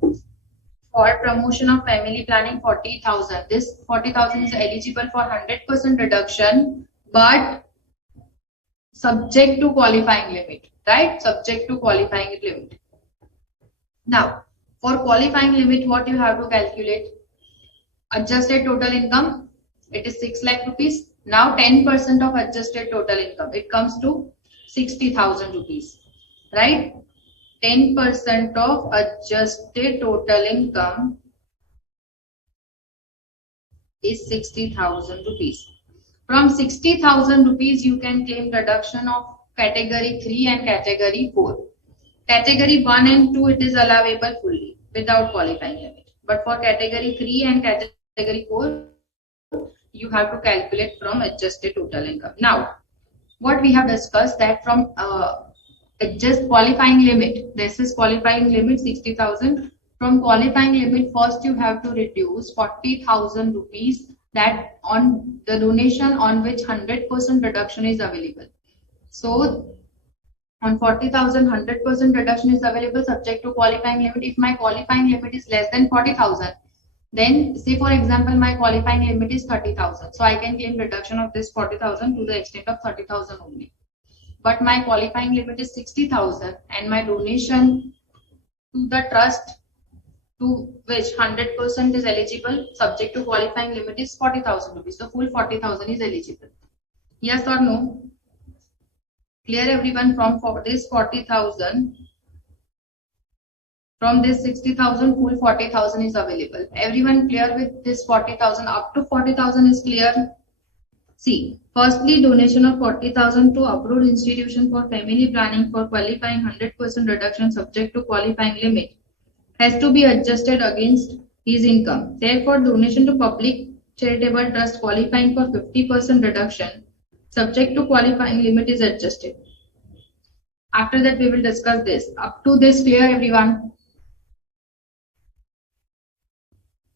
for promotion of family planning, 40,000. This 40,000 is eligible for 100% reduction, but subject to qualifying limit, right? Subject to qualifying limit. Now, for qualifying limit, what you have to calculate? Adjusted total income, it is 6 lakh rupees. Now 10% of adjusted total income, it comes to 60,000 rupees, right? 10% of adjusted total income is 60,000 rupees. From 60,000 rupees, you can claim reduction of category 3 and category 4. Category 1 and 2, it is allowable fully without qualifying limit. But for category 3 and category 4, you have to calculate from adjusted total income. Now, what we have discussed that from adjust qualifying limit, this is qualifying limit 60,000. From qualifying limit, first you have to reduce 40,000 rupees that on the donation on which 100% reduction is available. So on 40,000, 100% reduction is available subject to qualifying limit. If my qualifying limit is less than 40,000, then say for example my qualifying limit is 30,000. So I can claim reduction of this 40,000 to the extent of 30,000 only. But my qualifying limit is 60,000 and my donation to the trust to which 100% is eligible subject to qualifying limit is 40,000 rupees. So full 40,000 is eligible. Yes or no? Clear everyone? From this 40,000, from this 60,000, full 40,000 is available. Everyone clear with this 40,000? Up to 40,000 is clear? See, firstly, donation of 40,000 to approved institution for family planning for qualifying 100% reduction subject to qualifying limit has to be adjusted against his income. Therefore, donation to public charitable trust qualifying for 50% reduction subject to qualifying limit is adjusted. After that, we will discuss this. Up to this, clear everyone?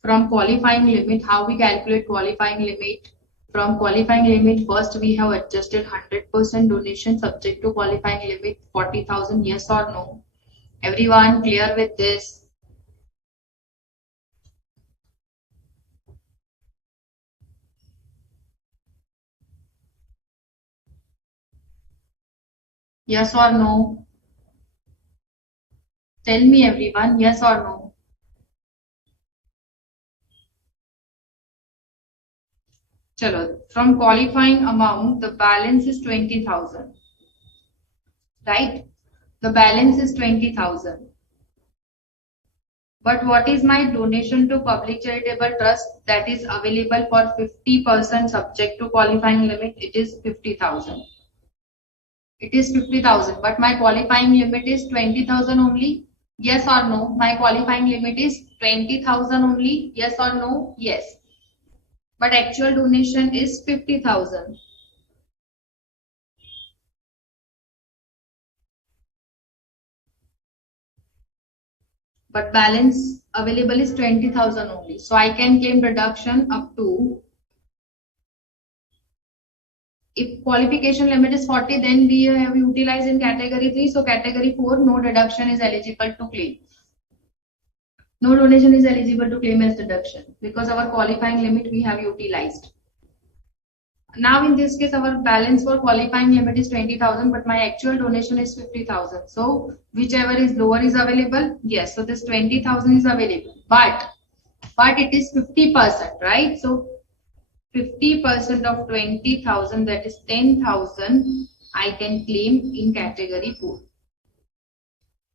From qualifying limit, how we calculate qualifying limit? From qualifying limit, first we have adjusted 100% donation subject to qualifying limit 40,000. Yes or no? Everyone clear with this? Yes or no? Tell me everyone, yes or no? Chalo, from qualifying amount, the balance is 20,000. Right? The balance is 20,000. But what is my donation to public charitable trust that is available for 50% subject to qualifying limit? It is 50,000. It is 50,000, but my qualifying limit is 20,000 only. Yes or no? My qualifying limit is 20,000 only. Yes or no? Yes. But actual donation is 50,000. But balance available is 20,000 only. So I can claim reduction up to, if qualification limit is 40, then we have utilized in category 3. So category 4, no deduction is eligible to claim. No donation is eligible to claim as deduction because our qualifying limit we have utilized. Now in this case, our balance for qualifying limit is 20,000, but my actual donation is 50,000. So whichever is lower is available. Yes, so this 20,000 is available, but it is 50%, right? So 50% of 20,000, that is 10,000, I can claim in category 4.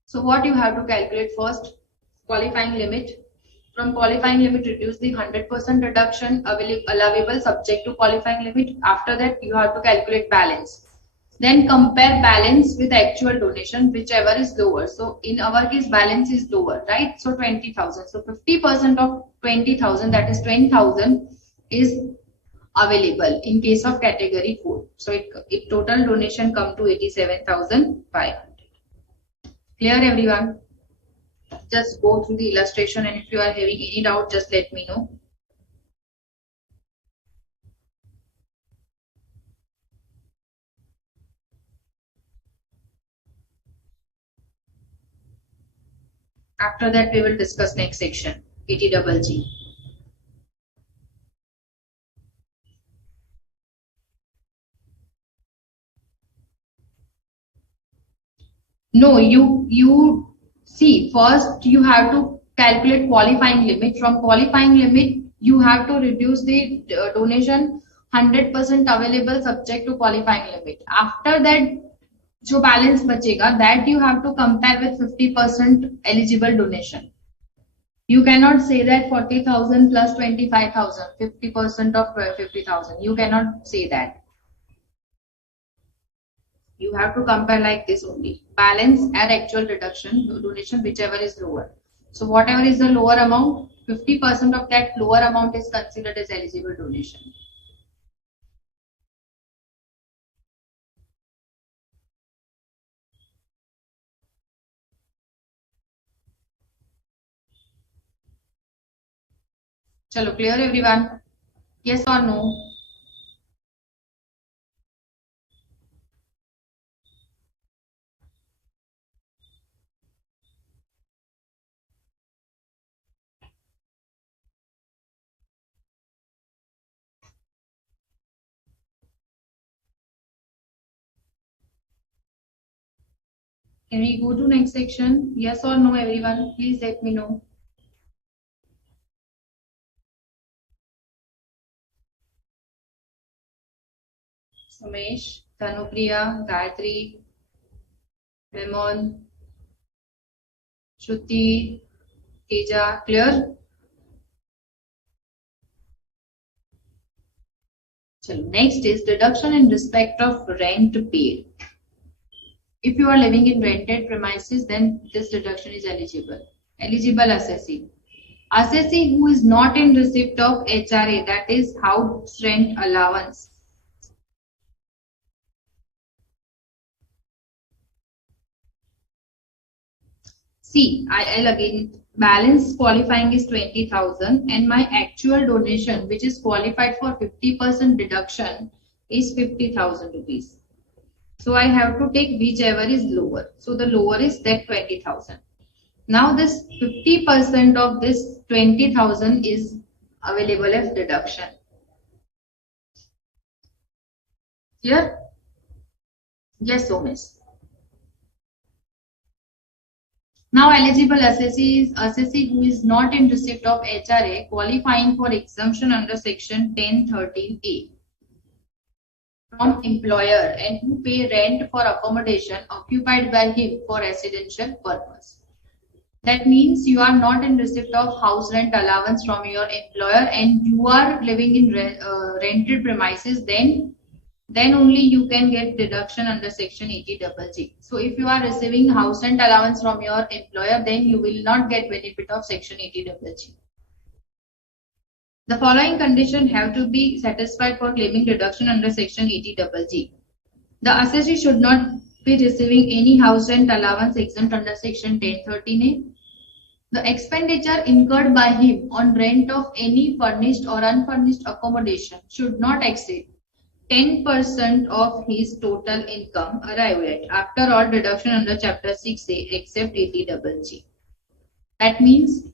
So what you have to calculate first? Qualifying limit. From qualifying limit, reduce the 100% deduction allowable subject to qualifying limit. After that, you have to calculate balance. Then compare balance with actual donation, whichever is lower. So in our case, balance is lower, right? So 20,000. So 50% of 20,000, that is 10,000, is available in case of category 4. So it total donation come to 87,500. Clear everyone? Just go through the illustration, and if you are having any doubt, just let me know. After that, we will discuss next section, ATGG. No, you see, first you have to calculate qualifying limit. From qualifying limit, you have to reduce the donation 100% available subject to qualifying limit. After that, जो balance बचेगा, that you have to compare with 50% eligible donation. You cannot say that 40,000 plus 25,000, 50% of 50,000. You cannot say that. You have to compare like this only. Balance and actual deduction, donation, whichever is lower. So whatever is the lower amount, 50% of that lower amount is considered as eligible donation. Chalo, clear everyone? Yes or no? Can we go to next section? Yes or no everyone? Please let me know. Sumesh, Tanupriya, Gayatri, Ramon, Shruti, Teja, clear? So next is deduction in respect of rent paid. If you are living in rented premises, then this deduction is eligible. Eligible assessee. Assessee who is not in receipt of HRA, that is house rent allowance. See, I'll again balance qualifying is 20,000 and my actual donation, which is qualified for 50% deduction, is 50,000 rupees. So I have to take whichever is lower. So the lower is that 20,000. Now this 50% of this 20,000 is available as deduction. Here? Yes, so miss. Now eligible assessee is assessee who is not in receipt of HRA qualifying for exemption under section 1013A from employer and who pay rent for accommodation occupied by him for residential purpose. That means you are not in receipt of house rent allowance from your employer and you are living in rented premises, then only you can get deduction under section 80GG. So if you are receiving house rent allowance from your employer, then you will not get benefit of section 80GG. The following conditions have to be satisfied for claiming deduction under section 80GG. The assessee should not be receiving any house rent allowance exempt under section 1013A. The expenditure incurred by him on rent of any furnished or unfurnished accommodation should not exceed 10% of his total income arrived at after all deduction under chapter 6A except 80GG. That means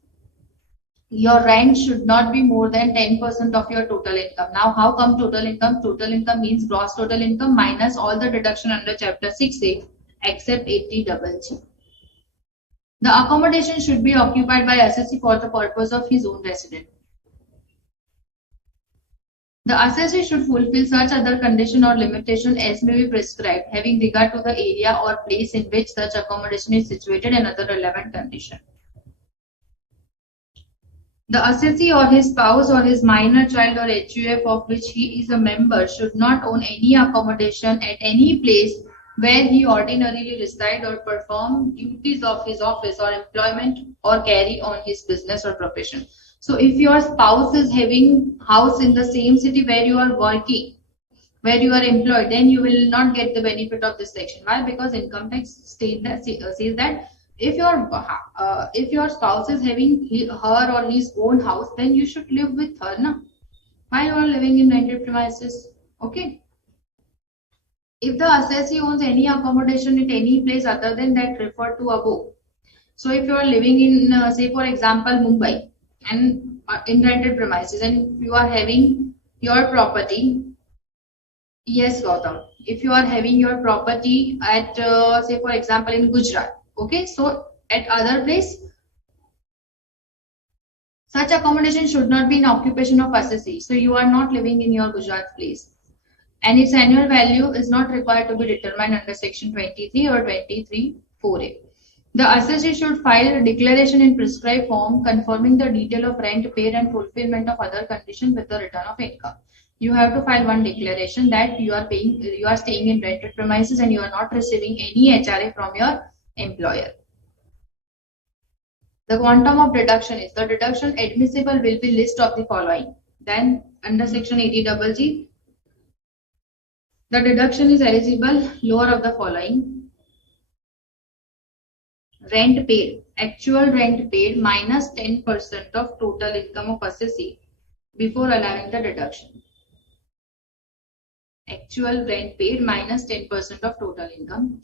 your rent should not be more than 10% of your total income. Now how come total income? Total income means gross total income minus all the deduction under chapter 6A except 80GG. The accommodation should be occupied by assessee for the purpose of his own residence. The assessee should fulfill such other condition or limitation as may be prescribed, having regard to the area or place in which such accommodation is situated and other relevant condition. The assessee or his spouse or his minor child or HUF of which he is a member should not own any accommodation at any place where he ordinarily reside or perform duties of his office or employment or carry on his business or profession. So if your spouse is having house in the same city where you are working, where you are employed, then you will not get the benefit of this section. Why? Because income tax says that if your spouse is having her or his own house, then you should live with her, na? Why you are living in rented premises? Okay. If the assessee owns any accommodation at any place other than that referred to above, so if you are living in, say for example, Mumbai and in rented premises, and you are having your property. Yes, Gautam. If you are having your property at, say for example, in Gujarat, okay, so at other place, such accommodation should not be in occupation of assessee. So you are not living in your Gujarat place. And its annual value is not required to be determined under section 23 or 23(4)(a). The assessee should file a declaration in prescribed form confirming the detail of rent paid and fulfillment of other conditions with the return of income. You have to file one declaration that you are staying in rented premises and you are not receiving any HRA from your employer. The quantum of deduction is, the deduction admissible will be list of the following. Then under section 80GG, the deduction is eligible lower of the following: rent paid, actual rent paid minus 10% of total income of assessee before allowing the deduction. Actual rent paid minus 10% of total income.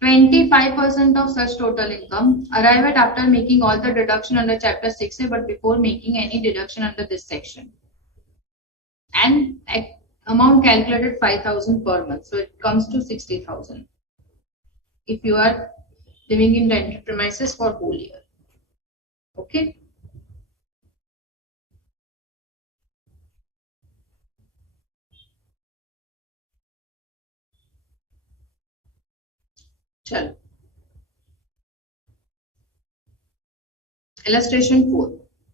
25% of such total income arrive at after making all the deduction under chapter 6A but before making any deduction under this section. And amount calculated 5,000 per month. So it comes to 60,000 if you are living in rented premises for whole year. Okay. Chalo. Illustration 4.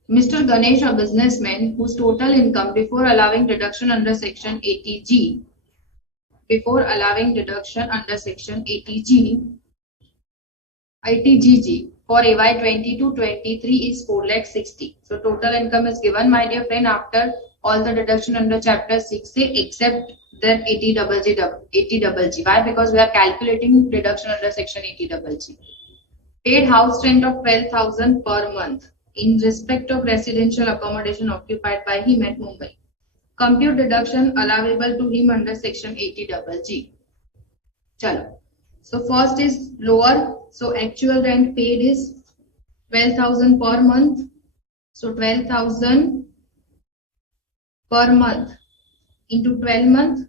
Mr. Ganesh, a businessman whose total income before allowing deduction under section 80G, ITGG for AY 22-23 is 4,60,000. So total income is given, my dear friend, after all the deduction under chapter 6A except then 80GG. Why? Because we are calculating deduction under section 80GG. Paid house rent of 12,000 per month in respect of residential accommodation occupied by him at Mumbai. Compute deduction allowable to him under section 80GG. Chalo. So first is lower. So actual rent paid is 12,000 per month. So 12,000 per month into 12 months,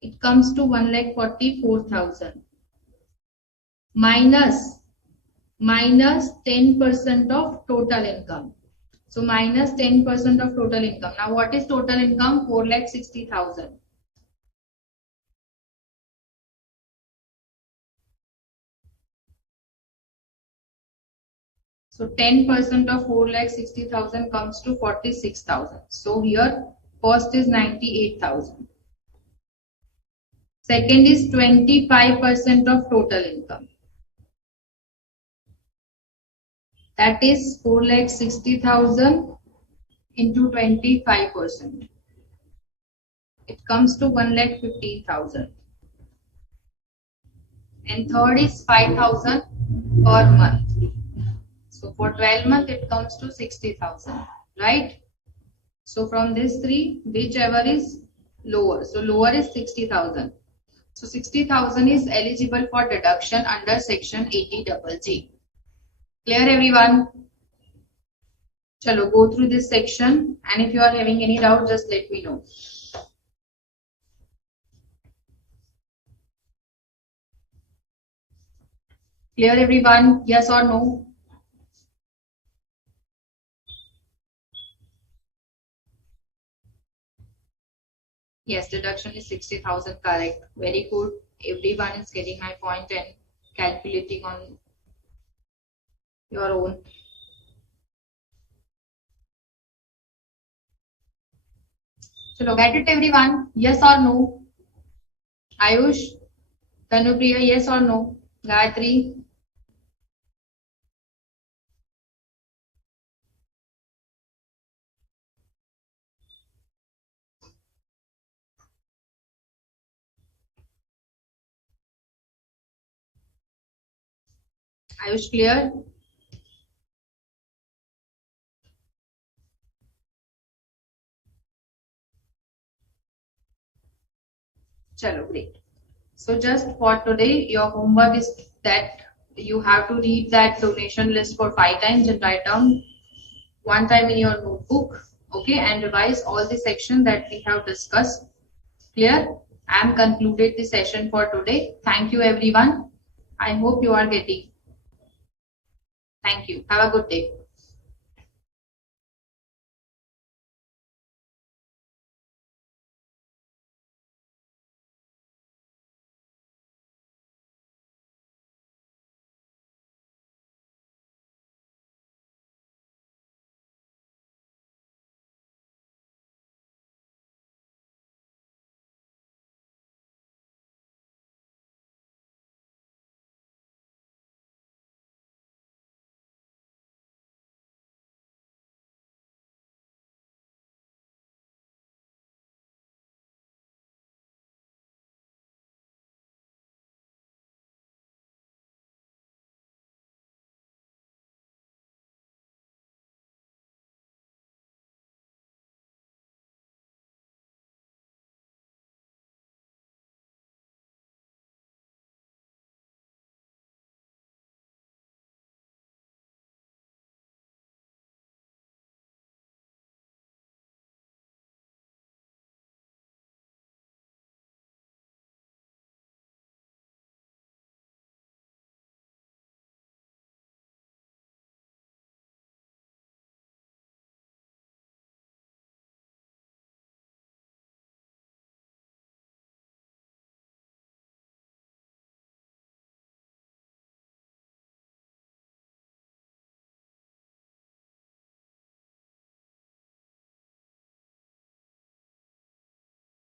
it comes to 1,44,000 minus 10% of total income. So minus 10% of total income. Now what is total income? 4,60,000. So 10% of 4,60,000 comes to 46,000. So here first is 98,000. Second is 25% of total income. That is 4,60,000 into 25%. It comes to 1,15,000. And third is 5,000 per month. So for 12 months it comes to 60,000, right? So from these three, whichever is lower. So lower is 60,000. So 60,000 is eligible for deduction under section 80GG. Clear everyone? Chalo, go through this section, and if you are having any doubt, just let me know. Clear everyone? Yes or no? Yes, deduction is 60,000, correct. Very good. Everyone is getting my point and calculating on your own. So get it everyone. Yes or no? Ayush, Tanupriya, yes or no? Gayatri, Ayush clear? Chalo, great. So just for today, your homework is that you have to read that donation list for 5 times and write down 1 time in your notebook, okay, and revise all the section that we have discussed. Clear? I am concluded the session for today. Thank you everyone. I hope you are getting. Thank you. Have a good day.